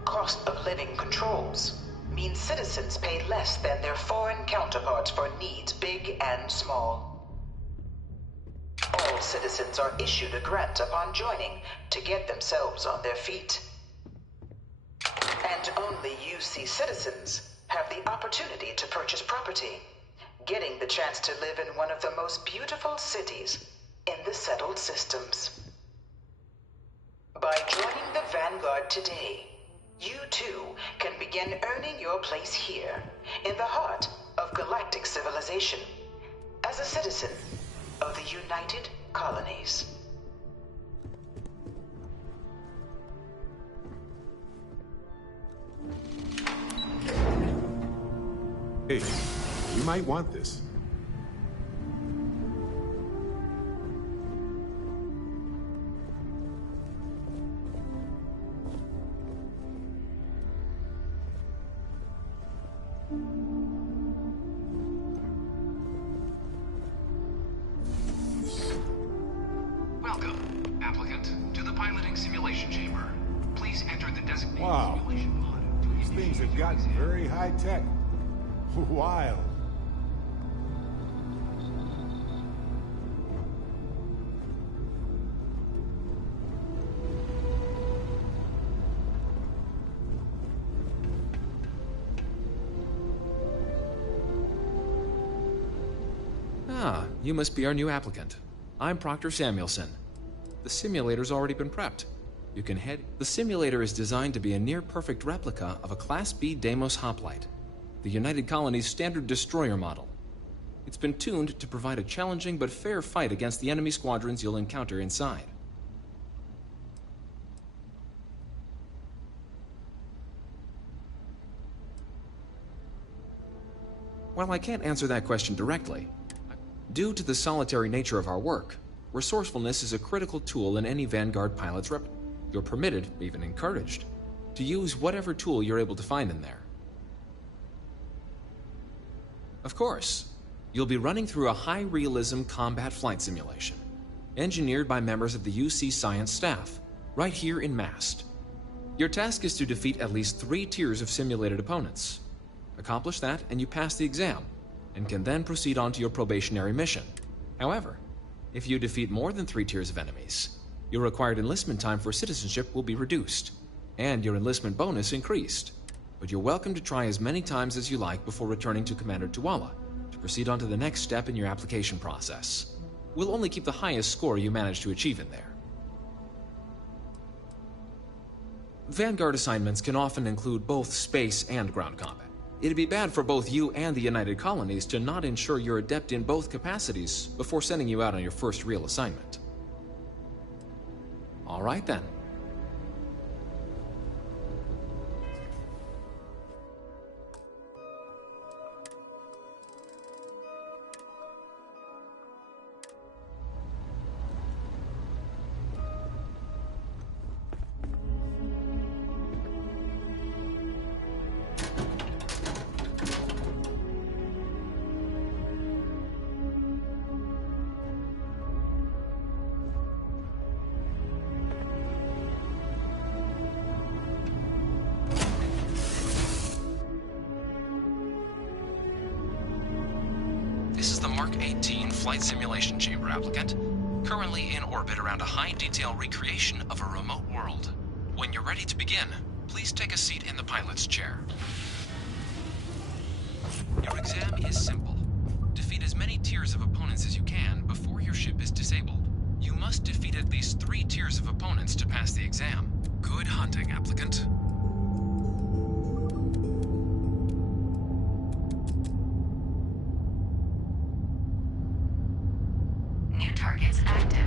Cost of living controls mean citizens pay less than their foreign counterparts for needs big and small. All citizens are issued a grant upon joining to get themselves on their feet. And only UC citizens have the opportunity to purchase property, getting the chance to live in one of the most beautiful cities in the settled systems. By joining the Vanguard today, you too can begin earning your place here, in the heart of galactic civilization, as a citizen of the United Colonies. Hey, you might want this. Welcome, applicant, to the piloting simulation chamber. Please enter the designated Wow. simulation pod. These things have gotten very high-tech. Wild. Ah, you must be our new applicant. I'm Proctor Samuelson. The simulator's already been prepped. You can head... The simulator is designed to be a near-perfect replica of a Class B Deimos hoplite, the United Colony's standard destroyer model. It's been tuned to provide a challenging but fair fight against the enemy squadrons you'll encounter inside. While I can't answer that question directly, due to the solitary nature of our work, resourcefulness is a critical tool in any Vanguard pilot's rep. You're permitted, even encouraged, to use whatever tool you're able to find in there. Of course, you'll be running through a high-realism combat flight simulation, engineered by members of the UC Science staff, right here in Mast. Your task is to defeat at least 3 tiers of simulated opponents. Accomplish that, and you pass the exam, and can then proceed on to your probationary mission. However, if you defeat more than 3 tiers of enemies, your required enlistment time for citizenship will be reduced, and your enlistment bonus increased. But you're welcome to try as many times as you like before returning to Commander Tuala to proceed on to the next step in your application process. We'll only keep the highest score you manage to achieve in there. Vanguard assignments can often include both space and ground combat. It'd be bad for both you and the United Colonies to not ensure you're adept in both capacities before sending you out on your first real assignment. All right then. This is the Mark 18 Flight Simulation Chamber applicant, currently in orbit around a high-detail recreation of a remote world. When you're ready to begin, please take a seat in the pilot's chair. Your exam is simple. Defeat as many tiers of opponents as you can before your ship is disabled. You must defeat at least 3 tiers of opponents to pass the exam. Good hunting, applicant. New targets active.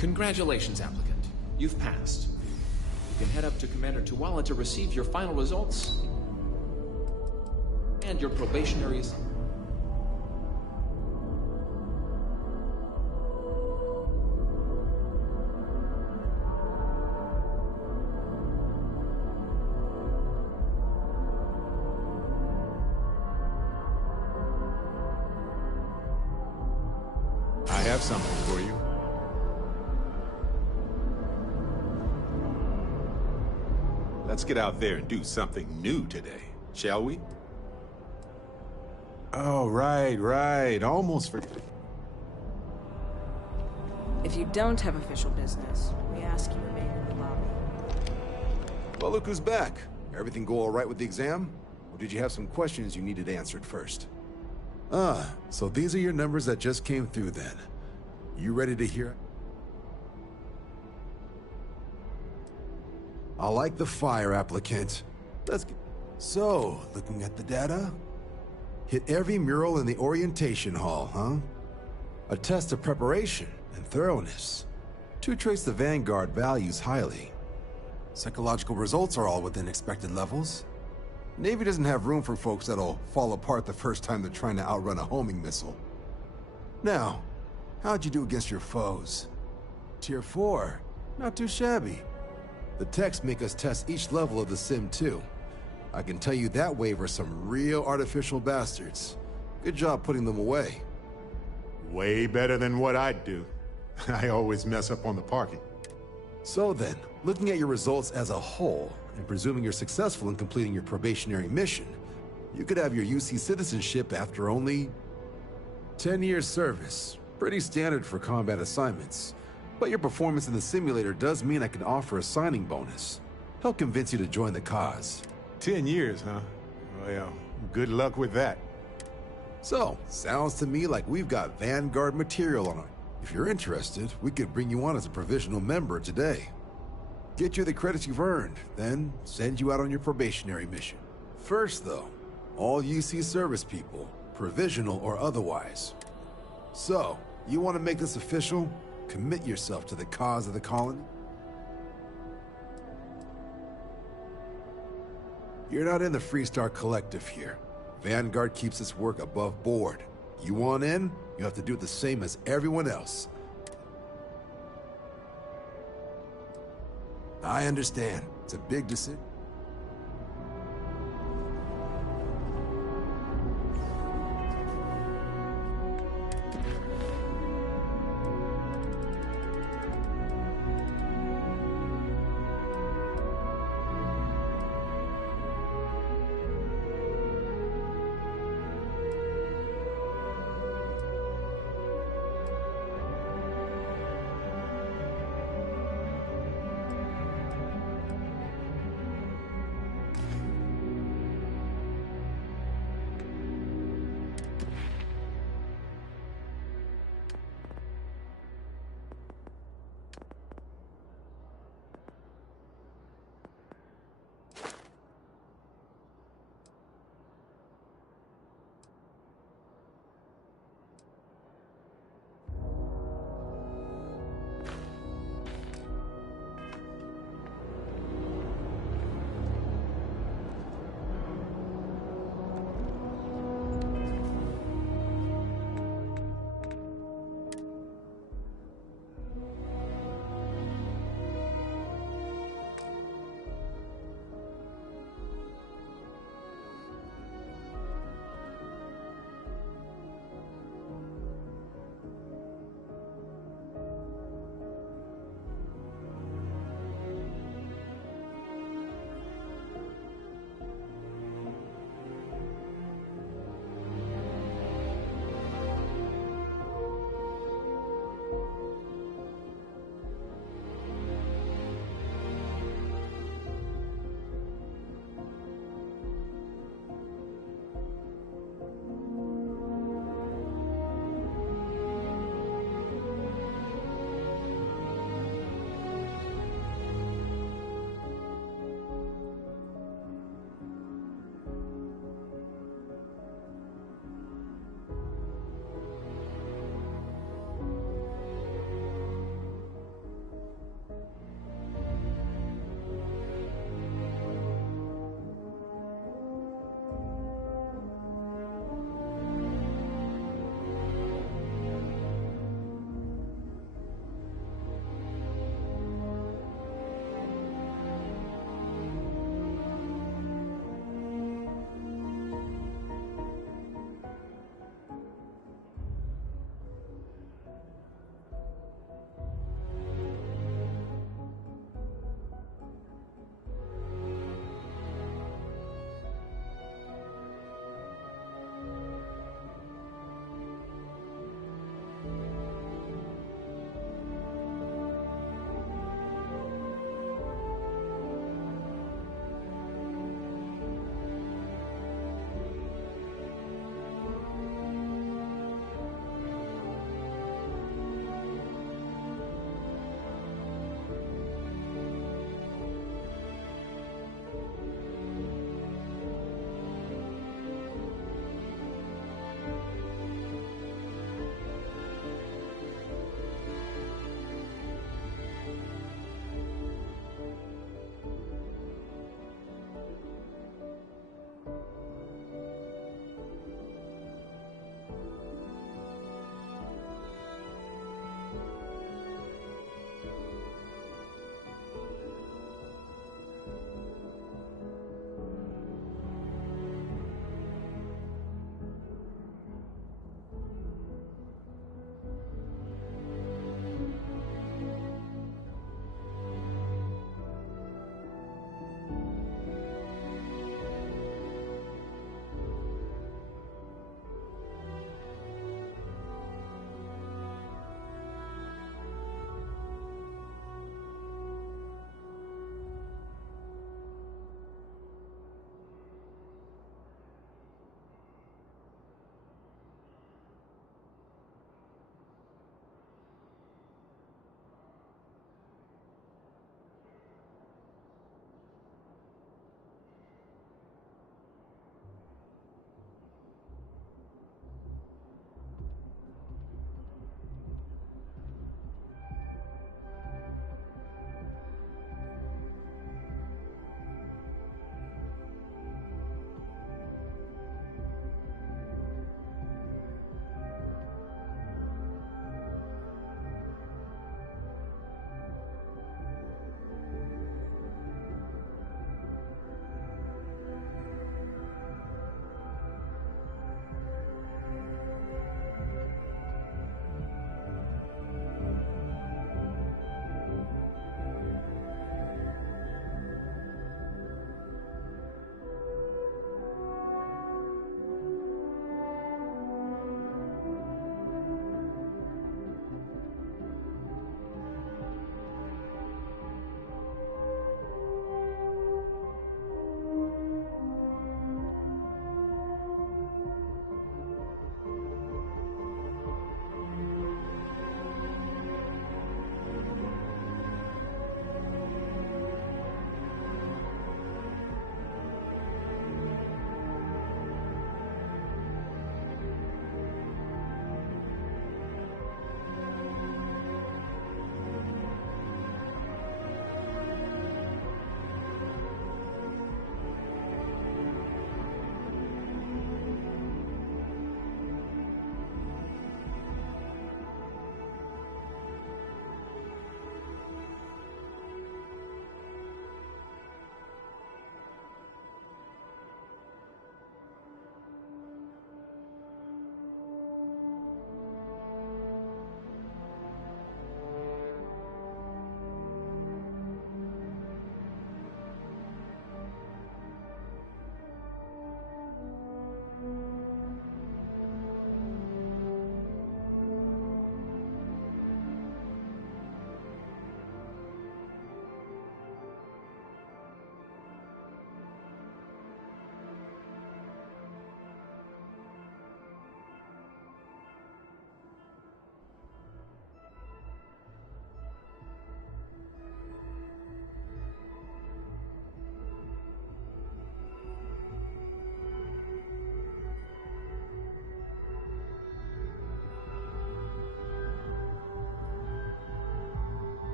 Congratulations, applicant. You've passed. You can head up to Commander Tuwala to receive your final results and your probationary assignment. I have something for you. Let's get out there and do something new today, shall we? Oh, right. Almost forgot. If you don't have official business, we ask you remain in the lobby. Well, look who's back. Everything go all right with the exam? Or did you have some questions you needed answered first? Ah, so these are your numbers that just came through then. You ready to hear? I like the fire, applicant. Let's get... So, looking at the data? Hit every mural in the orientation hall, huh? A test of preparation and thoroughness. Two traits the Vanguard values highly. Psychological results are all within expected levels. Navy doesn't have room for folks that'll fall apart the first time they're trying to outrun a homing missile. Now, how'd you do against your foes? Tier 4, not too shabby. The techs make us test each level of the sim too. I can tell you that wave are some real artificial bastards. Good job putting them away. Way better than what I'd do. I always mess up on the parking. So then, looking at your results as a whole, and presuming you're successful in completing your probationary mission, you could have your UC citizenship after only 10 years service. Pretty standard for combat assignments. But your performance in the simulator does mean I can offer a signing bonus. Help convince you to join the cause. 10 years, huh? Well, good luck with that. So, sounds to me like we've got Vanguard material on it. If you're interested, we could bring you on as a provisional member today. Get you the credits you've earned, then send you out on your probationary mission. First, though, all UC service people, provisional or otherwise. So, you want to make this official? Commit yourself to the cause of the colony? You're not in the Freestar Collective here. Vanguard keeps its work above board. You want in, you have to do the same as everyone else. I understand. It's a big decision.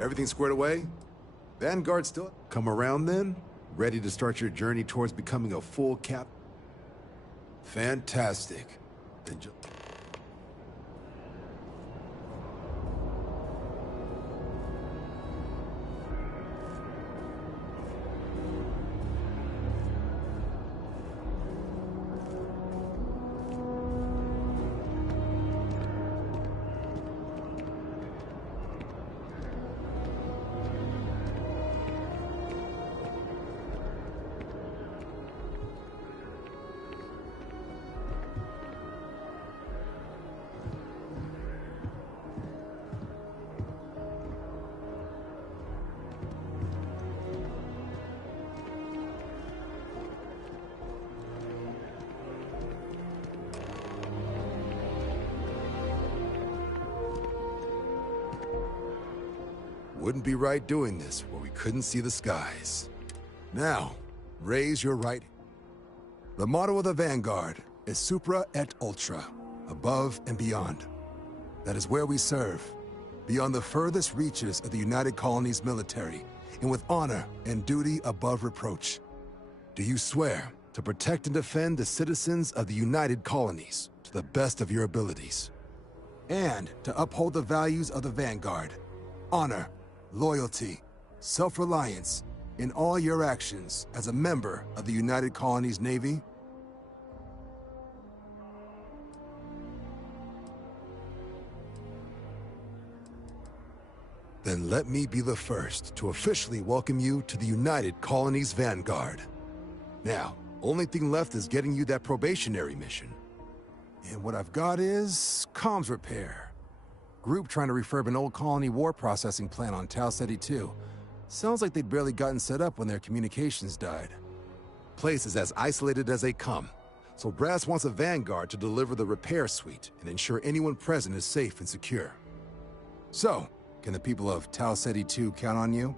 Everything squared away? Vanguard still come around then? Ready to start your journey towards becoming a full cap? Fantastic. Then wouldn't be right doing this where we couldn't see the skies. Now, raise your right. The motto of the Vanguard is Supra et Ultra, above and beyond. That is where we serve, beyond the furthest reaches of the United Colonies military, and with honor and duty above reproach. Do you swear to protect and defend the citizens of the United Colonies to the best of your abilities, and to uphold the values of the Vanguard, honor, loyalty, self-reliance in all your actions as a member of the United Colonies Navy? Then let me be the first to officially welcome you to the United Colonies Vanguard. Now, only thing left is getting you that probationary mission. And what I've got is comms repair. Group trying to refurb an old colony war processing plant on Tau Ceti 2. Sounds like they'd barely gotten set up when their communications died. Place is as isolated as they come, so Brass wants a Vanguard to deliver the repair suite and ensure anyone present is safe and secure. So, can the people of Tau Ceti 2 count on you?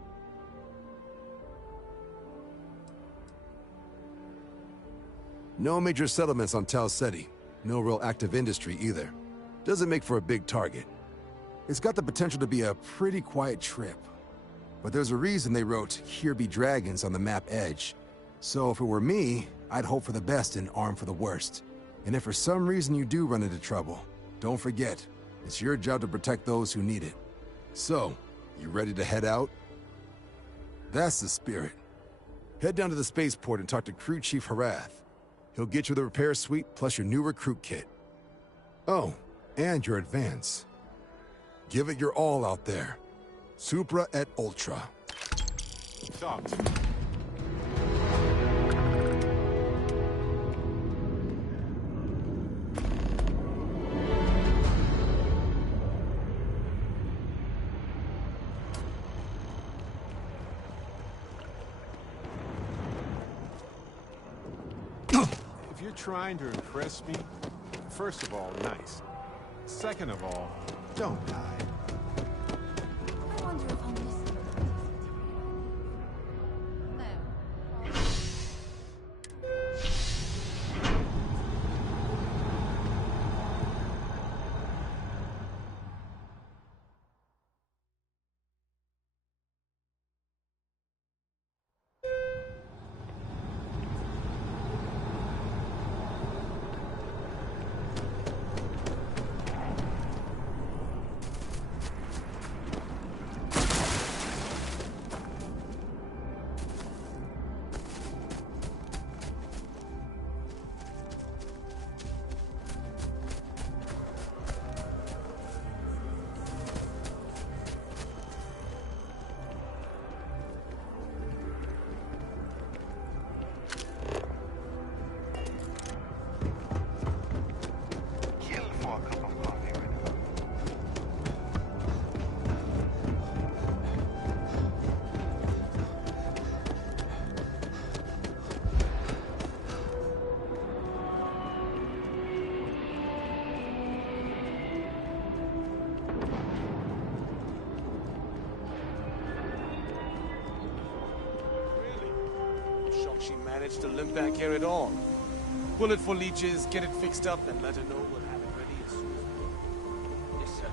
No major settlements on Tau Ceti. No real active industry either. Doesn't make for a big target. It's got the potential to be a pretty quiet trip. But there's a reason they wrote, "Here be dragons" on the map edge. So if it were me, I'd hope for the best and arm for the worst. And if for some reason you do run into trouble, don't forget, it's your job to protect those who need it. So, you ready to head out? That's the spirit. Head down to the spaceport and talk to Crew Chief Harath. He'll get you the repair suite plus your new recruit kit. Oh, and your advance. Give it your all out there. Supra et Ultra. Talk. If you're trying to impress me, first of all, nice. Second of all, don't die. I wonder if I'll miss it. managed to limp back here at all. Pull it for leeches, get it fixed up, and let her know we'll have it ready as soon as Yes, sir.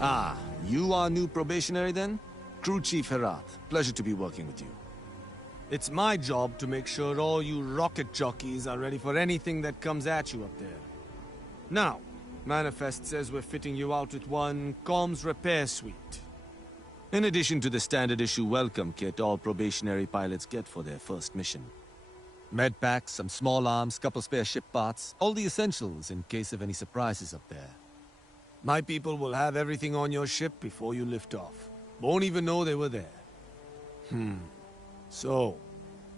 Ah, you are new probationary then? Crew Chief Herat. Pleasure to be working with you. It's my job to make sure all you rocket jockeys are ready for anything that comes at you up there. Now, Manifest says we're fitting you out with one comms repair suite. In addition to the standard issue welcome kit all probationary pilots get for their first mission. Med packs, some small arms, couple spare ship parts, all the essentials in case of any surprises up there. My people will have everything on your ship before you lift off. Won't even know they were there. So,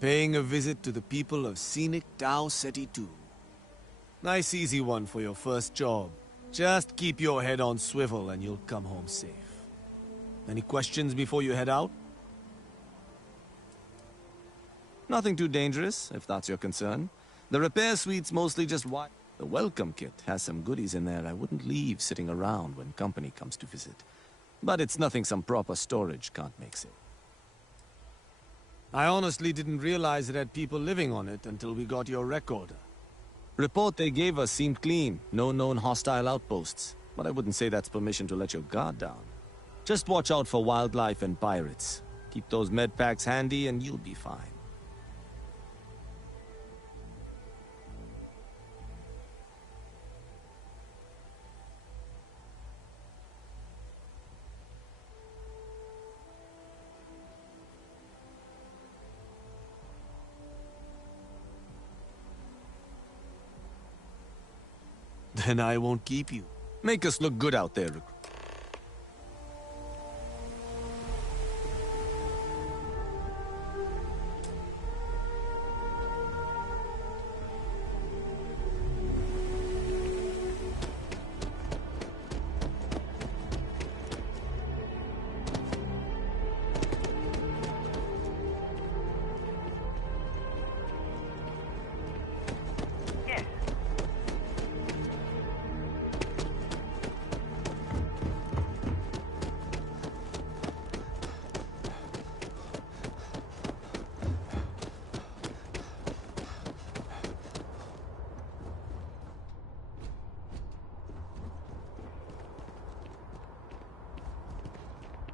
paying a visit to the people of scenic Tau Ceti 2. Nice easy one for your first job. Just keep your head on swivel and you'll come home safe. Any questions before you head out? Nothing too dangerous, if that's your concern. The repair suite's mostly just The welcome kit has some goodies in there I wouldn't leave sitting around when company comes to visit. But it's nothing some proper storage can't make safe. I honestly didn't realize it had people living on it until we got your recorder. Report they gave us seemed clean. No known hostile outposts. But I wouldn't say that's permission to let your guard down. Just watch out for wildlife and pirates. Keep those med packs handy and you'll be fine. Then I won't keep you. Make us look good out there, recruit.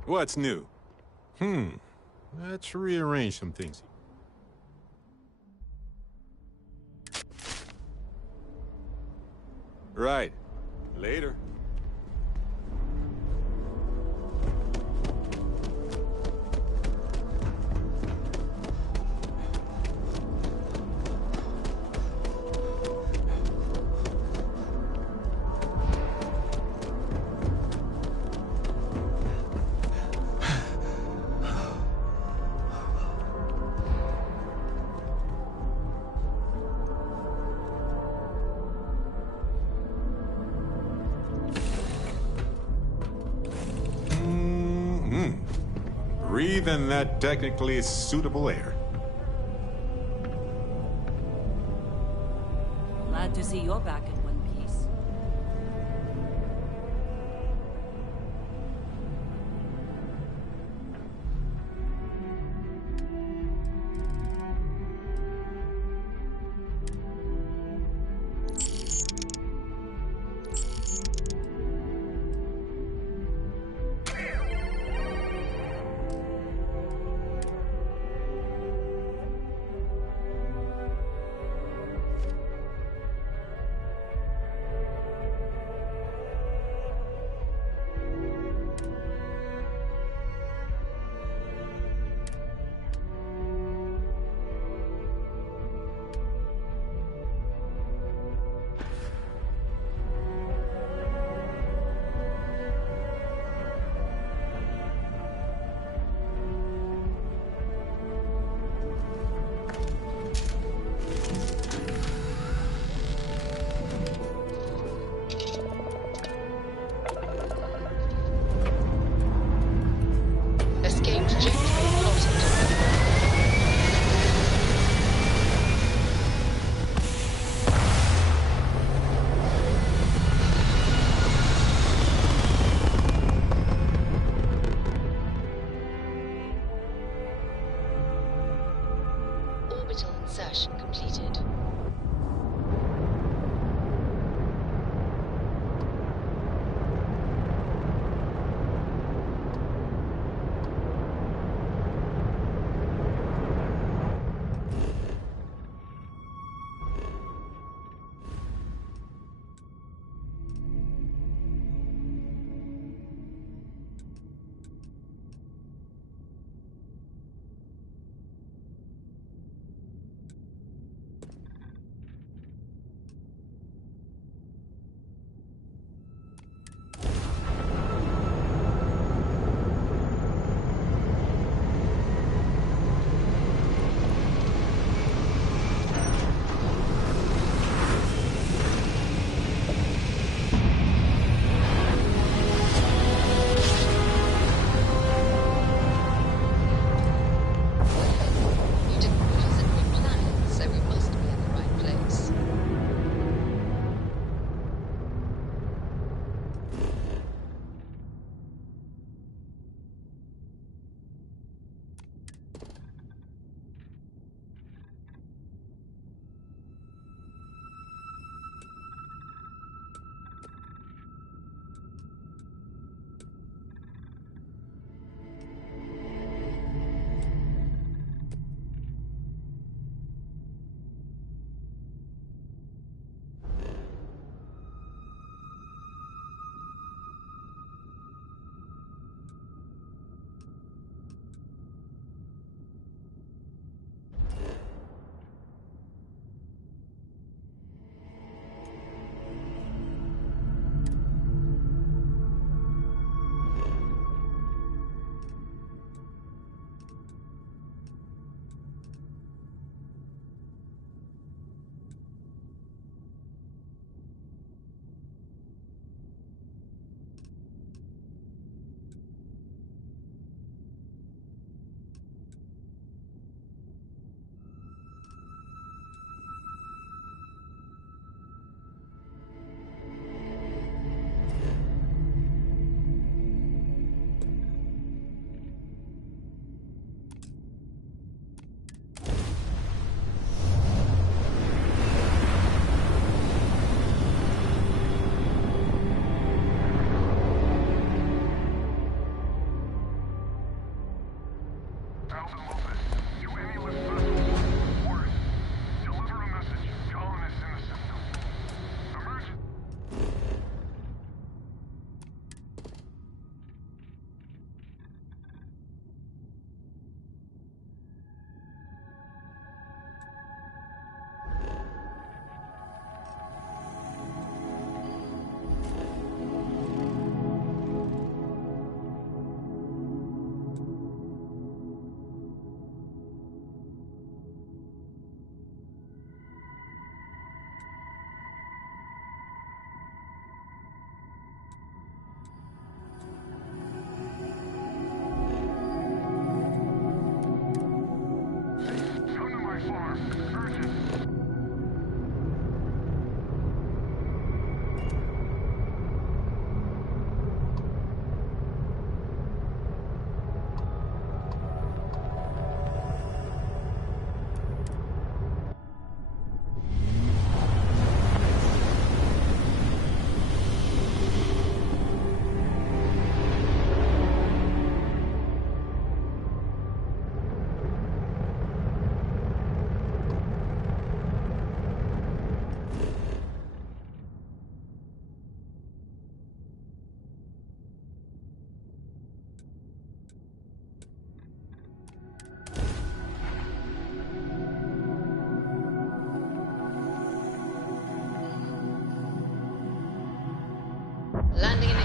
What's new? Let's rearrange some things. Right. Later. Breathe in that technically suitable air. Glad to see you're back in one piece.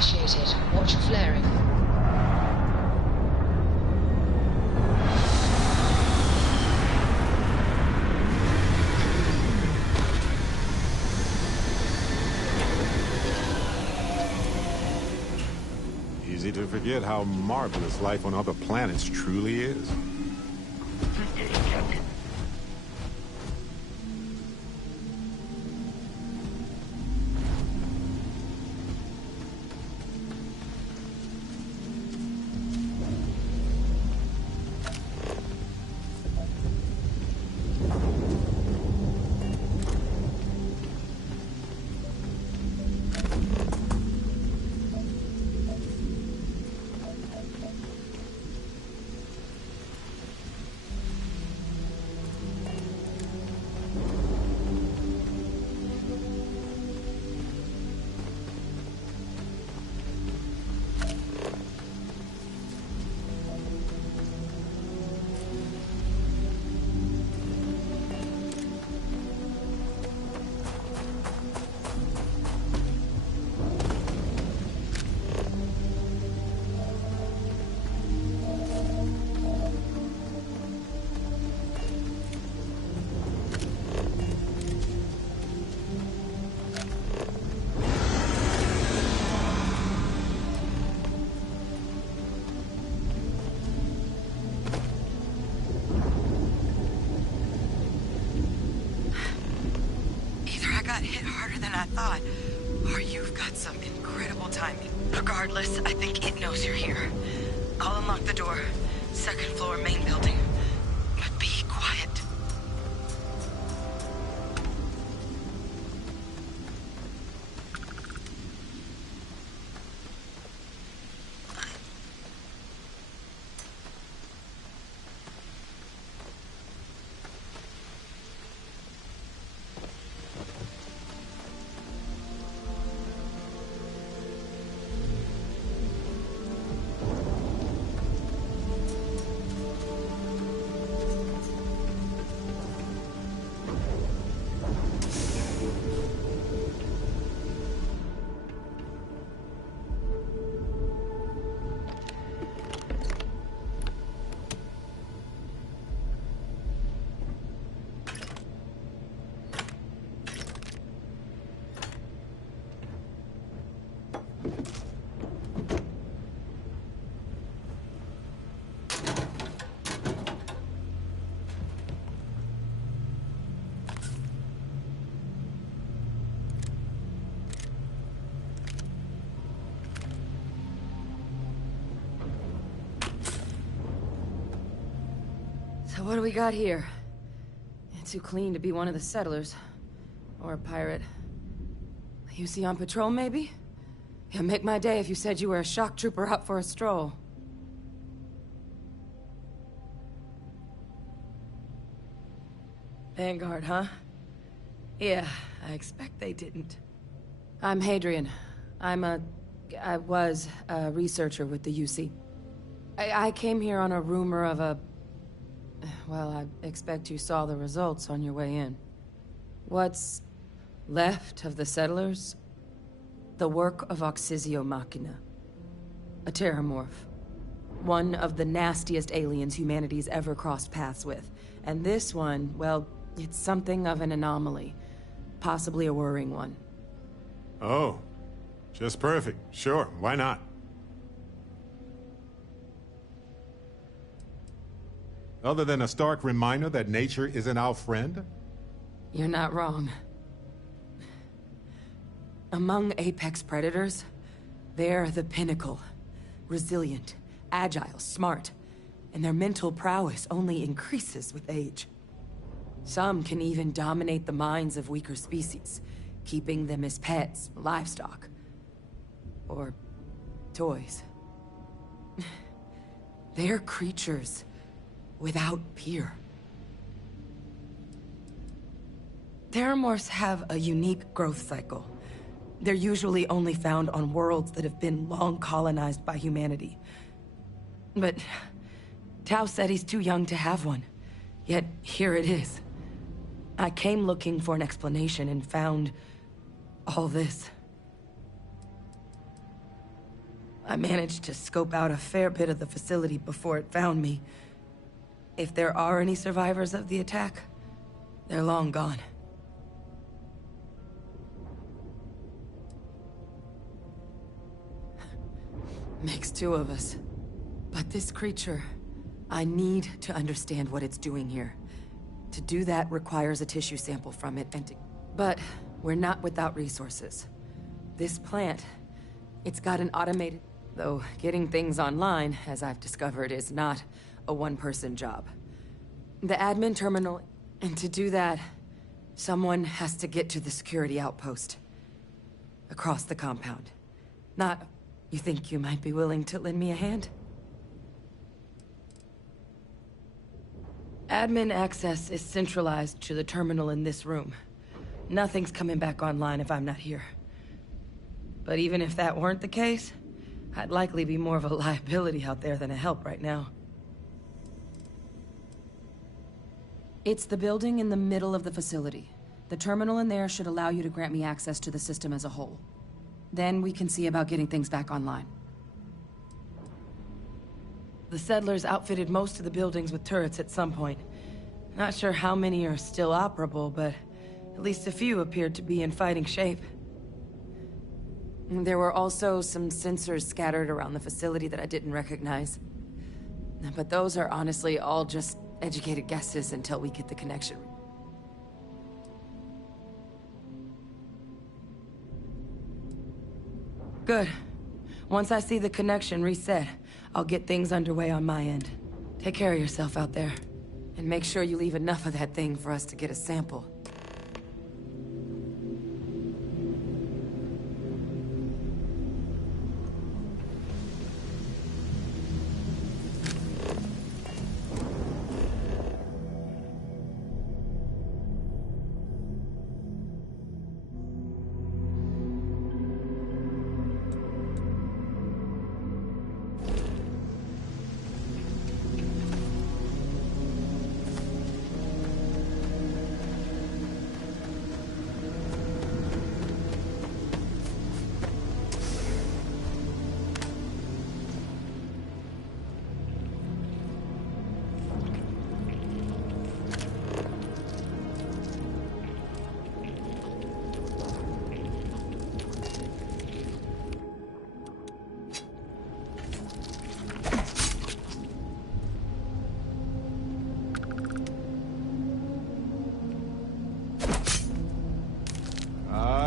initiated. Watch for flaring. Easy to forget how marvelous life on other planets truly is. Hit harder than I thought, or you've got some incredible timing. Regardless, I think it knows you're here. I'll unlock the door. Second floor, main building. But be quiet. So what do we got here? Too clean to be one of the settlers. Or a pirate. You see on patrol, maybe? It'd make my day if you said you were a shock trooper out for a stroll. Vanguard, huh? Yeah, I expect they didn't. I'm Hadrian. I was a researcher with the UC. I came here on a rumor of a... Well, I expect you saw the results on your way in. What's left of the settlers? The work of Oxysio Machina. A terramorph. One of the nastiest aliens humanity's ever crossed paths with. And this one, well, it's something of an anomaly. Possibly a worrying one. Oh, just perfect. Sure, why not? Other than a stark reminder that nature isn't our friend? You're not wrong. Among apex predators, they're the pinnacle. Resilient, agile, smart, and their mental prowess only increases with age. Some can even dominate the minds of weaker species, keeping them as pets, livestock, or toys. They're creatures without peer. Terramorphs have a unique growth cycle. They're usually only found on worlds that have been long colonized by humanity. But Tau said he's too young to have one. Yet here it is. I came looking for an explanation and found all this. I managed to scope out a fair bit of the facility before it found me. If there are any survivors of the attack, they're long gone. Makes two of us. But this creature, I need to understand what it's doing here. To do that requires a tissue sample from it and to... But we're not without resources. This plant, it's got an automated... Though getting things online, as I've discovered, is not a one-person job. The admin terminal... And to do that, someone has to get to the security outpost. Across the compound. Not... You think you might be willing to lend me a hand? Admin access is centralized to the terminal in this room. Nothing's coming back online if I'm not here. But even if that weren't the case, I'd likely be more of a liability out there than a help right now. It's the building in the middle of the facility. The terminal in there should allow you to grant me access to the system as a whole. Then we can see about getting things back online. The settlers outfitted most of the buildings with turrets at some point. Not sure how many are still operable, but at least a few appeared to be in fighting shape. There were also some sensors scattered around the facility that I didn't recognize. But those are honestly all just educated guesses until we get the connection. Good. Once I see the connection reset, I'll get things underway on my end. Take care of yourself out there. And make sure you leave enough of that thing for us to get a sample.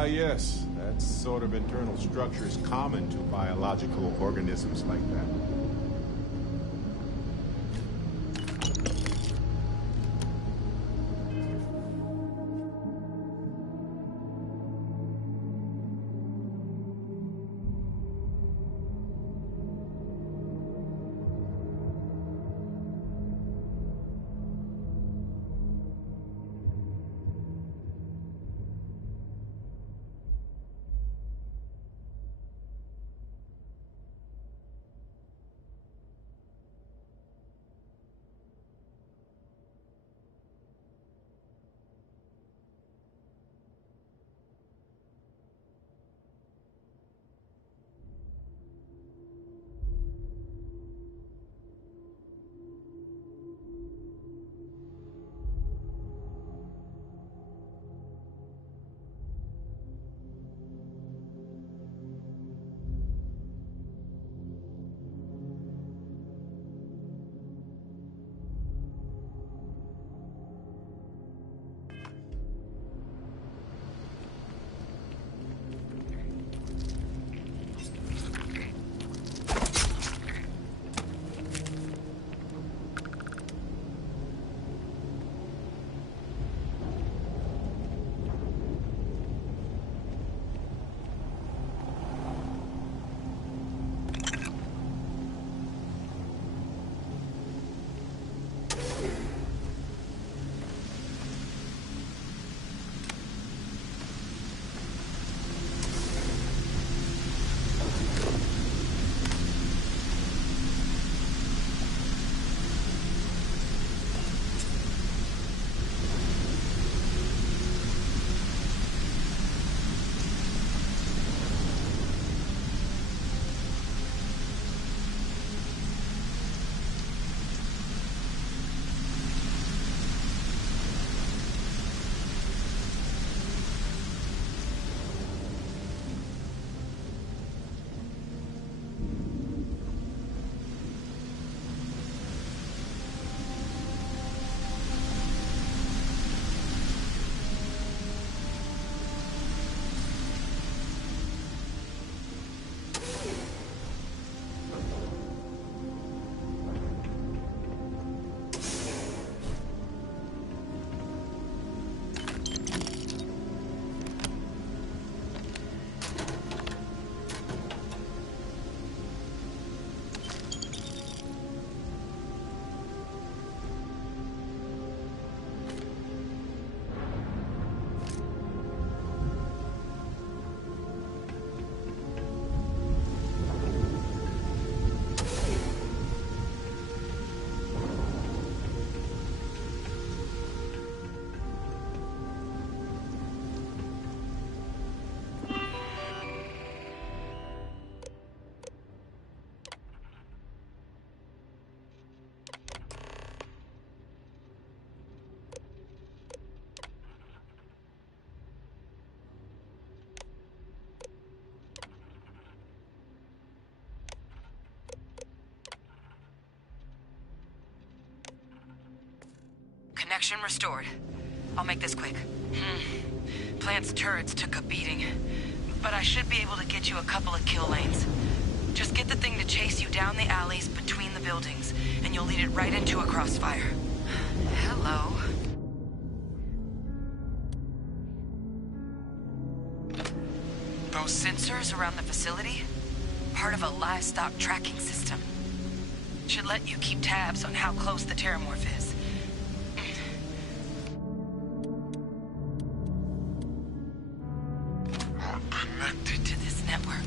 Yes. That sort of internal structure is common to biological organisms like that. Connection restored. I'll make this quick. Plant's turrets took a beating, but I should be able to get you a couple of kill lanes. Just get the thing to chase you down the alleys between the buildings, and you'll lead it right into a crossfire. Hello. Those sensors around the facility? Part of a livestock tracking system. Should let you keep tabs on how close the terramorph is. Connected to this network.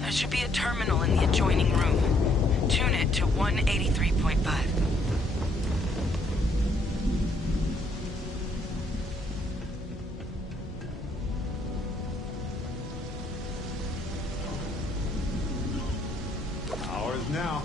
There should be a terminal in the adjoining room. Tune it to 183.5. Ours now.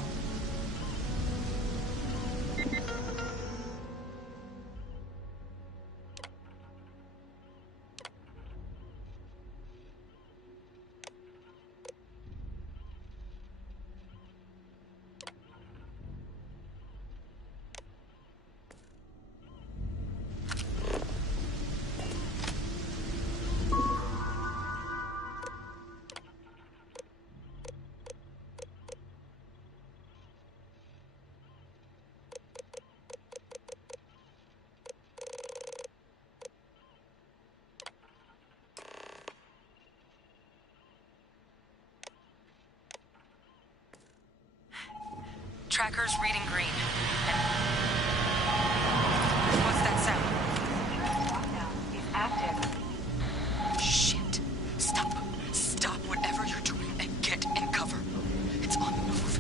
Tracker's reading green. What's that sound? Is active. Shit. Stop. Stop whatever you're doing and get in cover. It's on the move.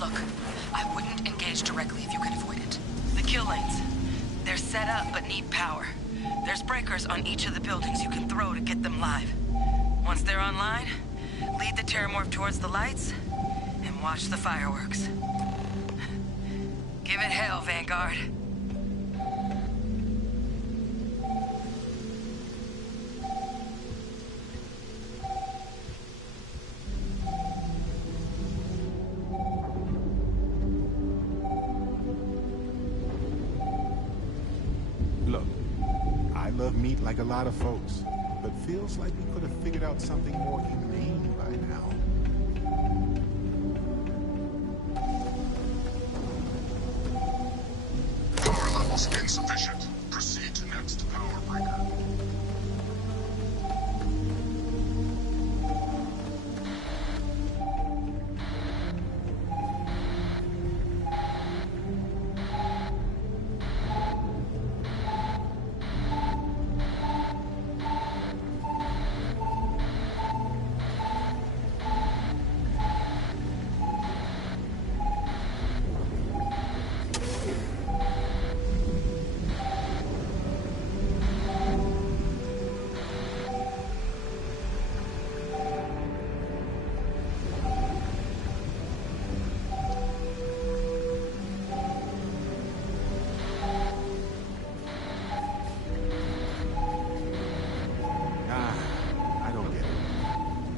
Look, I wouldn't engage directly if you can avoid it. The kill lanes. They're set up but need power. There's breakers on each of the buildings you can throw to get them live. Once they're online, lead the terramorph towards the lights and watch the fireworks. Give it hell, Vanguard. Look, I love meat like a lot of folks, but feels like we could have figured out something more humane by now. Power levels insufficient. Proceed to next power breaker.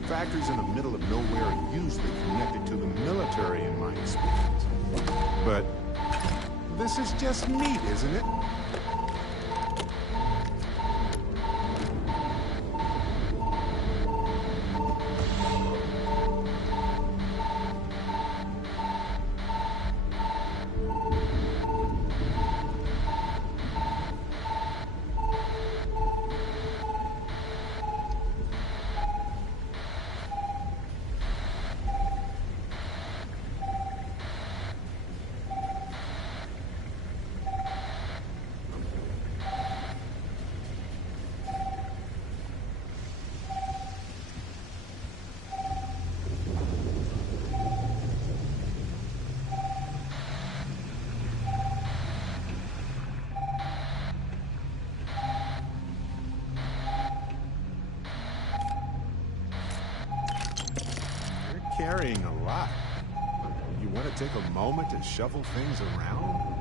Factories in the middle of nowhere are usually connected to the military in my experience. But this is just meat, isn't it? Carrying a lot. You want to take a moment to shuffle things around?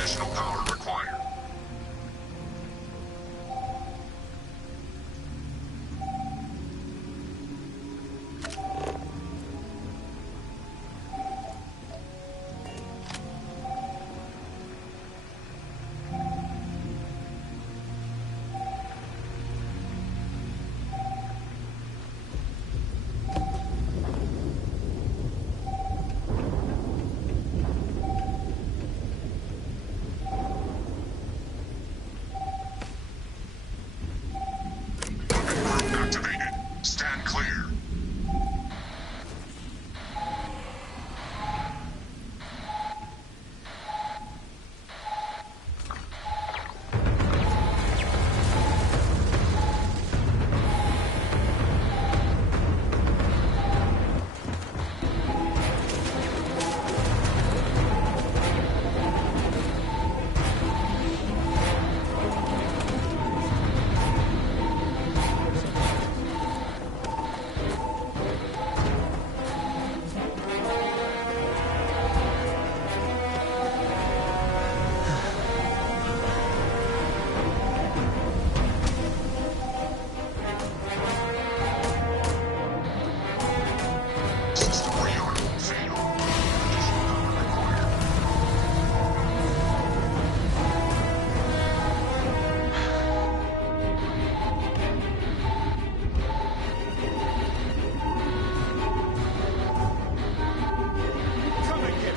Additional power required. Activated. Stand clear. System rearm failed. Additional power required. Come and get it.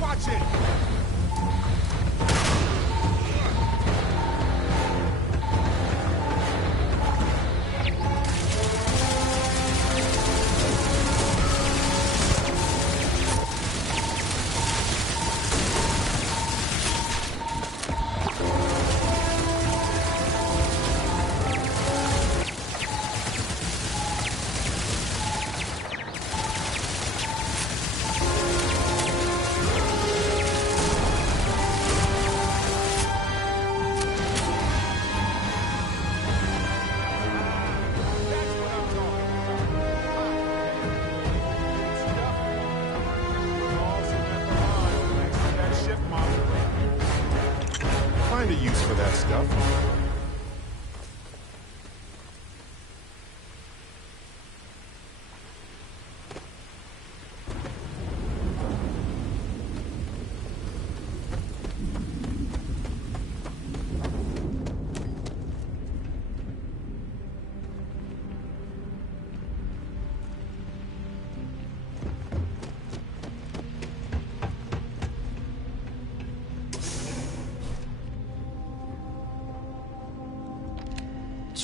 Watch it! Find a use for that stuff.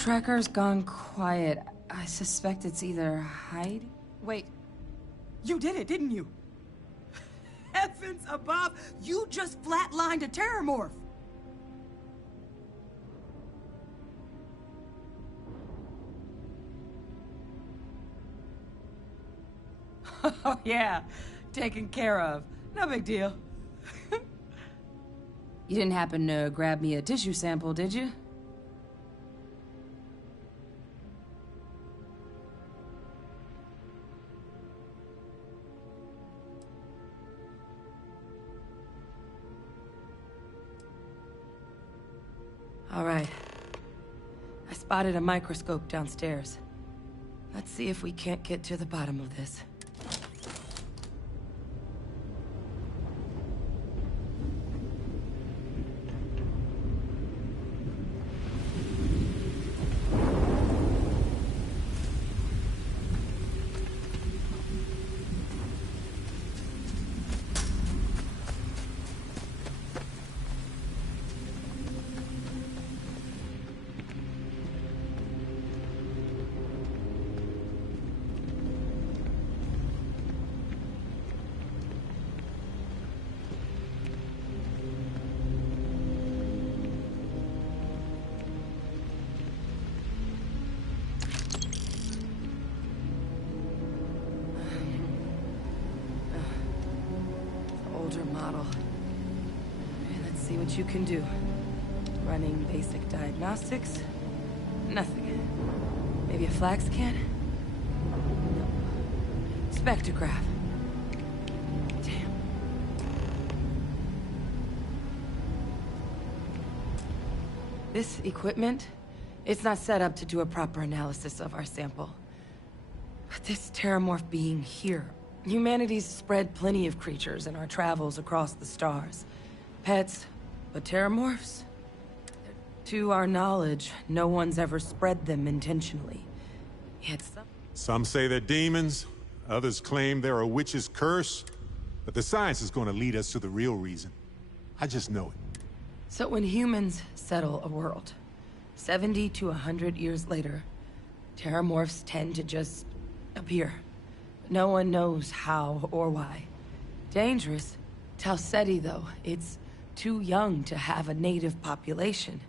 tracker's gone quiet. I suspect it's either hiding. Wait. You did it, didn't you? Heavens above! You just flatlined a terramorph! Oh, yeah. Taken care of. No big deal. You didn't happen to grab me a tissue sample, did you? All right. I spotted a microscope downstairs. Let's see if we can't get to the bottom of this. Older model. Okay, let's see what you can do. Running basic diagnostics. Nothing. Maybe a flag scan? No. Spectrograph. Damn. This equipment, it's not set up to do a proper analysis of our sample. But this terramorph being here, humanity's spread plenty of creatures in our travels across the stars. Pets, but terramorphs? To our knowledge, no one's ever spread them intentionally. Yet Some say they're demons, others claim they're a witch's curse. But the science is going to lead us to the real reason. I just know it. So when humans settle a world, 70 to 100 years later, terramorphs tend to just appear. No one knows how or why. Dangerous. Tau Ceti, though, it's too young to have a native population.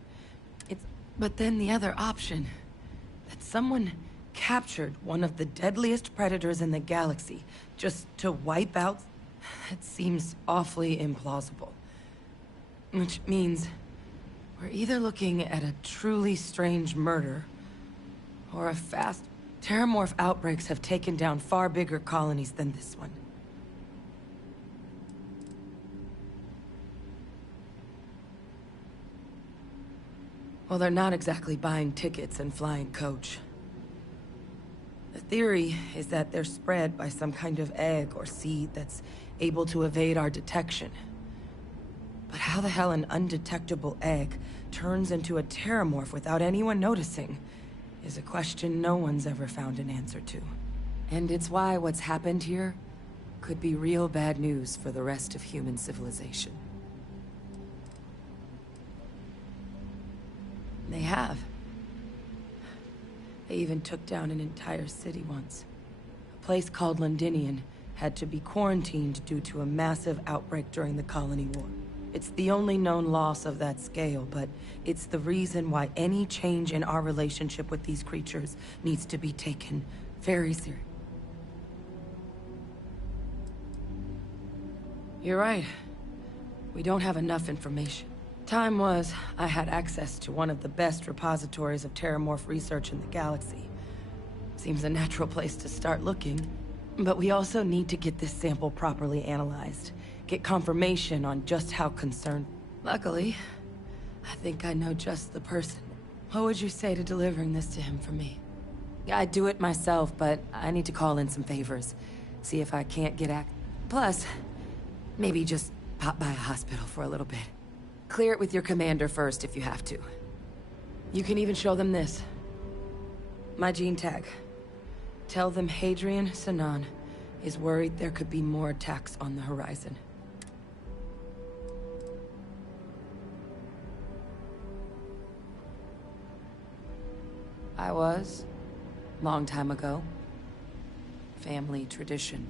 But then the other option, that someone captured one of the deadliest predators in the galaxy just to wipe out, it seems awfully implausible. Which means we're either looking at a truly strange murder or a fast... Terramorph outbreaks have taken down far bigger colonies than this one. Well, they're not exactly buying tickets and flying coach. The theory is that they're spread by some kind of egg or seed that's able to evade our detection. But how the hell an undetectable egg turns into a terramorph without anyone noticing is a question no one's ever found an answer to. And it's why what's happened here could be real bad news for the rest of human civilization. They have. They even took down an entire city once. A place called Londinian had to be quarantined due to a massive outbreak during the Colony War. It's the only known loss of that scale, but it's the reason why any change in our relationship with these creatures needs to be taken very seriously. You're right. We don't have enough information. Time was, I had access to one of the best repositories of terramorph research in the galaxy. Seems a natural place to start looking. But we also need to get this sample properly analyzed. Get confirmation on just how concerned... Luckily, I think I know just the person. What would you say to delivering this to him for me? I'd do it myself, but I need to call in some favors. See if I can't get Plus, maybe just pop by a hospital for a little bit. Clear it with your commander first if you have to. You can even show them this. My gene tag. Tell them Hadrian Sanan is worried there could be more attacks on the horizon. I was. Long time ago. Family tradition.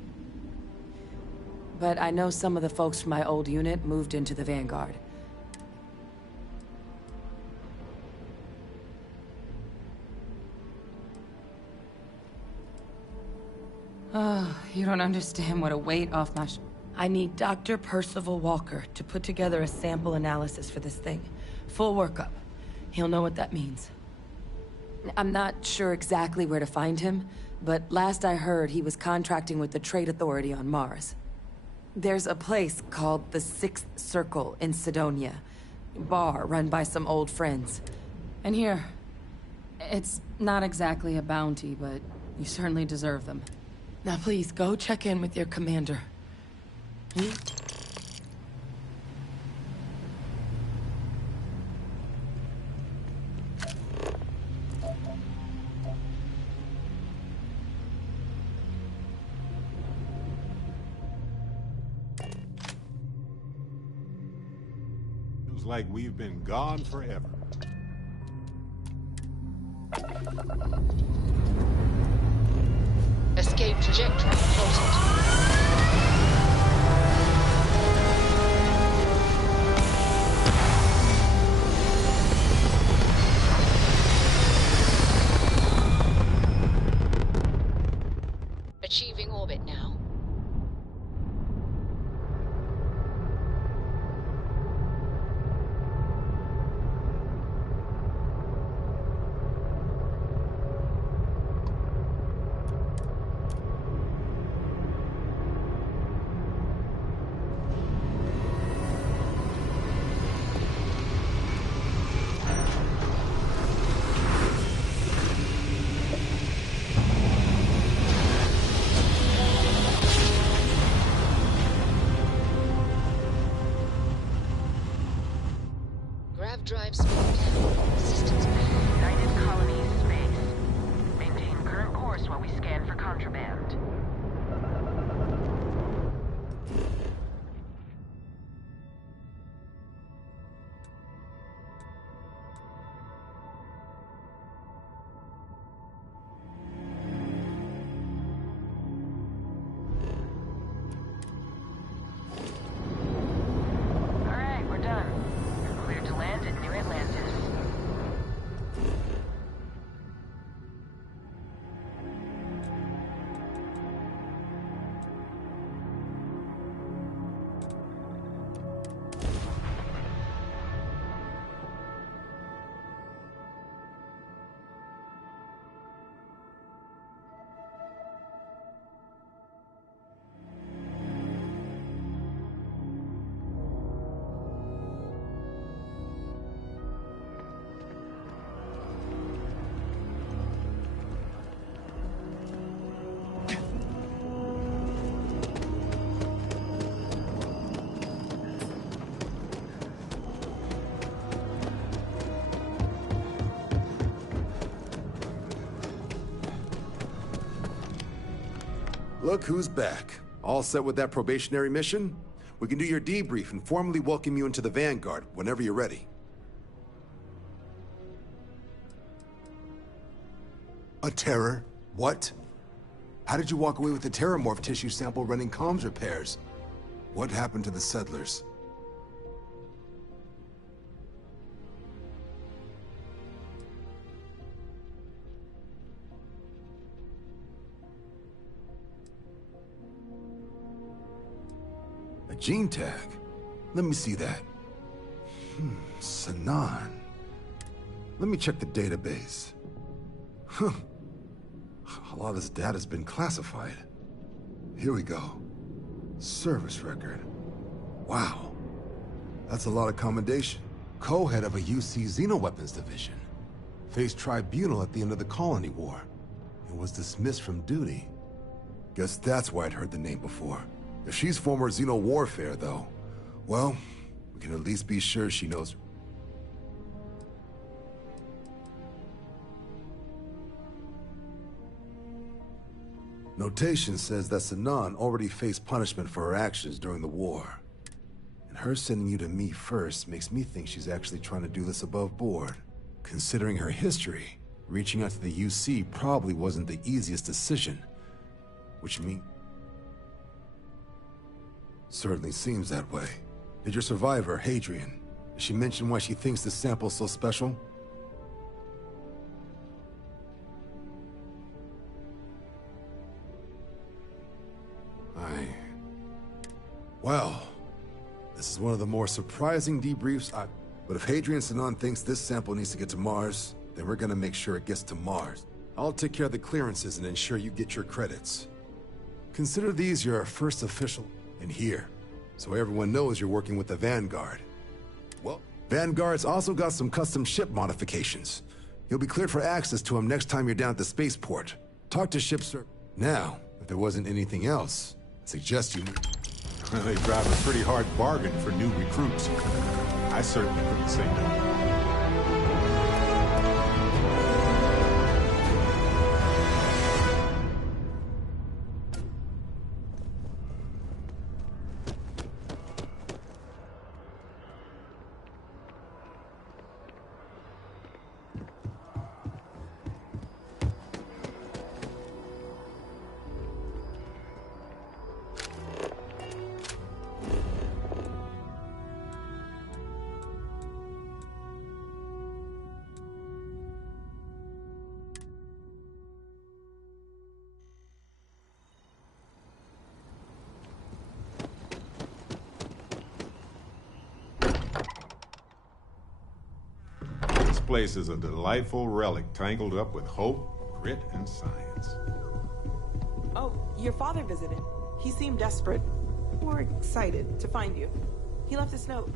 But I know some of the folks from my old unit moved into the Vanguard. Oh, you don't understand what a weight off my I need Dr. Percival Walker to put together a sample analysis for this thing. Full workup. He'll know what that means. I'm not sure exactly where to find him, but last I heard he was contracting with the Trade Authority on Mars. There's a place called the Sixth Circle in Sidonia. Bar run by some old friends. And here, it's not exactly a bounty, but you certainly deserve them. Now please, go check in with your commander. Feels like we've been gone forever. Escape trajectory plotted. Achieving orbit now. Drive speed down. Systems United Colonies space. Maintain current course while we scan for contraband. Look who's back. All set with that probationary mission? We can do your debrief and formally welcome you into the Vanguard whenever you're ready. A terror? What? How did you walk away with the terramorph tissue sample running comms repairs? What happened to the settlers? A gene tag? Let me see that. Sanan. Let me check the database. Huh. A lot of this data's been classified. Here we go. Service record. Wow. That's a lot of commendation. Co-head of a UC Xenoweapons division. Faced tribunal at the end of the Colony War. And was dismissed from duty. Guess that's why I'd heard the name before. If she's former Xeno warfare, though, well, we can at least be sure she knows. Notation says that Sanan already faced punishment for her actions during the war. And her sending you to me first makes me think she's actually trying to do this above board. Considering her history, Reaching out to the UC probably wasn't the easiest decision, which means... Certainly seems that way. Did your survivor, Hadrian, did she mention why she thinks this sample's so special? Well, this is one of the more surprising debriefs But if Hadrian Sinon thinks this sample needs to get to Mars, then we're gonna make sure it gets to Mars. I'll take care of the clearances and ensure you get your credits. Consider these your first official in here, so everyone knows you're working with the Vanguard. Well, Vanguard's also got some custom ship modifications. You'll be cleared for access to them next time you're down at the spaceport. Talk to ship service. Now, if there wasn't anything else, I suggest you... They drive a pretty hard bargain for new recruits. I certainly couldn't say no. This place is a delightful relic tangled up with hope, grit, and science. Oh, your father visited. He seemed desperate, or excited, to find you. He left this note.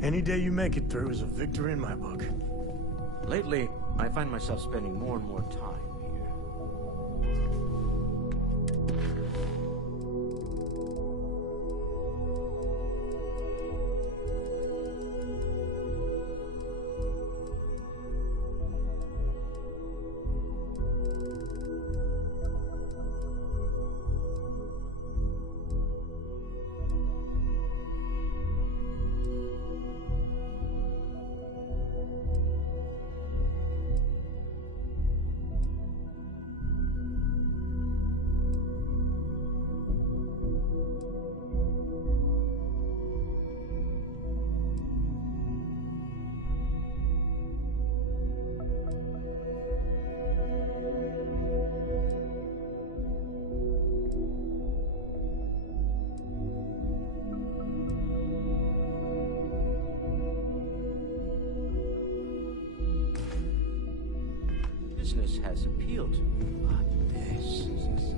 Any day you make it through is a victory in my book. Lately, I find myself spending more and more time here. Business has appealed to me, but this is...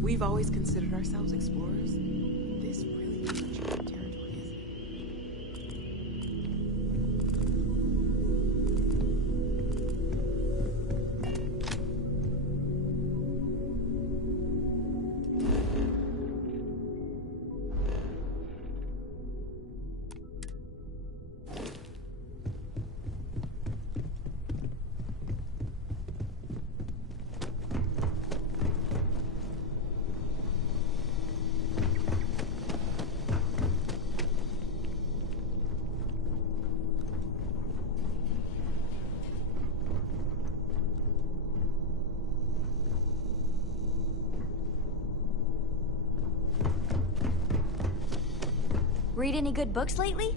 We've always considered ourselves explorers. This really is uncharted territory, isn't it? Read any good books lately?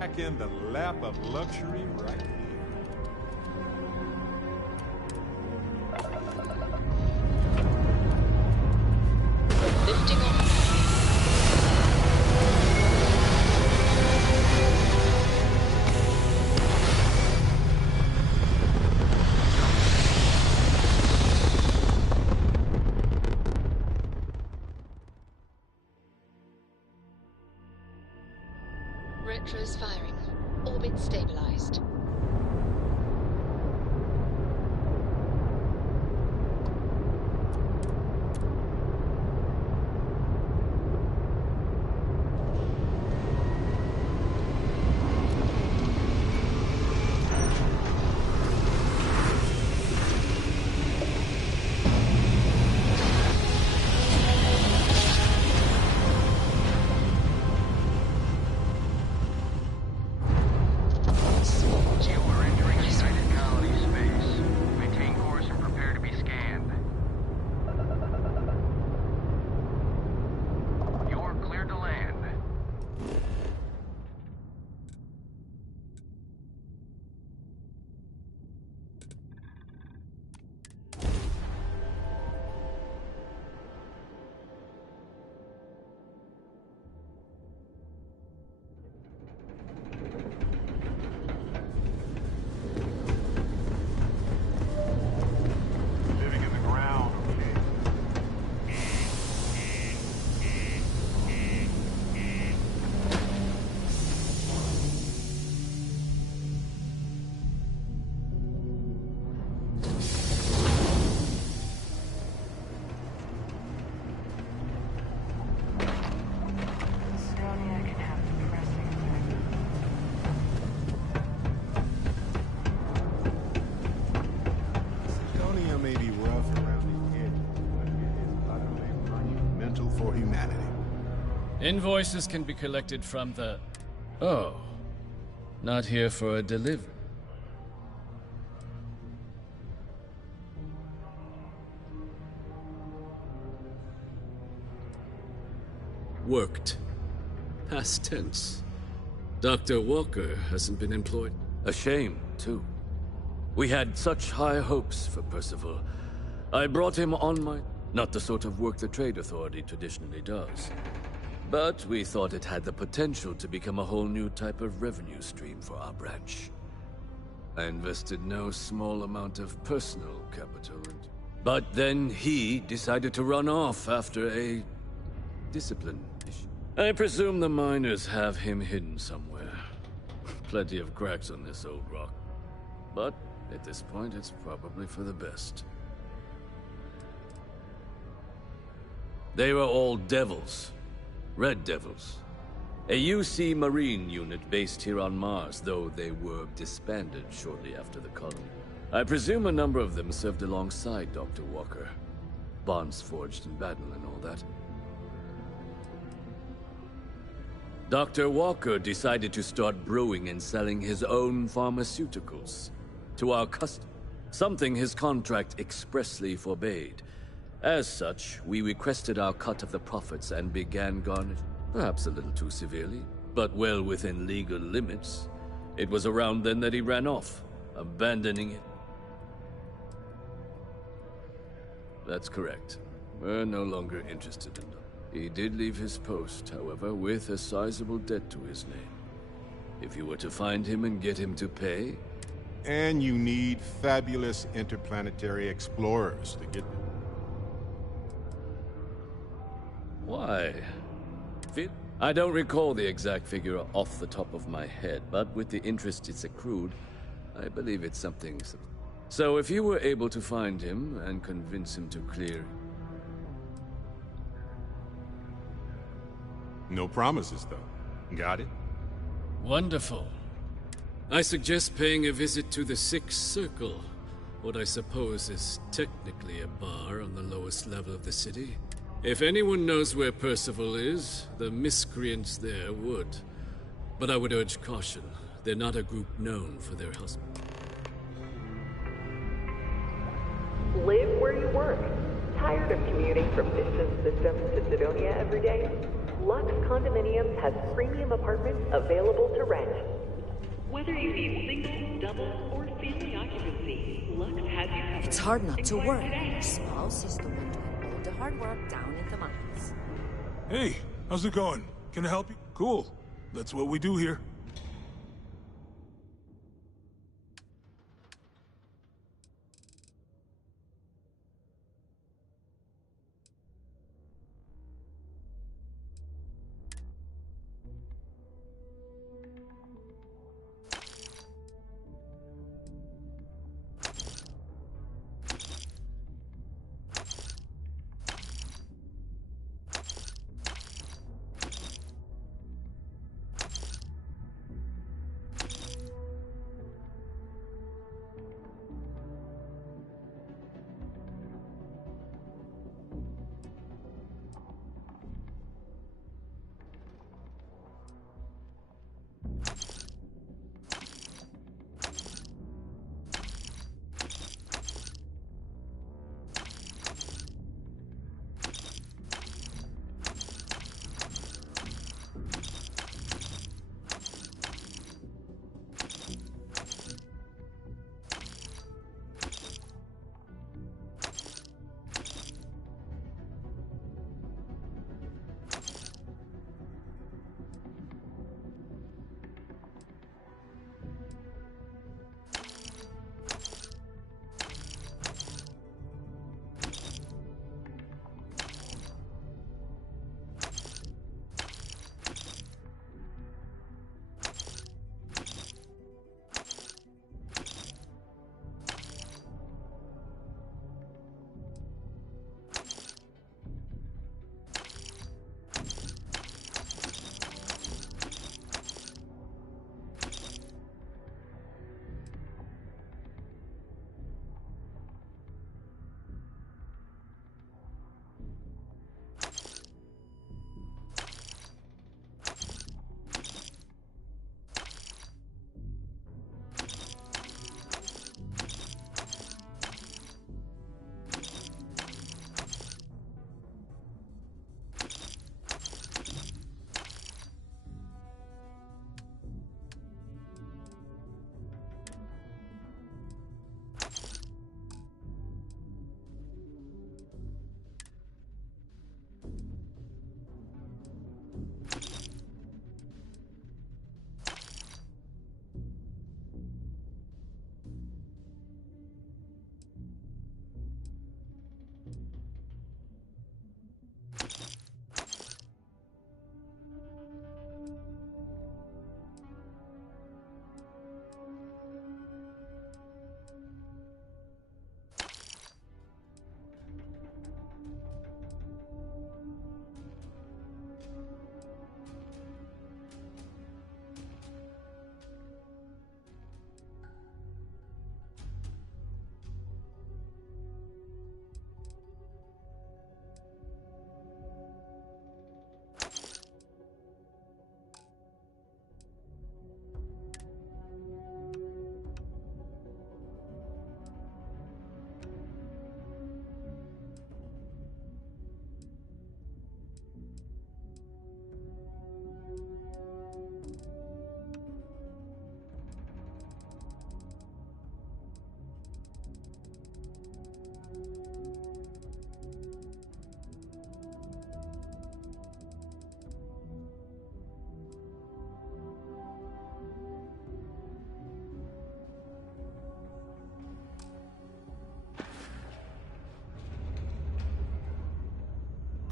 Back in the lap of luxury right here. Lifting off. Retros firing. Orbit stabilized. For humanity. Invoices can be collected from the... Oh. Not here for a delivery. Worked. Past tense. Dr. Walker hasn't been employed. A shame, too. We had such high hopes for Percival. I brought him on my... Not the sort of work the Trade Authority traditionally does. But we thought it had the potential to become a whole new type of revenue stream for our branch. I invested no small amount of personal capital. But then he decided to run off after a discipline issue. I presume the miners have him hidden somewhere. Plenty of cracks on this old rock. But at this point, it's probably for the best. They were all devils. Red Devils. A UC Marine unit based here on Mars, though they were disbanded shortly after the colony. I presume a number of them served alongside Dr. Walker. Bonds forged in battle and all that. Dr. Walker decided to start brewing and selling his own pharmaceuticals to our customers, something his contract expressly forbade. As such, we requested our cut of the profits and began garnish, perhaps a little too severely, but well within legal limits. It was around then that he ran off, abandoning it. That's correct. We're no longer interested in him. He did leave his post, however, with a sizable debt to his name. If you were to find him and get him to pay... And you need fabulous interplanetary explorers to get... Why? I don't recall the exact figure off the top of my head, but with the interest it's accrued, I believe it's something... So if you were able to find him and convince him to clear... No promises, though. Got it? Wonderful. I suggest paying a visit to the Sixth Circle, what I suppose is technically a bar on the lowest level of the city. If anyone knows where Percival is, the miscreants there would. But I would urge caution. They're not a group known for their husband. Live where you work. Tired of commuting from distant systems to Sidonia every day? Lux Condominiums has premium apartments available to rent. Whether you need single, double, or family occupancy, Lux has you covered. It's hard not to Inquire work. today. Small system will do all the hard work down in the mines. Hey, how's it going? Can I help you? Cool. That's what we do here.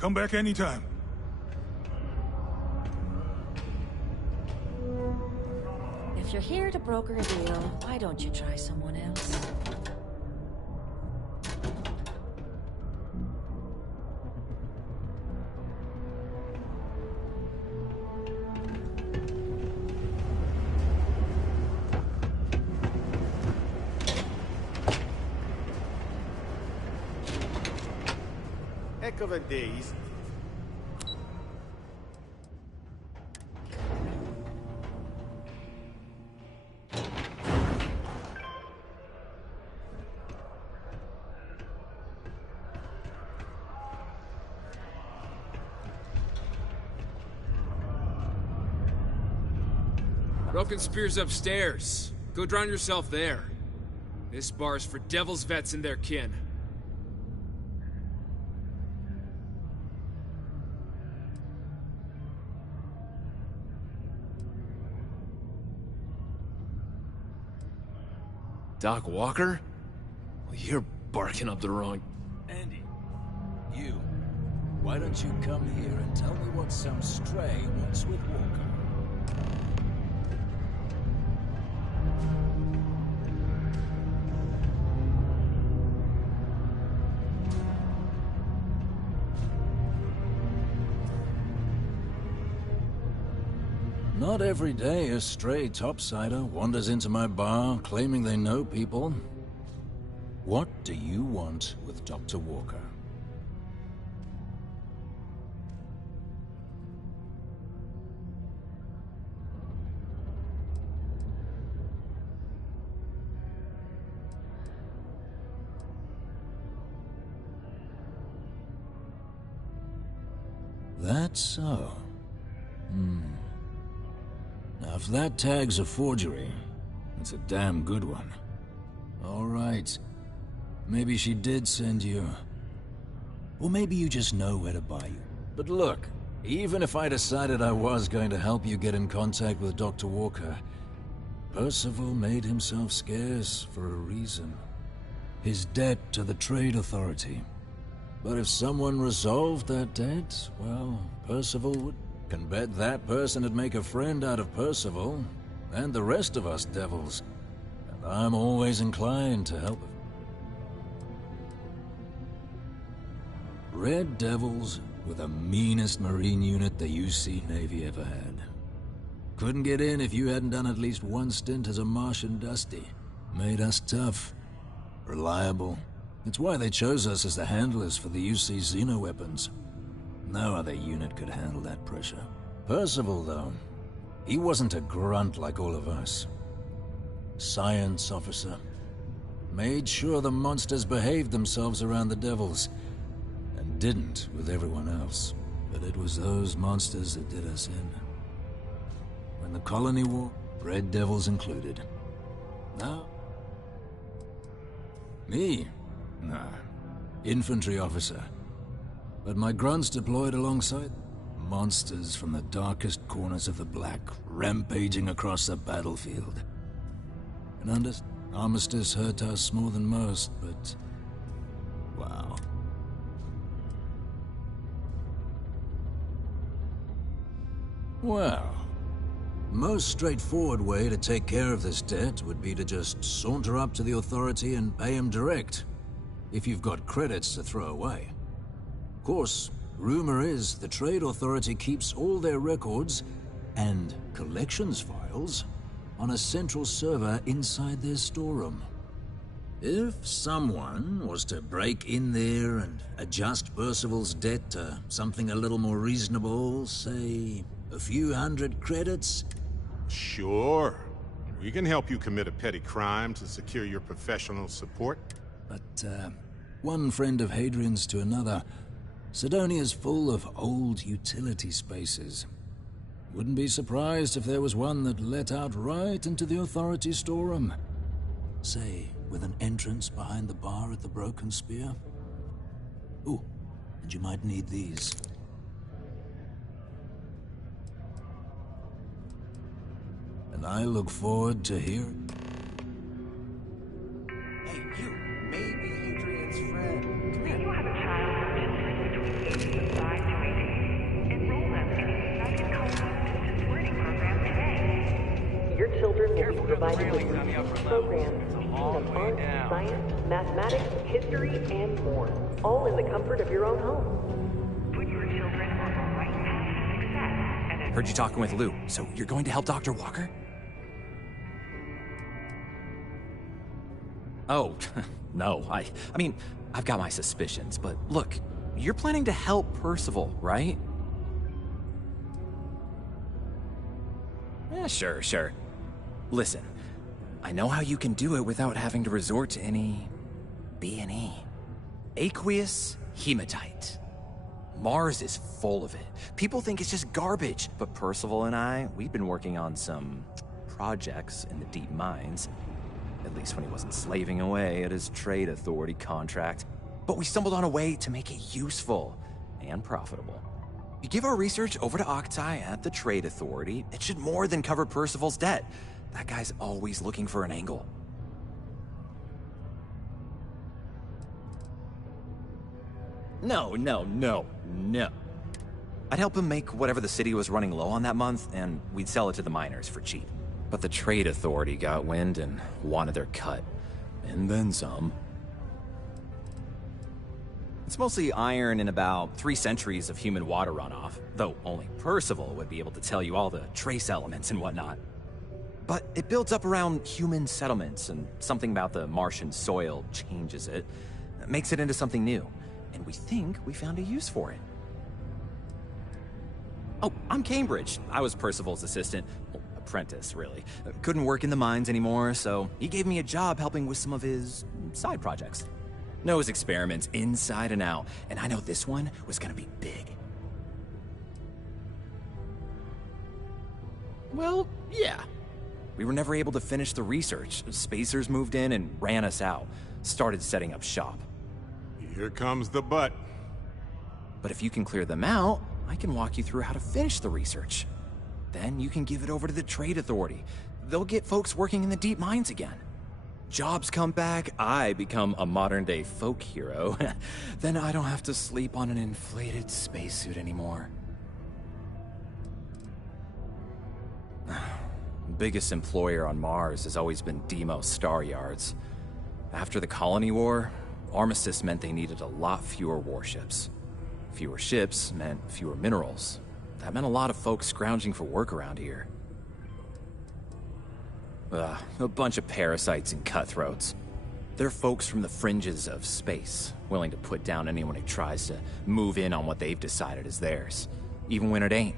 Come back anytime. If you're here to broker a deal, why don't you try someone else? Heck of a days. Broken Spear's upstairs. Go drown yourself there. This bar's for Devil's vets and their kin. Doc Walker? Well, you're barking up the wrong... Andy, you. Why don't you come here and tell me what some stray wants with Walker? Not every day a stray topsider wanders into my bar claiming they know people. What do you want with Dr. Walker? That's so. Now, if that tag's a forgery, it's a damn good one. All right. Maybe she did send you. Or maybe you just know where to buy you. But look, even if I decided I was going to help you get in contact with Dr. Walker, Percival made himself scarce for a reason. His debt to the Trade Authority. But if someone resolved that debt, well, Percival would... Can bet that person would make a friend out of Percival, and the rest of us devils. And I'm always inclined to help. Red Devils were the meanest Marine unit the UC Navy ever had. Couldn't get in if you hadn't done at least one stint as a Martian Dusty. Made us tough, reliable. It's why they chose us as the handlers for the UC Xeno-weapons. No other unit could handle that pressure. Percival, though, he wasn't a grunt like all of us. Science officer. Made sure the monsters behaved themselves around the Devils, and didn't with everyone else. But it was those monsters that did us in. When the colony war, Red Devils included. Now, me? Nah. Infantry officer. But my grunts deployed alongside monsters from the darkest corners of the Black, rampaging across the battlefield. And armistice hurt us more than most, but... wow. Well, the most straightforward way to take care of this debt would be to just saunter up to the Authority and pay him direct, if you've got credits to throw away. Of course, rumor is the Trade Authority keeps all their records and collections files on a central server inside their storeroom. If someone was to break in there and adjust Percival's debt to something a little more reasonable, say a few hundred credits... Sure. We can help you commit a petty crime to secure your professional support. But, one friend of Hadrian's to another... Sidonia's full of old utility spaces. Wouldn't be surprised if there was one that let out right into the Authority storeroom. Say, with an entrance behind the bar at the Broken Spear. Ooh, and you might need these. And I look forward to hearing... Hey, you. Maybe Hadrian's friend. Come here. You have a child between 8 and 5 children will be provided with programs teaching them art, science, mathematics, history, and more, all in the comfort of your own home. Put your children on the right path to success and Heard you talking with Lou, so you're going to help Dr. Walker? Oh, no, I mean, I've got my suspicions, but look, you're planning to help Percival, right? Yeah, sure. Listen, I know how you can do it without having to resort to any B&E. Aqueous hematite. Mars is full of it. People think it's just garbage, but Percival and I, we've been working on some projects in the deep mines. At least when he wasn't slaving away at his trade authority contract. But we stumbled on a way to make it useful and profitable. You give our research over to Octai at the trade authority, it should more than cover Percival's debt. That guy's always looking for an angle. No. I'd help him make whatever the city was running low on that month, and we'd sell it to the miners for cheap. But the trade authority got wind and wanted their cut. And then some. It's mostly iron and about 3 centuries of human water runoff, though only Percival would be able to tell you all the trace elements and whatnot. But it builds up around human settlements, and something about the Martian soil changes it, makes it into something new. And we think we found a use for it. Oh, I'm Cambridge. I was Percival's assistant. Well, apprentice, really. Couldn't work in the mines anymore, so he gave me a job helping with some of his side projects. Knows experiments inside and out, and I know this one was gonna be big. Well, yeah. We were never able to finish the research. Spacers moved in and ran us out. Started setting up shop. Here comes the butt. But if you can clear them out, I can walk you through how to finish the research. Then you can give it over to the trade authority. They'll get folks working in the deep mines again. Jobs come back, I become a modern-day folk hero. Then I don't have to sleep on an inflated spacesuit anymore. Biggest employer on Mars has always been Deimos Star Yards. After the Colony War, armistice meant they needed a lot fewer warships. Fewer ships meant fewer minerals. That meant a lot of folks scrounging for work around here. A bunch of parasites and cutthroats. They're folks from the fringes of space, willing to put down anyone who tries to move in on what they've decided is theirs, even when it ain't.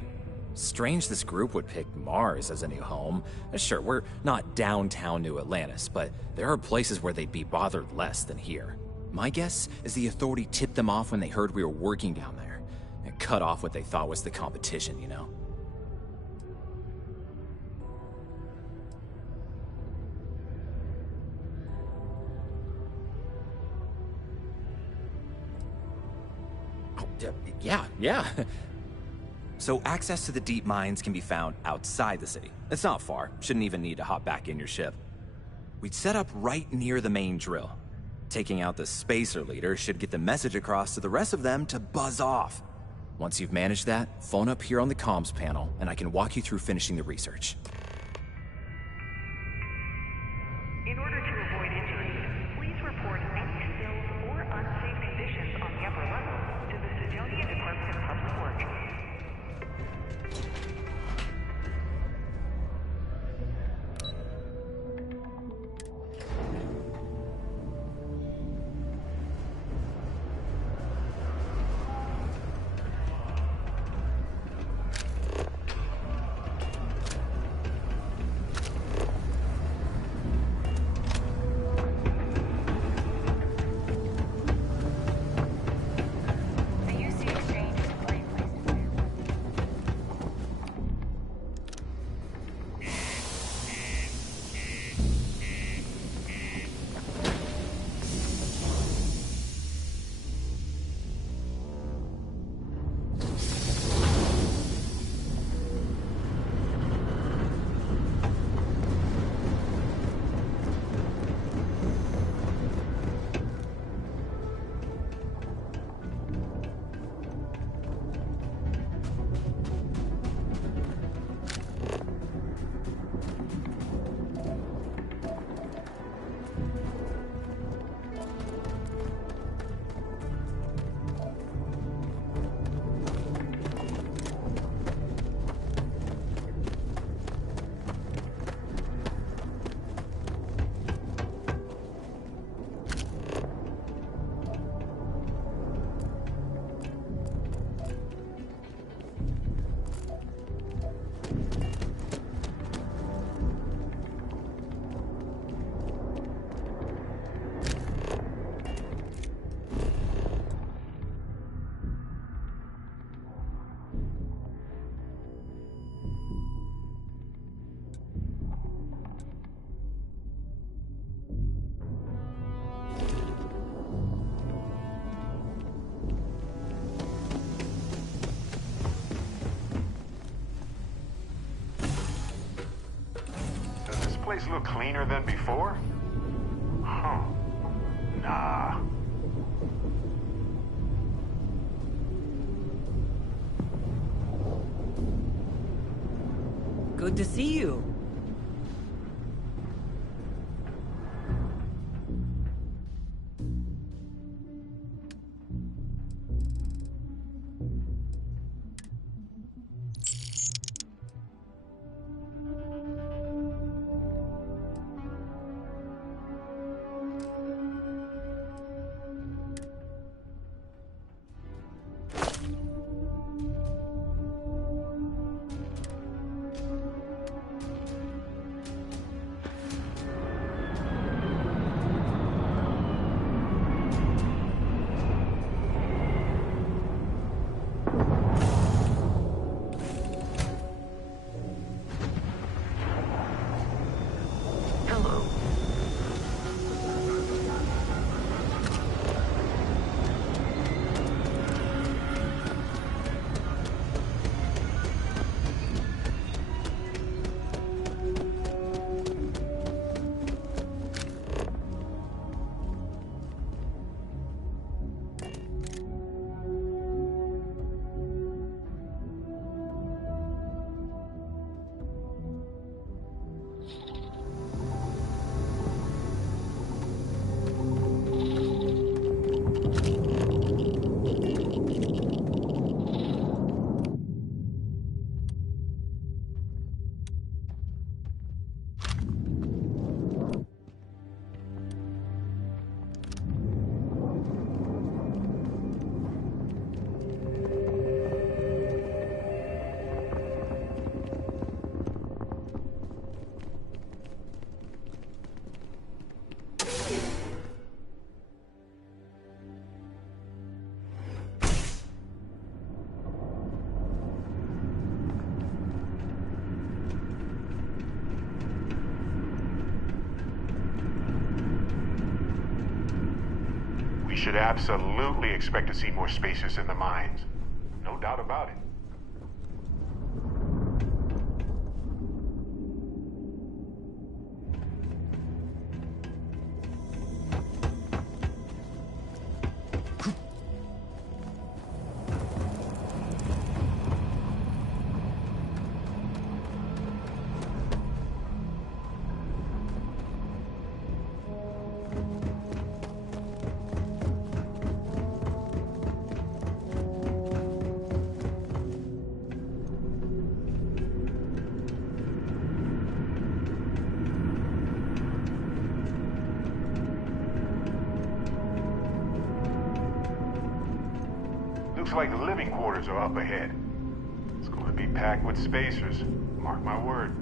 Strange this group would pick Mars as a new home. Sure, we're not downtown New Atlantis, but there are places where they'd be bothered less than here. My guess is the authority tipped them off when they heard we were working down there, and cut off what they thought was the competition, you know? Yeah. So access to the deep mines can be found outside the city. It's not far. Shouldn't even need to hop back in your ship. We'd set up right near the main drill. Taking out the spacer leader should get the message across to the rest of them to buzz off. Once you've managed that, phone up here on the comms panel, and I can walk you through finishing the research. In order to avoid injuries, please report any spills or unsafe conditions on the upper level to the Sidonia Department of Public Works. place look cleaner than before? Huh. Nah. Good to see you. We should absolutely expect to see more spacers in the mines. No doubt about it. Looks like the living quarters are up ahead. It's going to be packed with spacers. Mark my word.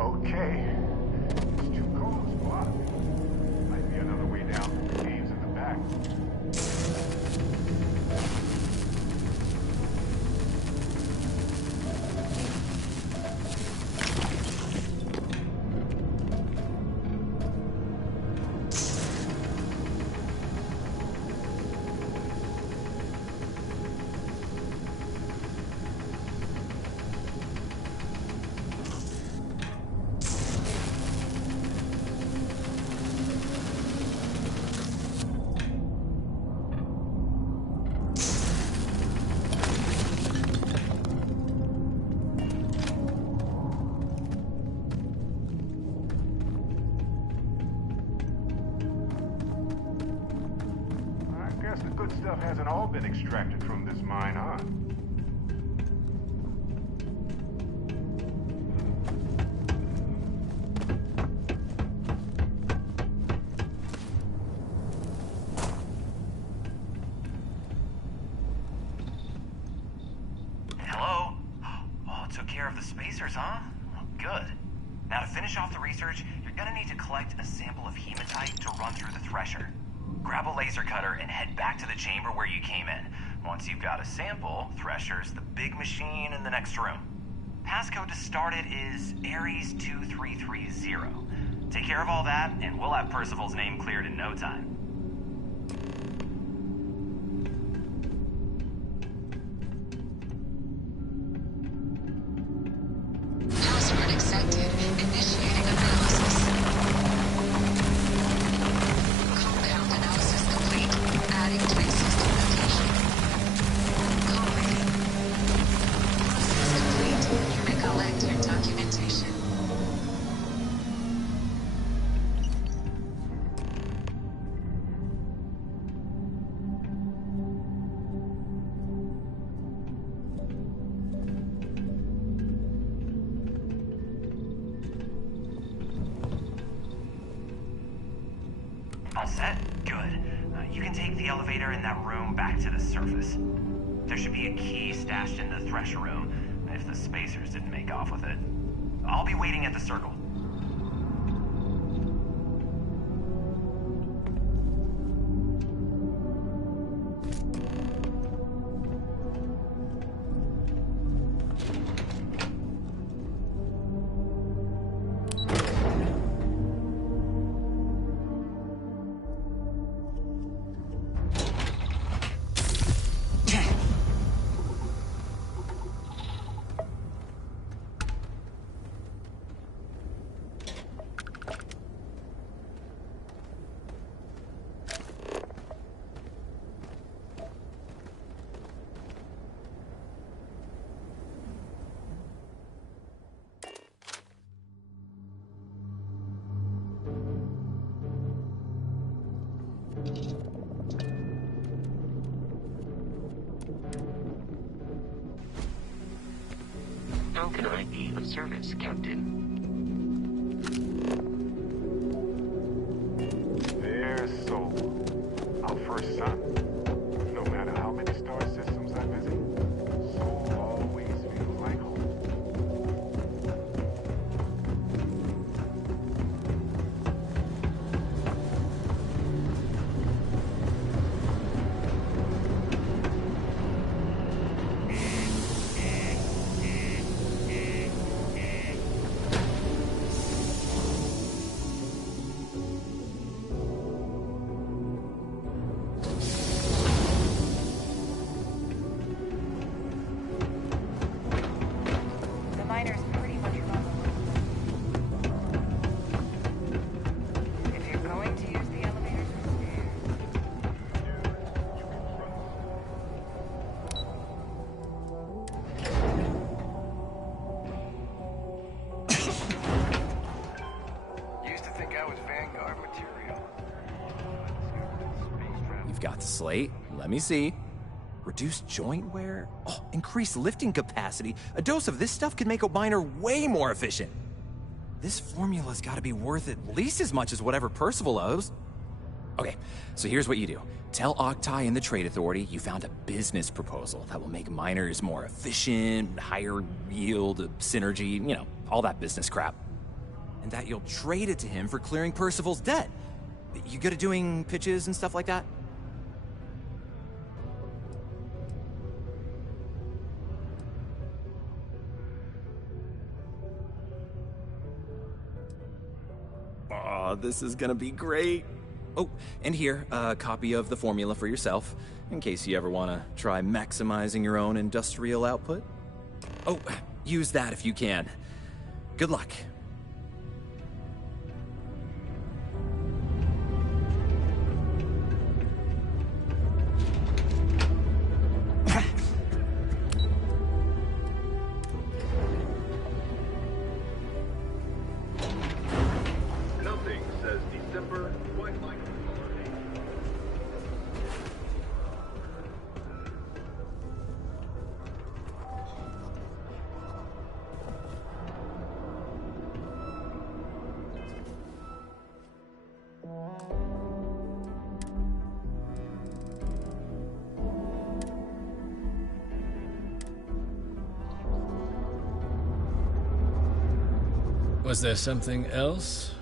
Okay. It's too cold to block. Might be another way down through the caves in the back. Guess the good stuff hasn't all been extracted from this mine, huh? Hello? Oh, took care care of the spacers, huh? Oh, good. Now to finish off the research, you're gonna need to collect a sample of hematite to run through the thresher. Grab a laser cutter and head back to the chamber where you came in. Once you've got a sample, thresher's the big machine in the next room. Passcode to start it is Ares 2330. Take care of all that, and we'll have Percival's name cleared in no time. Password accepted. Initiating analysis. Compound analysis complete. Adding to existing location. Calling. Process complete. You may collect your documentation. All set? Good. You can take the elevator in that room back to the surface. There should be a key stashed in the thresher room, if the spacers didn't make off with it. I'll be waiting at the circle. How can I be of service, Captain? Dear soul, our first son. No matter how many star systems I visit, soul always feels like home. The miner's pretty much above them. If you're going to use the elevators or stairs. Used to think I was Vanguard material. You've got the slate. Let me see. Reduced joint wear? Oh, increased lifting capacity. A dose of this stuff could make a miner way more efficient. This formula's gotta be worth at least as much as whatever Percival owes. Okay, so here's what you do. Tell Octai and the Trade Authority you found a business proposal that will make miners more efficient, higher yield, synergy, you know, all that business crap. And that you'll trade it to him for clearing Percival's debt. You good at doing pitches and stuff like that? Oh, this is gonna be great. Oh, and here, a copy of the formula for yourself, in case you ever want to try maximizing your own industrial output. Oh, use that if you can. Good luck. Nothing says December quite like Was there something else?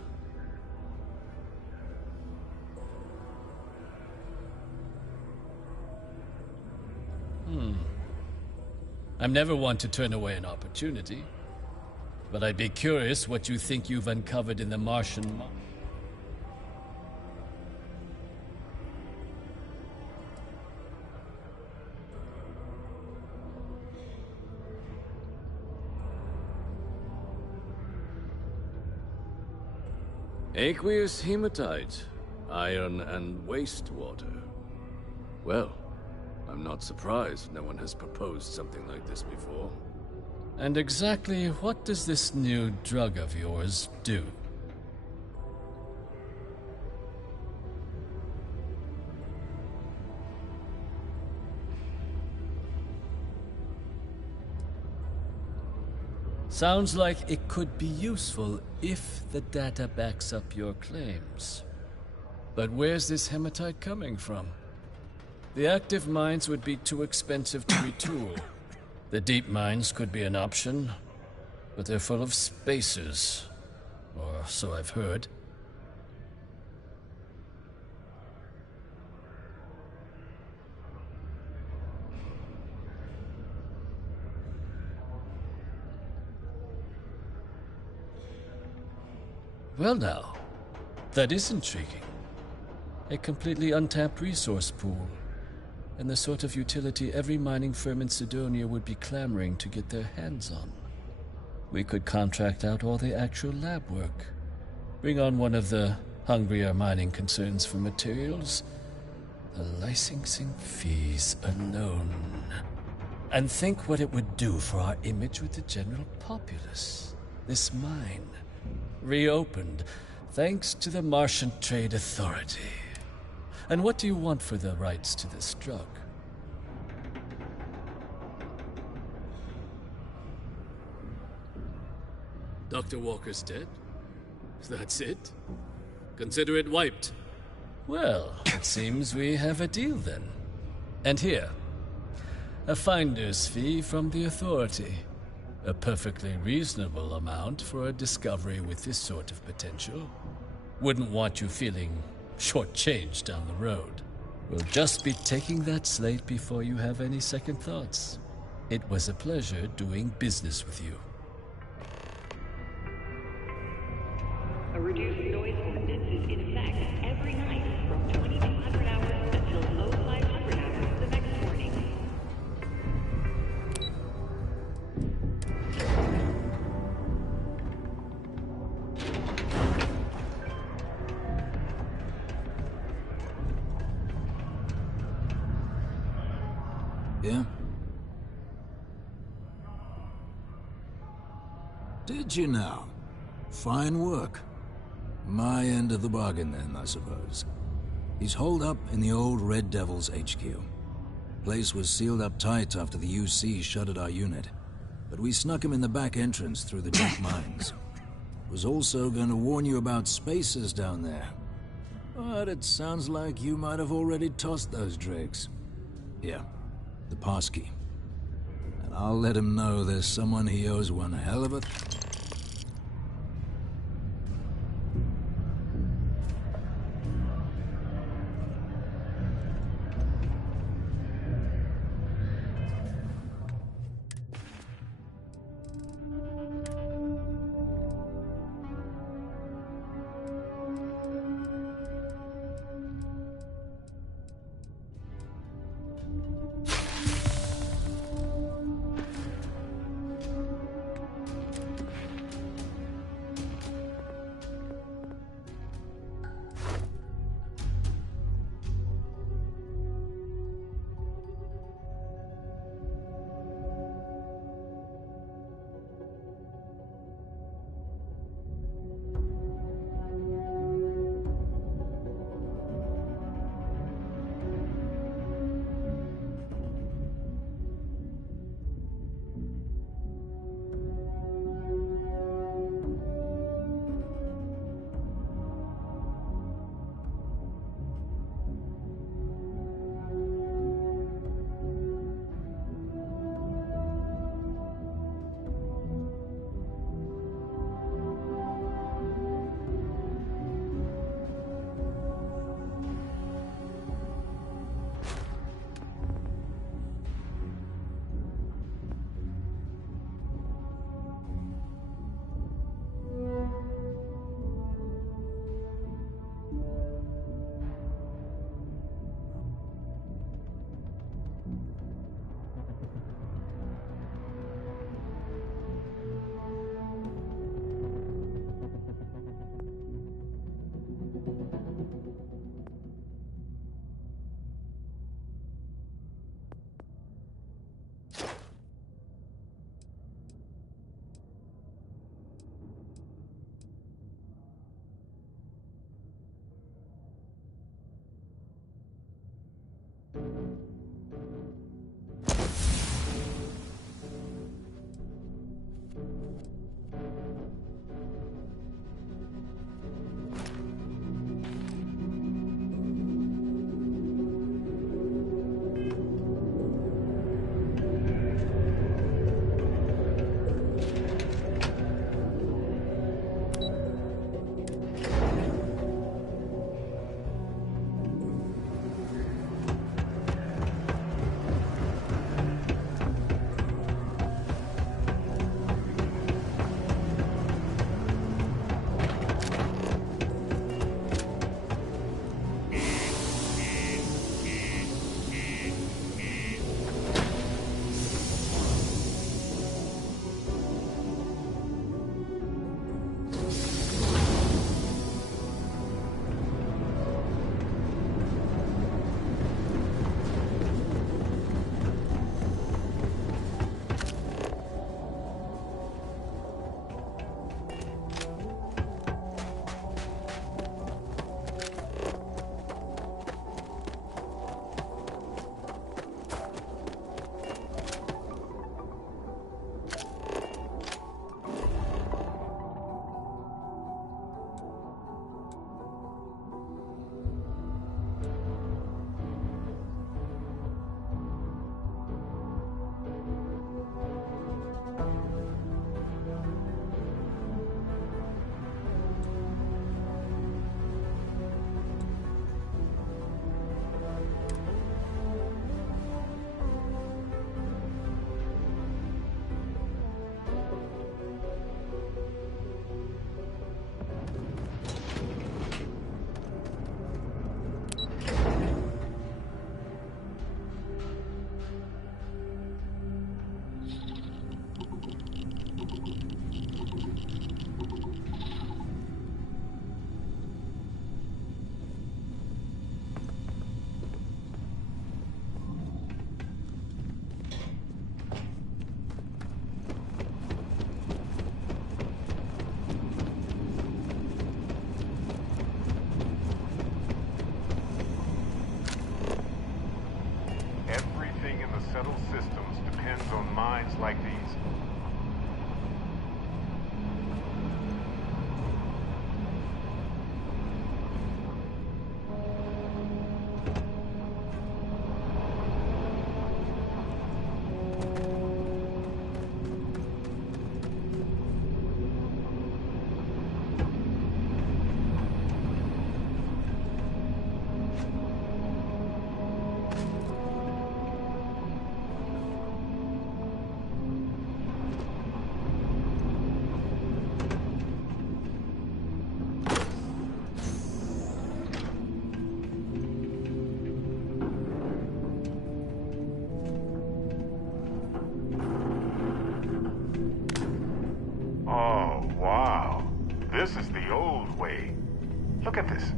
I'm never one to turn away an opportunity, but I'd be curious what you think you've uncovered in the Martian. Aqueous hematite, iron and wastewater. Well, I'm not surprised no one has proposed something like this before. And exactly what does this new drug of yours do? Sounds like it could be useful if the data backs up your claims. But where's this hematite coming from? The active mines would be too expensive to retool. The deep mines could be an option, but they're full of spacers, or so I've heard. Well now, that is intriguing. A completely untapped resource pool, and the sort of utility every mining firm in Sidonia would be clamoring to get their hands on. We could contract out all the actual lab work, bring on one of the hungrier mining concerns for materials, the licensing fees alone. And think what it would do for our image with the general populace. This mine, reopened thanks to the Martian Trade Authority. And what do you want for the rights to this drug? Dr. Walker's dead? That's it? Consider it wiped. Well, it seems we have a deal then. And here, a finder's fee from the Authority. A perfectly reasonable amount for a discovery with this sort of potential. Wouldn't want you feeling shortchanged down the road. We'll just be taking that slate before you have any second thoughts. It was a pleasure doing business with you. A reduced noise ordinance is in effect every night from 2200 hours until low 500 hours the next morning. Yeah? Did you now? Fine work. My end of the bargain then, I suppose. He's holed up in the old Red Devil's HQ. Place was sealed up tight after the UC shuttered our unit, but we snuck him in the back entrance through the deep mines. Was also going to warn you about spacers down there. But it sounds like you might have already tossed those drakes. Here, the passkey. And I'll let him know there's someone he owes one hell of a... accidents like these. This is the old way. Look at this.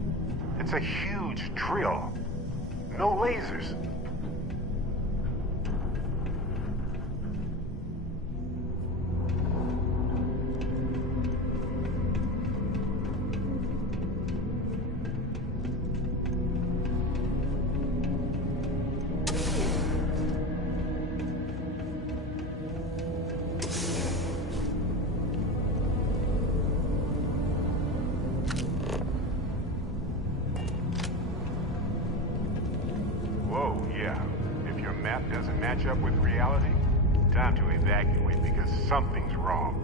It's a huge drill. No lasers. Doesn't match up with reality, time to evacuate because something's wrong.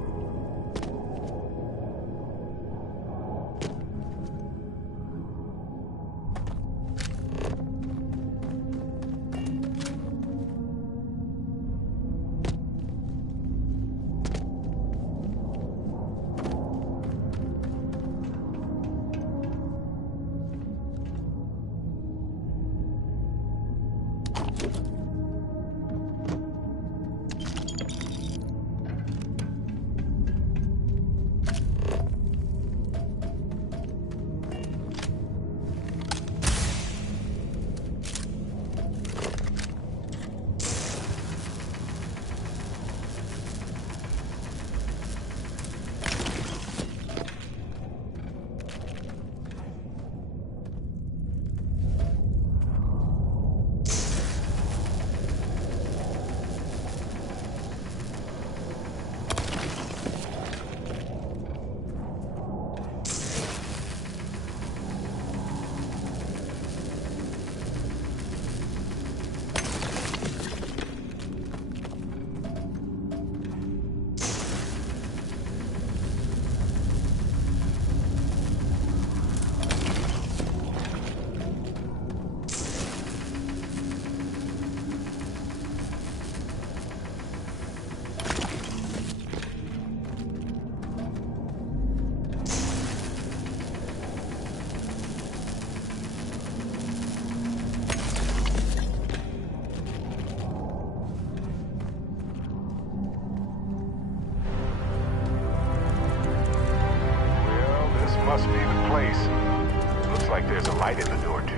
Must be the place. Looks like there's a light in the door, too.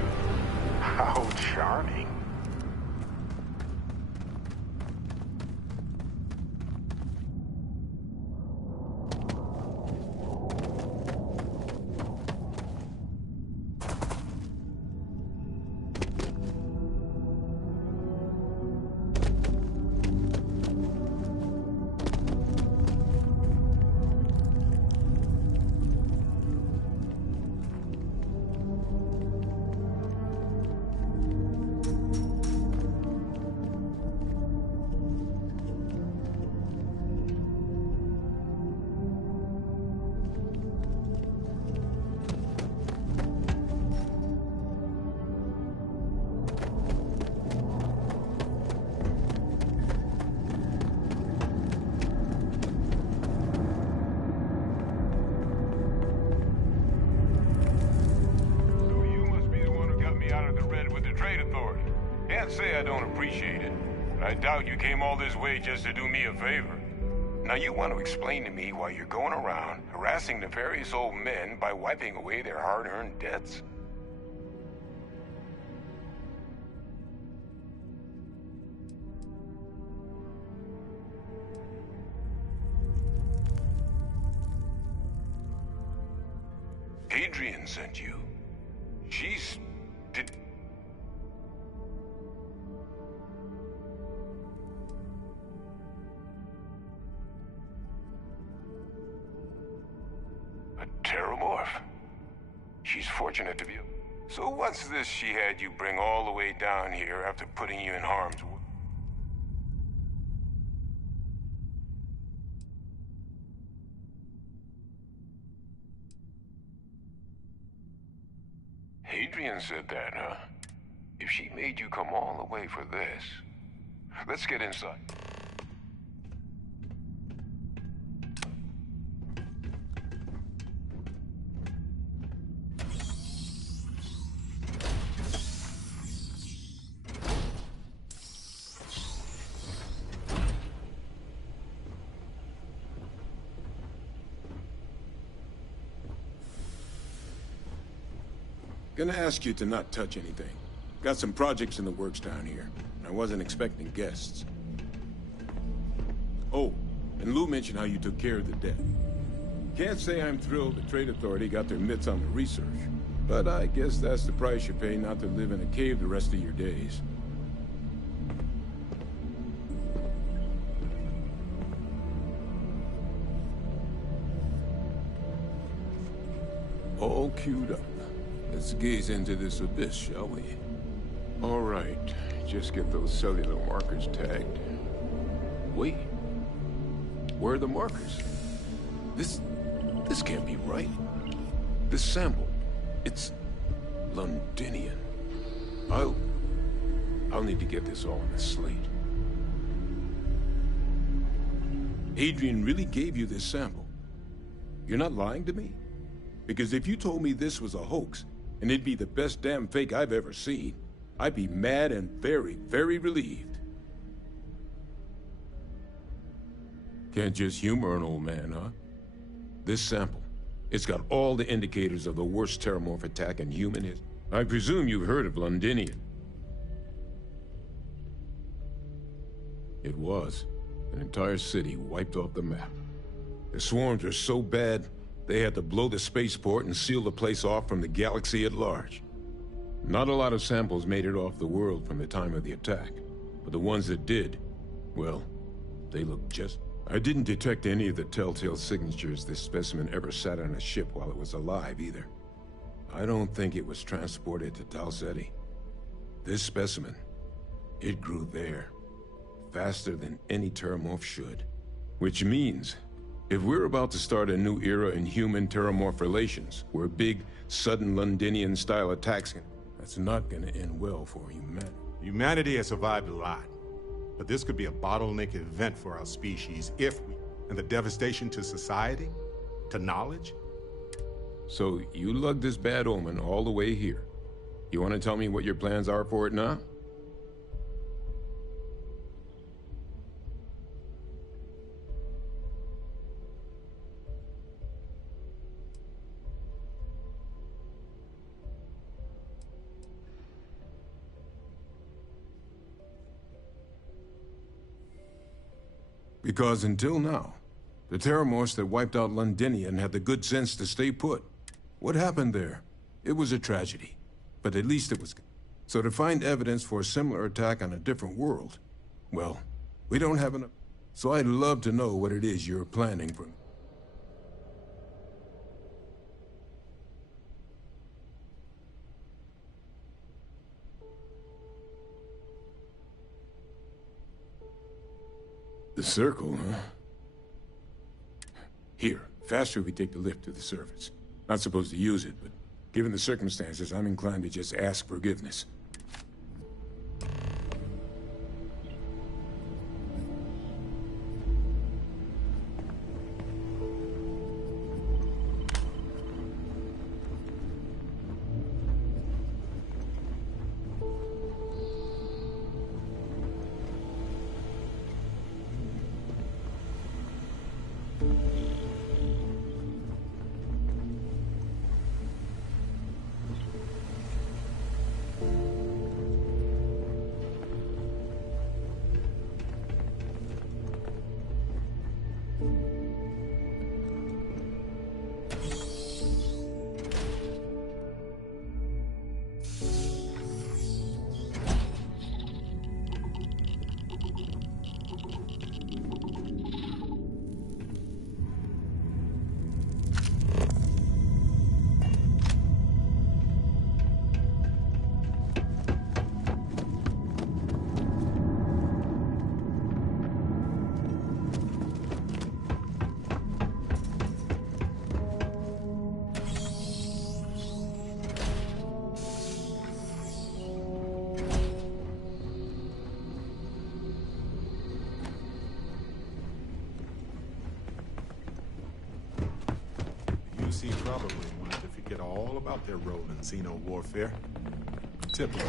How charming. Say I don't appreciate it, but I doubt you came all this way just to do me a favor. Now you want to explain to me why you're going around harassing nefarious old men by wiping away their hard-earned debts? Adrian sent you. She's... did... fortunate to be... So what's this she had you bring all the way down here after putting you in harm's way? Adrian said that, huh? If she made you come all the way for this... Let's get inside. Gonna ask you to not touch anything. Got some projects in the works down here. I wasn't expecting guests. Oh, and Lou mentioned how you took care of the dead. Can't say I'm thrilled the Trade Authority got their mitts on the research, but I guess that's the price you pay not to live in a cave the rest of your days. All queued up. Let's gaze into this abyss, shall we? All right, just get those cellular markers tagged. Wait. Where are the markers? This can't be right. This sample, it's Londinian. I'll need to get this all on a slate. Adrian really gave you this sample. You're not lying to me? Because if you told me this was a hoax, and it'd be the best damn fake I've ever seen, I'd be mad and very, very relieved. Can't just humor an old man, huh? This sample, it's got all the indicators of the worst terramorph attack in human history. I presume you've heard of Londinian. It was. An entire city wiped off the map. The swarms were so bad, they had to blow the spaceport and seal the place off from the galaxy at large. Not a lot of samples made it off the world from the time of the attack, but the ones that did, well, they looked just... I didn't detect any of the telltale signatures this specimen ever sat on a ship while it was alive, either. I don't think it was transported to Tal Ceti. This specimen, it grew there, faster than any terramorph should. Which means, if we're about to start a new era in human-terramorph relations, where big, sudden Londinian-style attacks can... That's not gonna end well for humanity. Humanity has survived a lot, but this could be a bottleneck event for our species if we... And the devastation to society? To knowledge? So, you lugged this bad omen all the way here. You want to tell me what your plans are for it now? Because until now, the terramorphs that wiped out Londinian had the good sense to stay put. What happened there? It was a tragedy, but at least it was... So to find evidence for a similar attack on a different world, well, we don't have enough... So I'd love to know what it is you're planning for... The circle, huh? Here, faster if we take the lift to the surface. Not supposed to use it, but given the circumstances, I'm inclined to just ask forgiveness. GOC probably wanted to forget all about their role in Xeno warfare. Typical.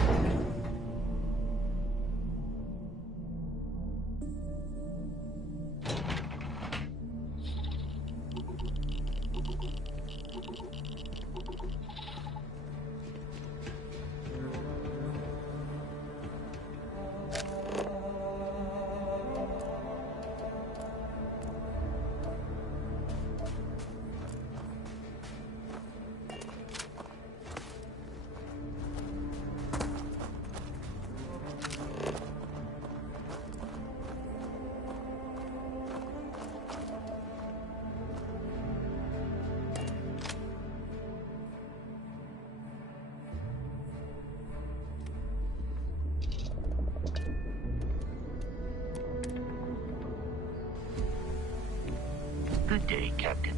Good day, Captain.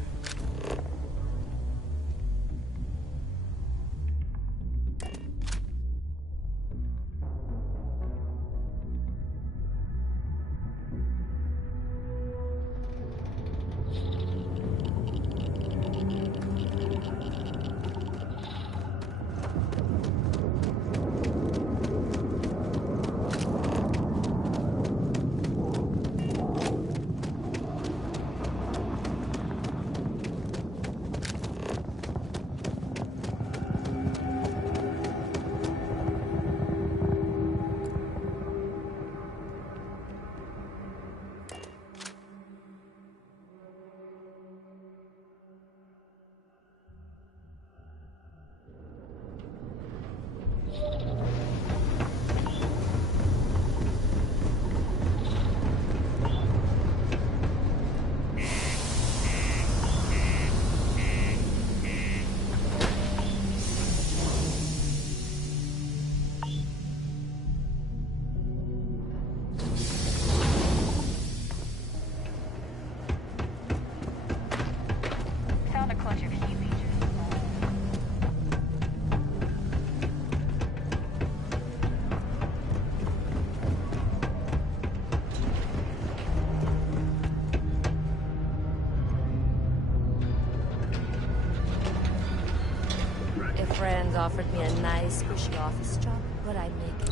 Friends offered me a nice, cushy office job, but I'd make it.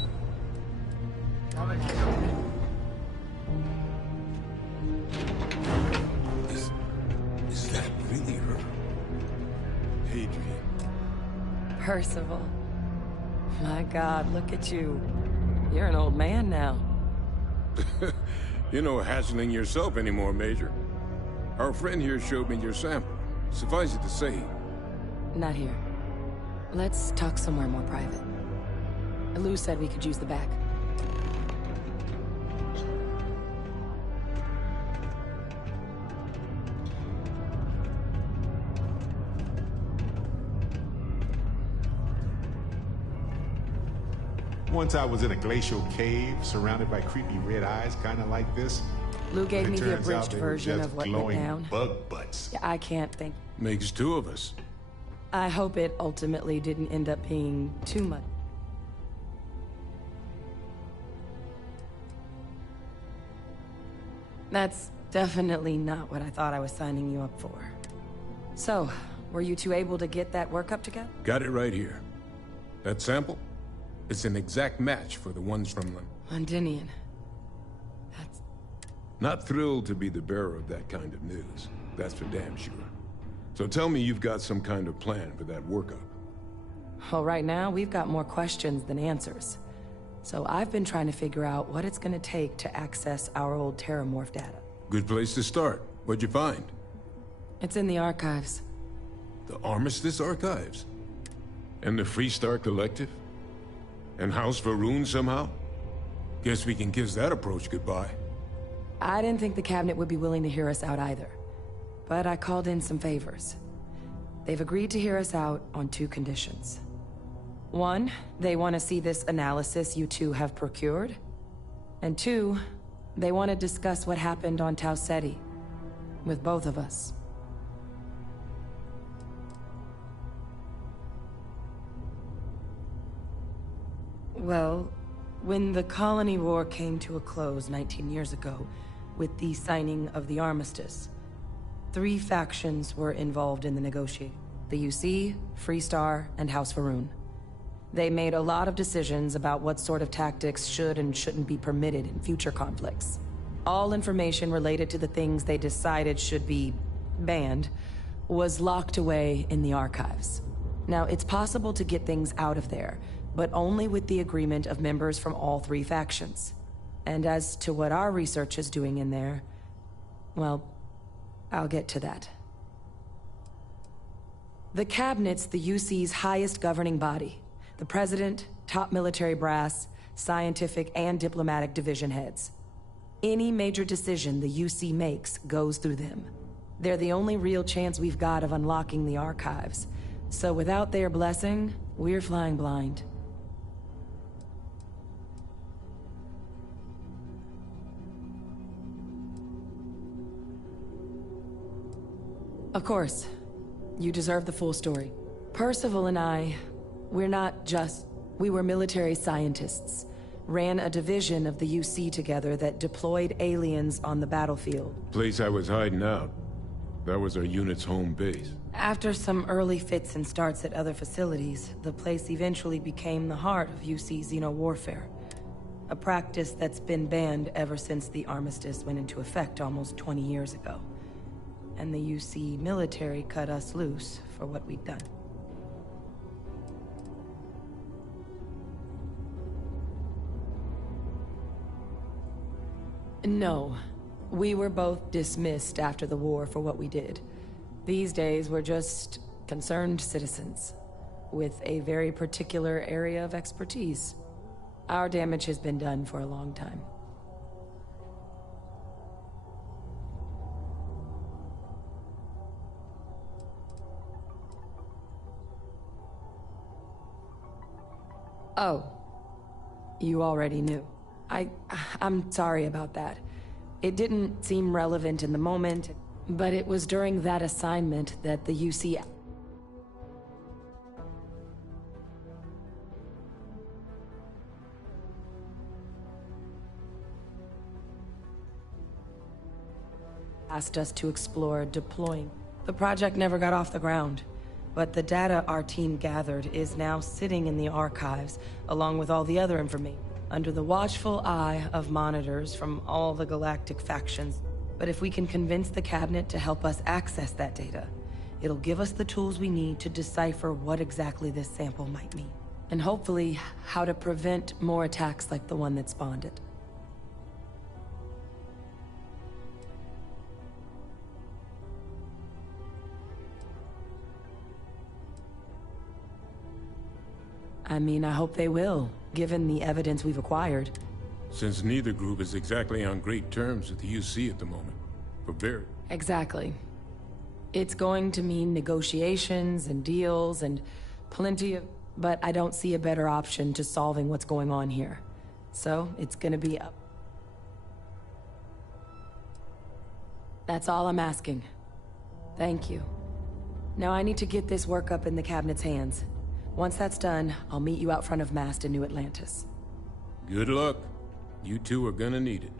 Is that really her? Adrian. Percival. My God, look at you. You're an old man now. You're no hassling yourself anymore, Major. Our friend here showed me your sample. Suffice it to say... Not here. Let's talk somewhere more private. Lou said we could use the back. Once I was in a glacial cave, surrounded by creepy red eyes, kind of like this. Lou gave me the Turns out abridged they were version just of what went glowing down. bug butts. Yeah, I can't think. Makes two of us. I hope it ultimately didn't end up being too much. That's definitely not what I thought I was signing you up for. So, were you two able to get that workup together? Got it right here. That sample? It's an exact match for the ones from Londinian. Not thrilled to be the bearer of that kind of news. That's for damn sure. So tell me you've got some kind of plan for that workup. Well, right now, we've got more questions than answers. So I've been trying to figure out what it's gonna take to access our old Terramorph data. Good place to start. What'd you find? It's in the archives. The Armistice Archives? And the Freestar Collective? And House Varun somehow? Guess we can kiss that approach goodbye. I didn't think the cabinet would be willing to hear us out either. But I called in some favors. They've agreed to hear us out on 2 conditions. 1, they want to see this analysis you two have procured. And 2, they want to discuss what happened on Tau Ceti. With both of us. Well, when the colony war came to a close 19 years ago, with the signing of the armistice, 3 factions were involved in the negotiation. The UC, Freestar, and House Faroon. They made a lot of decisions about what sort of tactics should and shouldn't be permitted in future conflicts. All information related to the things they decided should be banned was locked away in the archives. Now, it's possible to get things out of there, but only with the agreement of members from all 3 factions. And as to what our research is doing in there, well, I'll get to that. The Cabinet's the UC's highest governing body. The President, top military brass, scientific and diplomatic division heads. Any major decision the UC makes goes through them. They're the only real chance we've got of unlocking the archives. So without their blessing, we're flying blind. Of course. You deserve the full story. Percival and I, we were military scientists. Ran a division of the UC together that deployed aliens on the battlefield. Place I was hiding out. That was our unit's home base. After some early fits and starts at other facilities, the place eventually became the heart of UC xeno-warfare. A practice that's been banned ever since the armistice went into effect almost 20 years ago. And the UC military cut us loose for what we'd done. No. We were both dismissed after the war for what we did. These days, we're just concerned citizens with a very particular area of expertise. Our damage has been done for a long time. Oh. You already knew. I'm sorry about that. It didn't seem relevant in the moment, but it was during that assignment that the UC asked us to explore deploying. The project never got off the ground, but the data our team gathered is now sitting in the archives, along with all the other information, under the watchful eye of monitors from all the galactic factions. But if we can convince the Cabinet to help us access that data, it'll give us the tools we need to decipher what exactly this sample might mean. And hopefully, how to prevent more attacks like the one that spawned it. I mean, I hope they will, given the evidence we've acquired. Since neither group is exactly on great terms with the UC at the moment. For very... Exactly. It's going to mean negotiations and deals and plenty of... But I don't see a better option to solving what's going on here. So, it's gonna be up. That's all I'm asking. Thank you. Now I need to get this work up in the Cabinet's hands. Once that's done, I'll meet you out front of Mast in New Atlantis. Good luck. You two are gonna need it.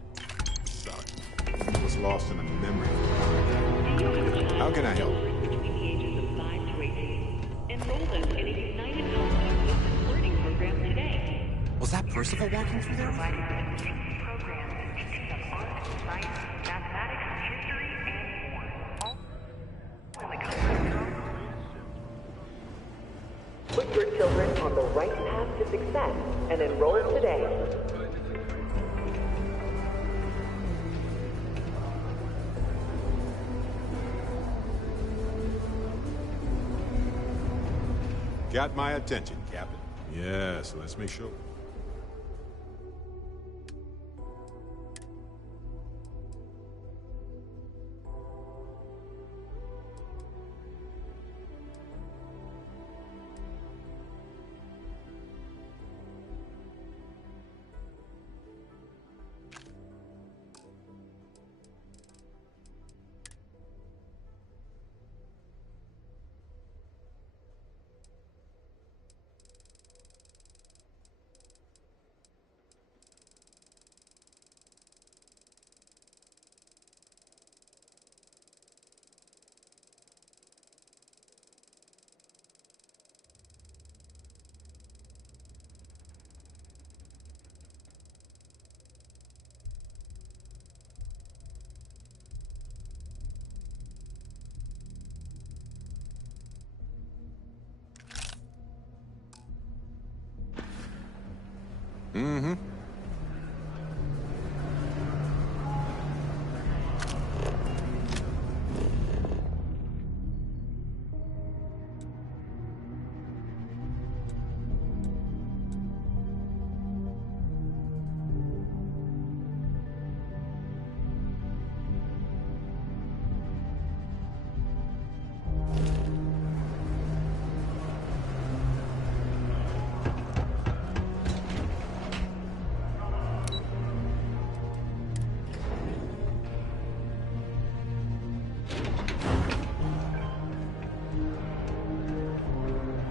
Sorry. I was lost in a memory. How can I help? Between the ages of 5 to 18. Enroll them in a United College distance learning program today. Was that Percival walking through there? Providing distinct programs in teaching of art, science, mathematics, history, and more. All in the comfort of your own. Put your children on the right path to success and enroll today. Got my attention, Captain. Yes, let's me show. Mm-hmm.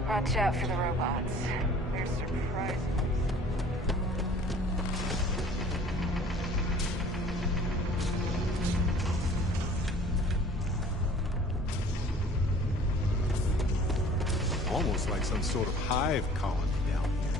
Watch out for the robots. They're surprising. Almost like some sort of hive colony down here.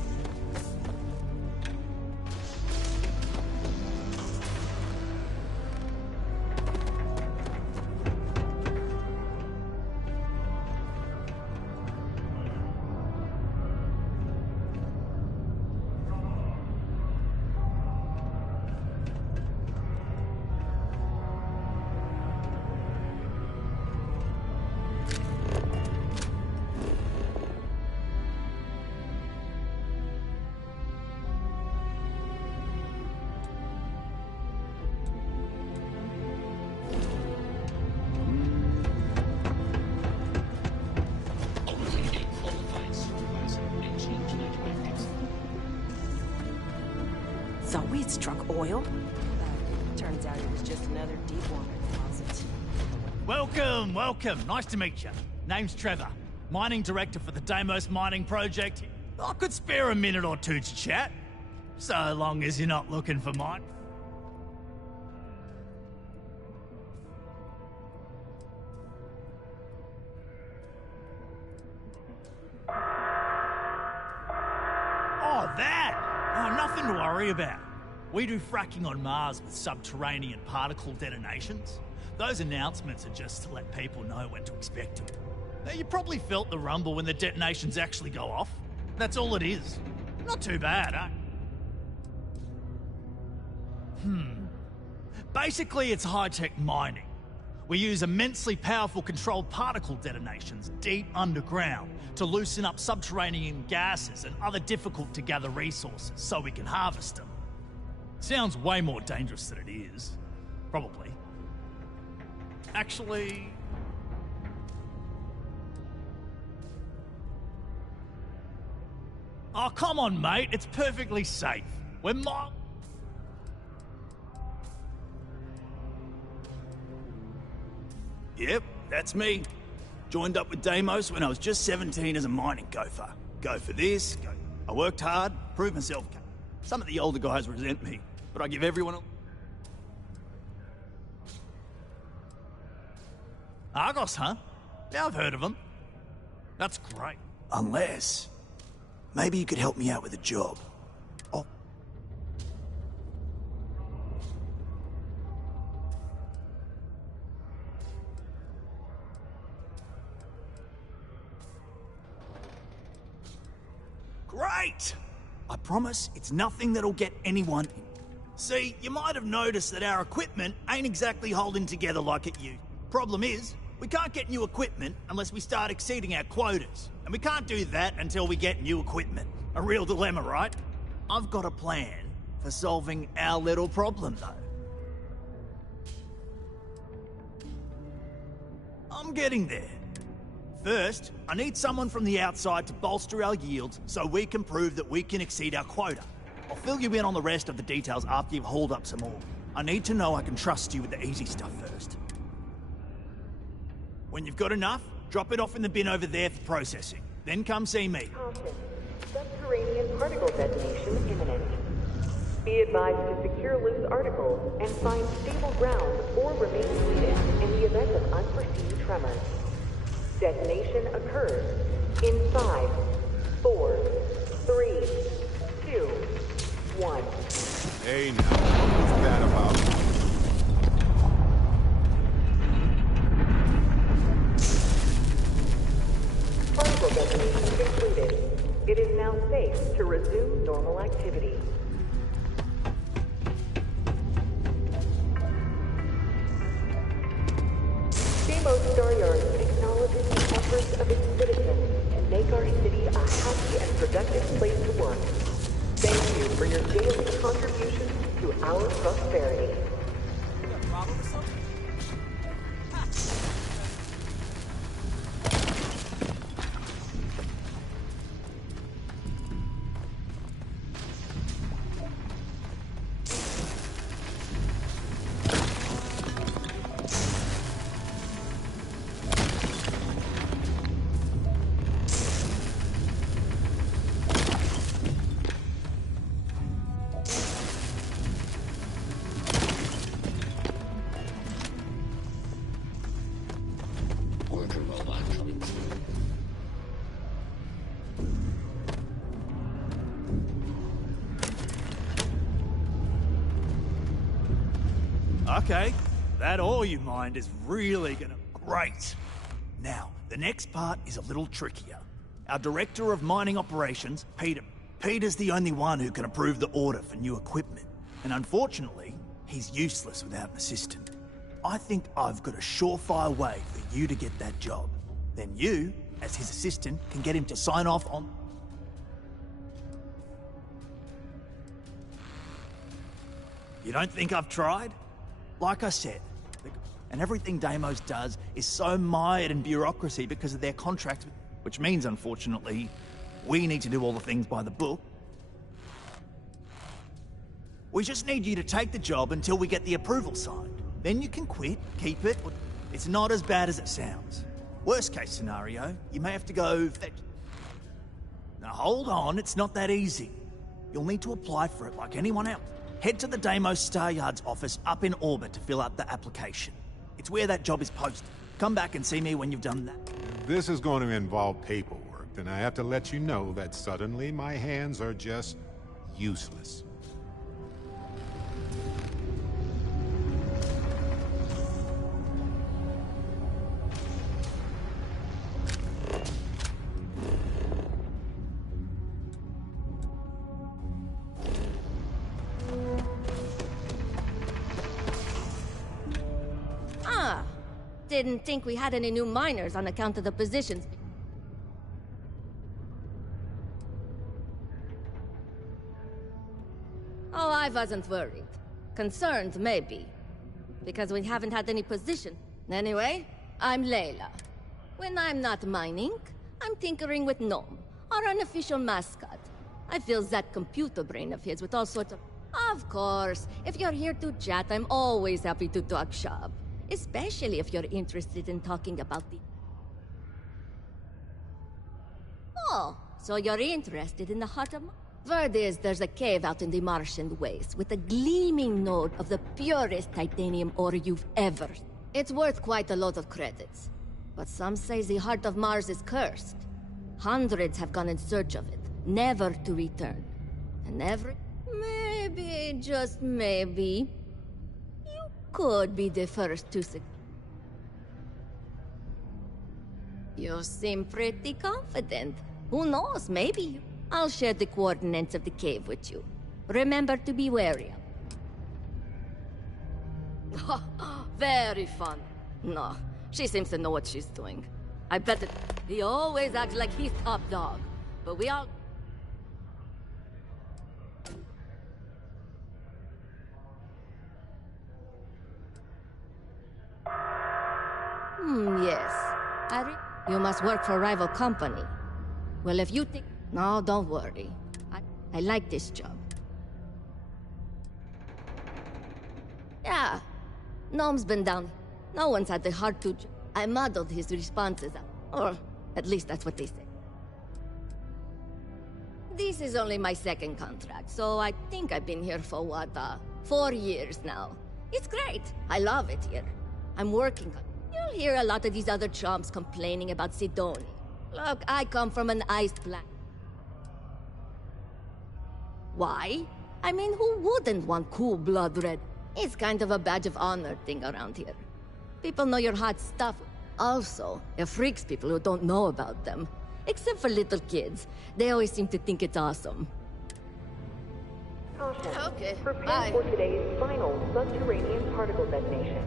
So we'd struck oil? Turns out it was just another deep water deposit. Welcome, welcome. Nice to meet you. Name's Trevor, mining director for the Deimos mining project. I could spare a minute or two to chat, so long as you're not looking for mine. Oh, that! Oh, nothing to worry about. We do fracking on Mars with subterranean particle detonations. Those announcements are just to let people know when to expect them. Now, you probably felt the rumble when the detonations actually go off. That's all it is. Not too bad, eh? Basically, it's high-tech mining. We use immensely powerful controlled particle detonations deep underground to loosen up subterranean gases and other difficult-to-gather resources so we can harvest them. Sounds way more dangerous than it is. Probably. Actually... Oh, come on, mate. It's perfectly safe. We're Yep, that's me. Joined up with Deimos when I was just 17 as a mining gopher. Go for this, go. I worked hard, proved myself. Some of the older guys resent me, but I give everyone a... Argos, huh? Yeah, I've heard of them. That's great. Unless... maybe you could help me out with a job. Oh. Great! I promise it's nothing that'll get anyone in. See, you might have noticed that our equipment ain't exactly holding together like it used. Problem is, we can't get new equipment unless we start exceeding our quotas. And we can't do that until we get new equipment. A real dilemma, right? I've got a plan for solving our little problem, though. I'm getting there. First, I need someone from the outside to bolster our yields so we can prove that we can exceed our quota. I'll fill you in on the rest of the details after you've hauled up some more. I need to know I can trust you with the easy stuff first. When you've got enough, drop it off in the bin over there for processing. Then come see me. Caution. Subterranean particle detonation imminent. Be advised to secure loose articles and find stable ground or remain seated in the event of unforeseen tremors. Detonation occurs in 5, 4, 3, 2, 1. Hey now, what was that about? Particle detonation concluded. It is now safe to resume normal activity. Deimos Staryard acknowledges the efforts of its citizens to make our city a happy and productive place to work. Thank you for your daily contributions to our prosperity. Okay, that ore you mined is really gonna... Great! Now, the next part is a little trickier. Our Director of Mining Operations, Peter. Peter's the only one who can approve the order for new equipment. And unfortunately, he's useless without an assistant. I think I've got a surefire way for you to get that job. Then you, as his assistant, can get him to sign off on... You don't think I've tried? Like I said, and everything Deimos does is so mired in bureaucracy because of their contracts, which means, unfortunately, we need to do all the things by the book. We just need you to take the job until we get the approval signed. Then you can quit, keep it. It's not as bad as it sounds. Worst case scenario, you may have to go fetch... Now hold on, it's not that easy. You'll need to apply for it like anyone else. Head to the Deimos Staryard's office up in orbit to fill out the application. It's where that job is posted. Come back and see me when you've done that. This is going to involve paperwork, then I have to let you know that suddenly my hands are just useless. Didn't think we had any new miners on account of the positions. Oh, I wasn't worried. Concerned, maybe. Because we haven't had any position. Anyway, I'm Layla. When I'm not mining, I'm tinkering with Gnome, our unofficial mascot. I fill that computer brain of his with all sorts of... Of course, if you're here to chat, I'm always happy to talk shop. Especially if you're interested in talking about the... Oh, so you're interested in the heart of... Word is there's a cave out in the Martian waste with a gleaming node of the purest titanium ore you've ever... It's worth quite a lot of credits. But some say the heart of Mars is cursed. Hundreds have gone in search of it, never to return. And maybe, just maybe... could be the first to succeed. You seem pretty confident. Who knows, maybe. I'll share the coordinates of the cave with you. Remember to be wary of. Very fun. No, she seems to know what she's doing. I bet that he always acts like he's top dog. But we all... Yes. You must work for a rival company. Well, if you think... No, don't worry. I like this job. Yeah. Gnome's been down. No one's had the heart to... I modeled his responses. Or, at least that's what they say. This is only my second contract, so I think I've been here for, 4 years now. It's great. I love it here. I'm working on... You'll hear a lot of these other chumps complaining about Sidonia. Look, I come from an iced planet. Why? I mean, who wouldn't want cool blood red? It's kind of a badge of honor thing around here. People know your hot stuff. Also, it freaks people who don't know about them. Except for little kids. They always seem to think it's awesome. Caution. Okay, Prepare bye. for today's final subterranean particle detonation.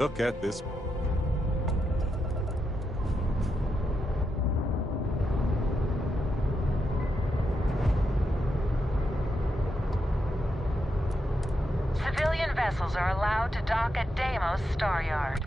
Look at this. Civilian vessels are allowed to dock at Deimos Star Yard.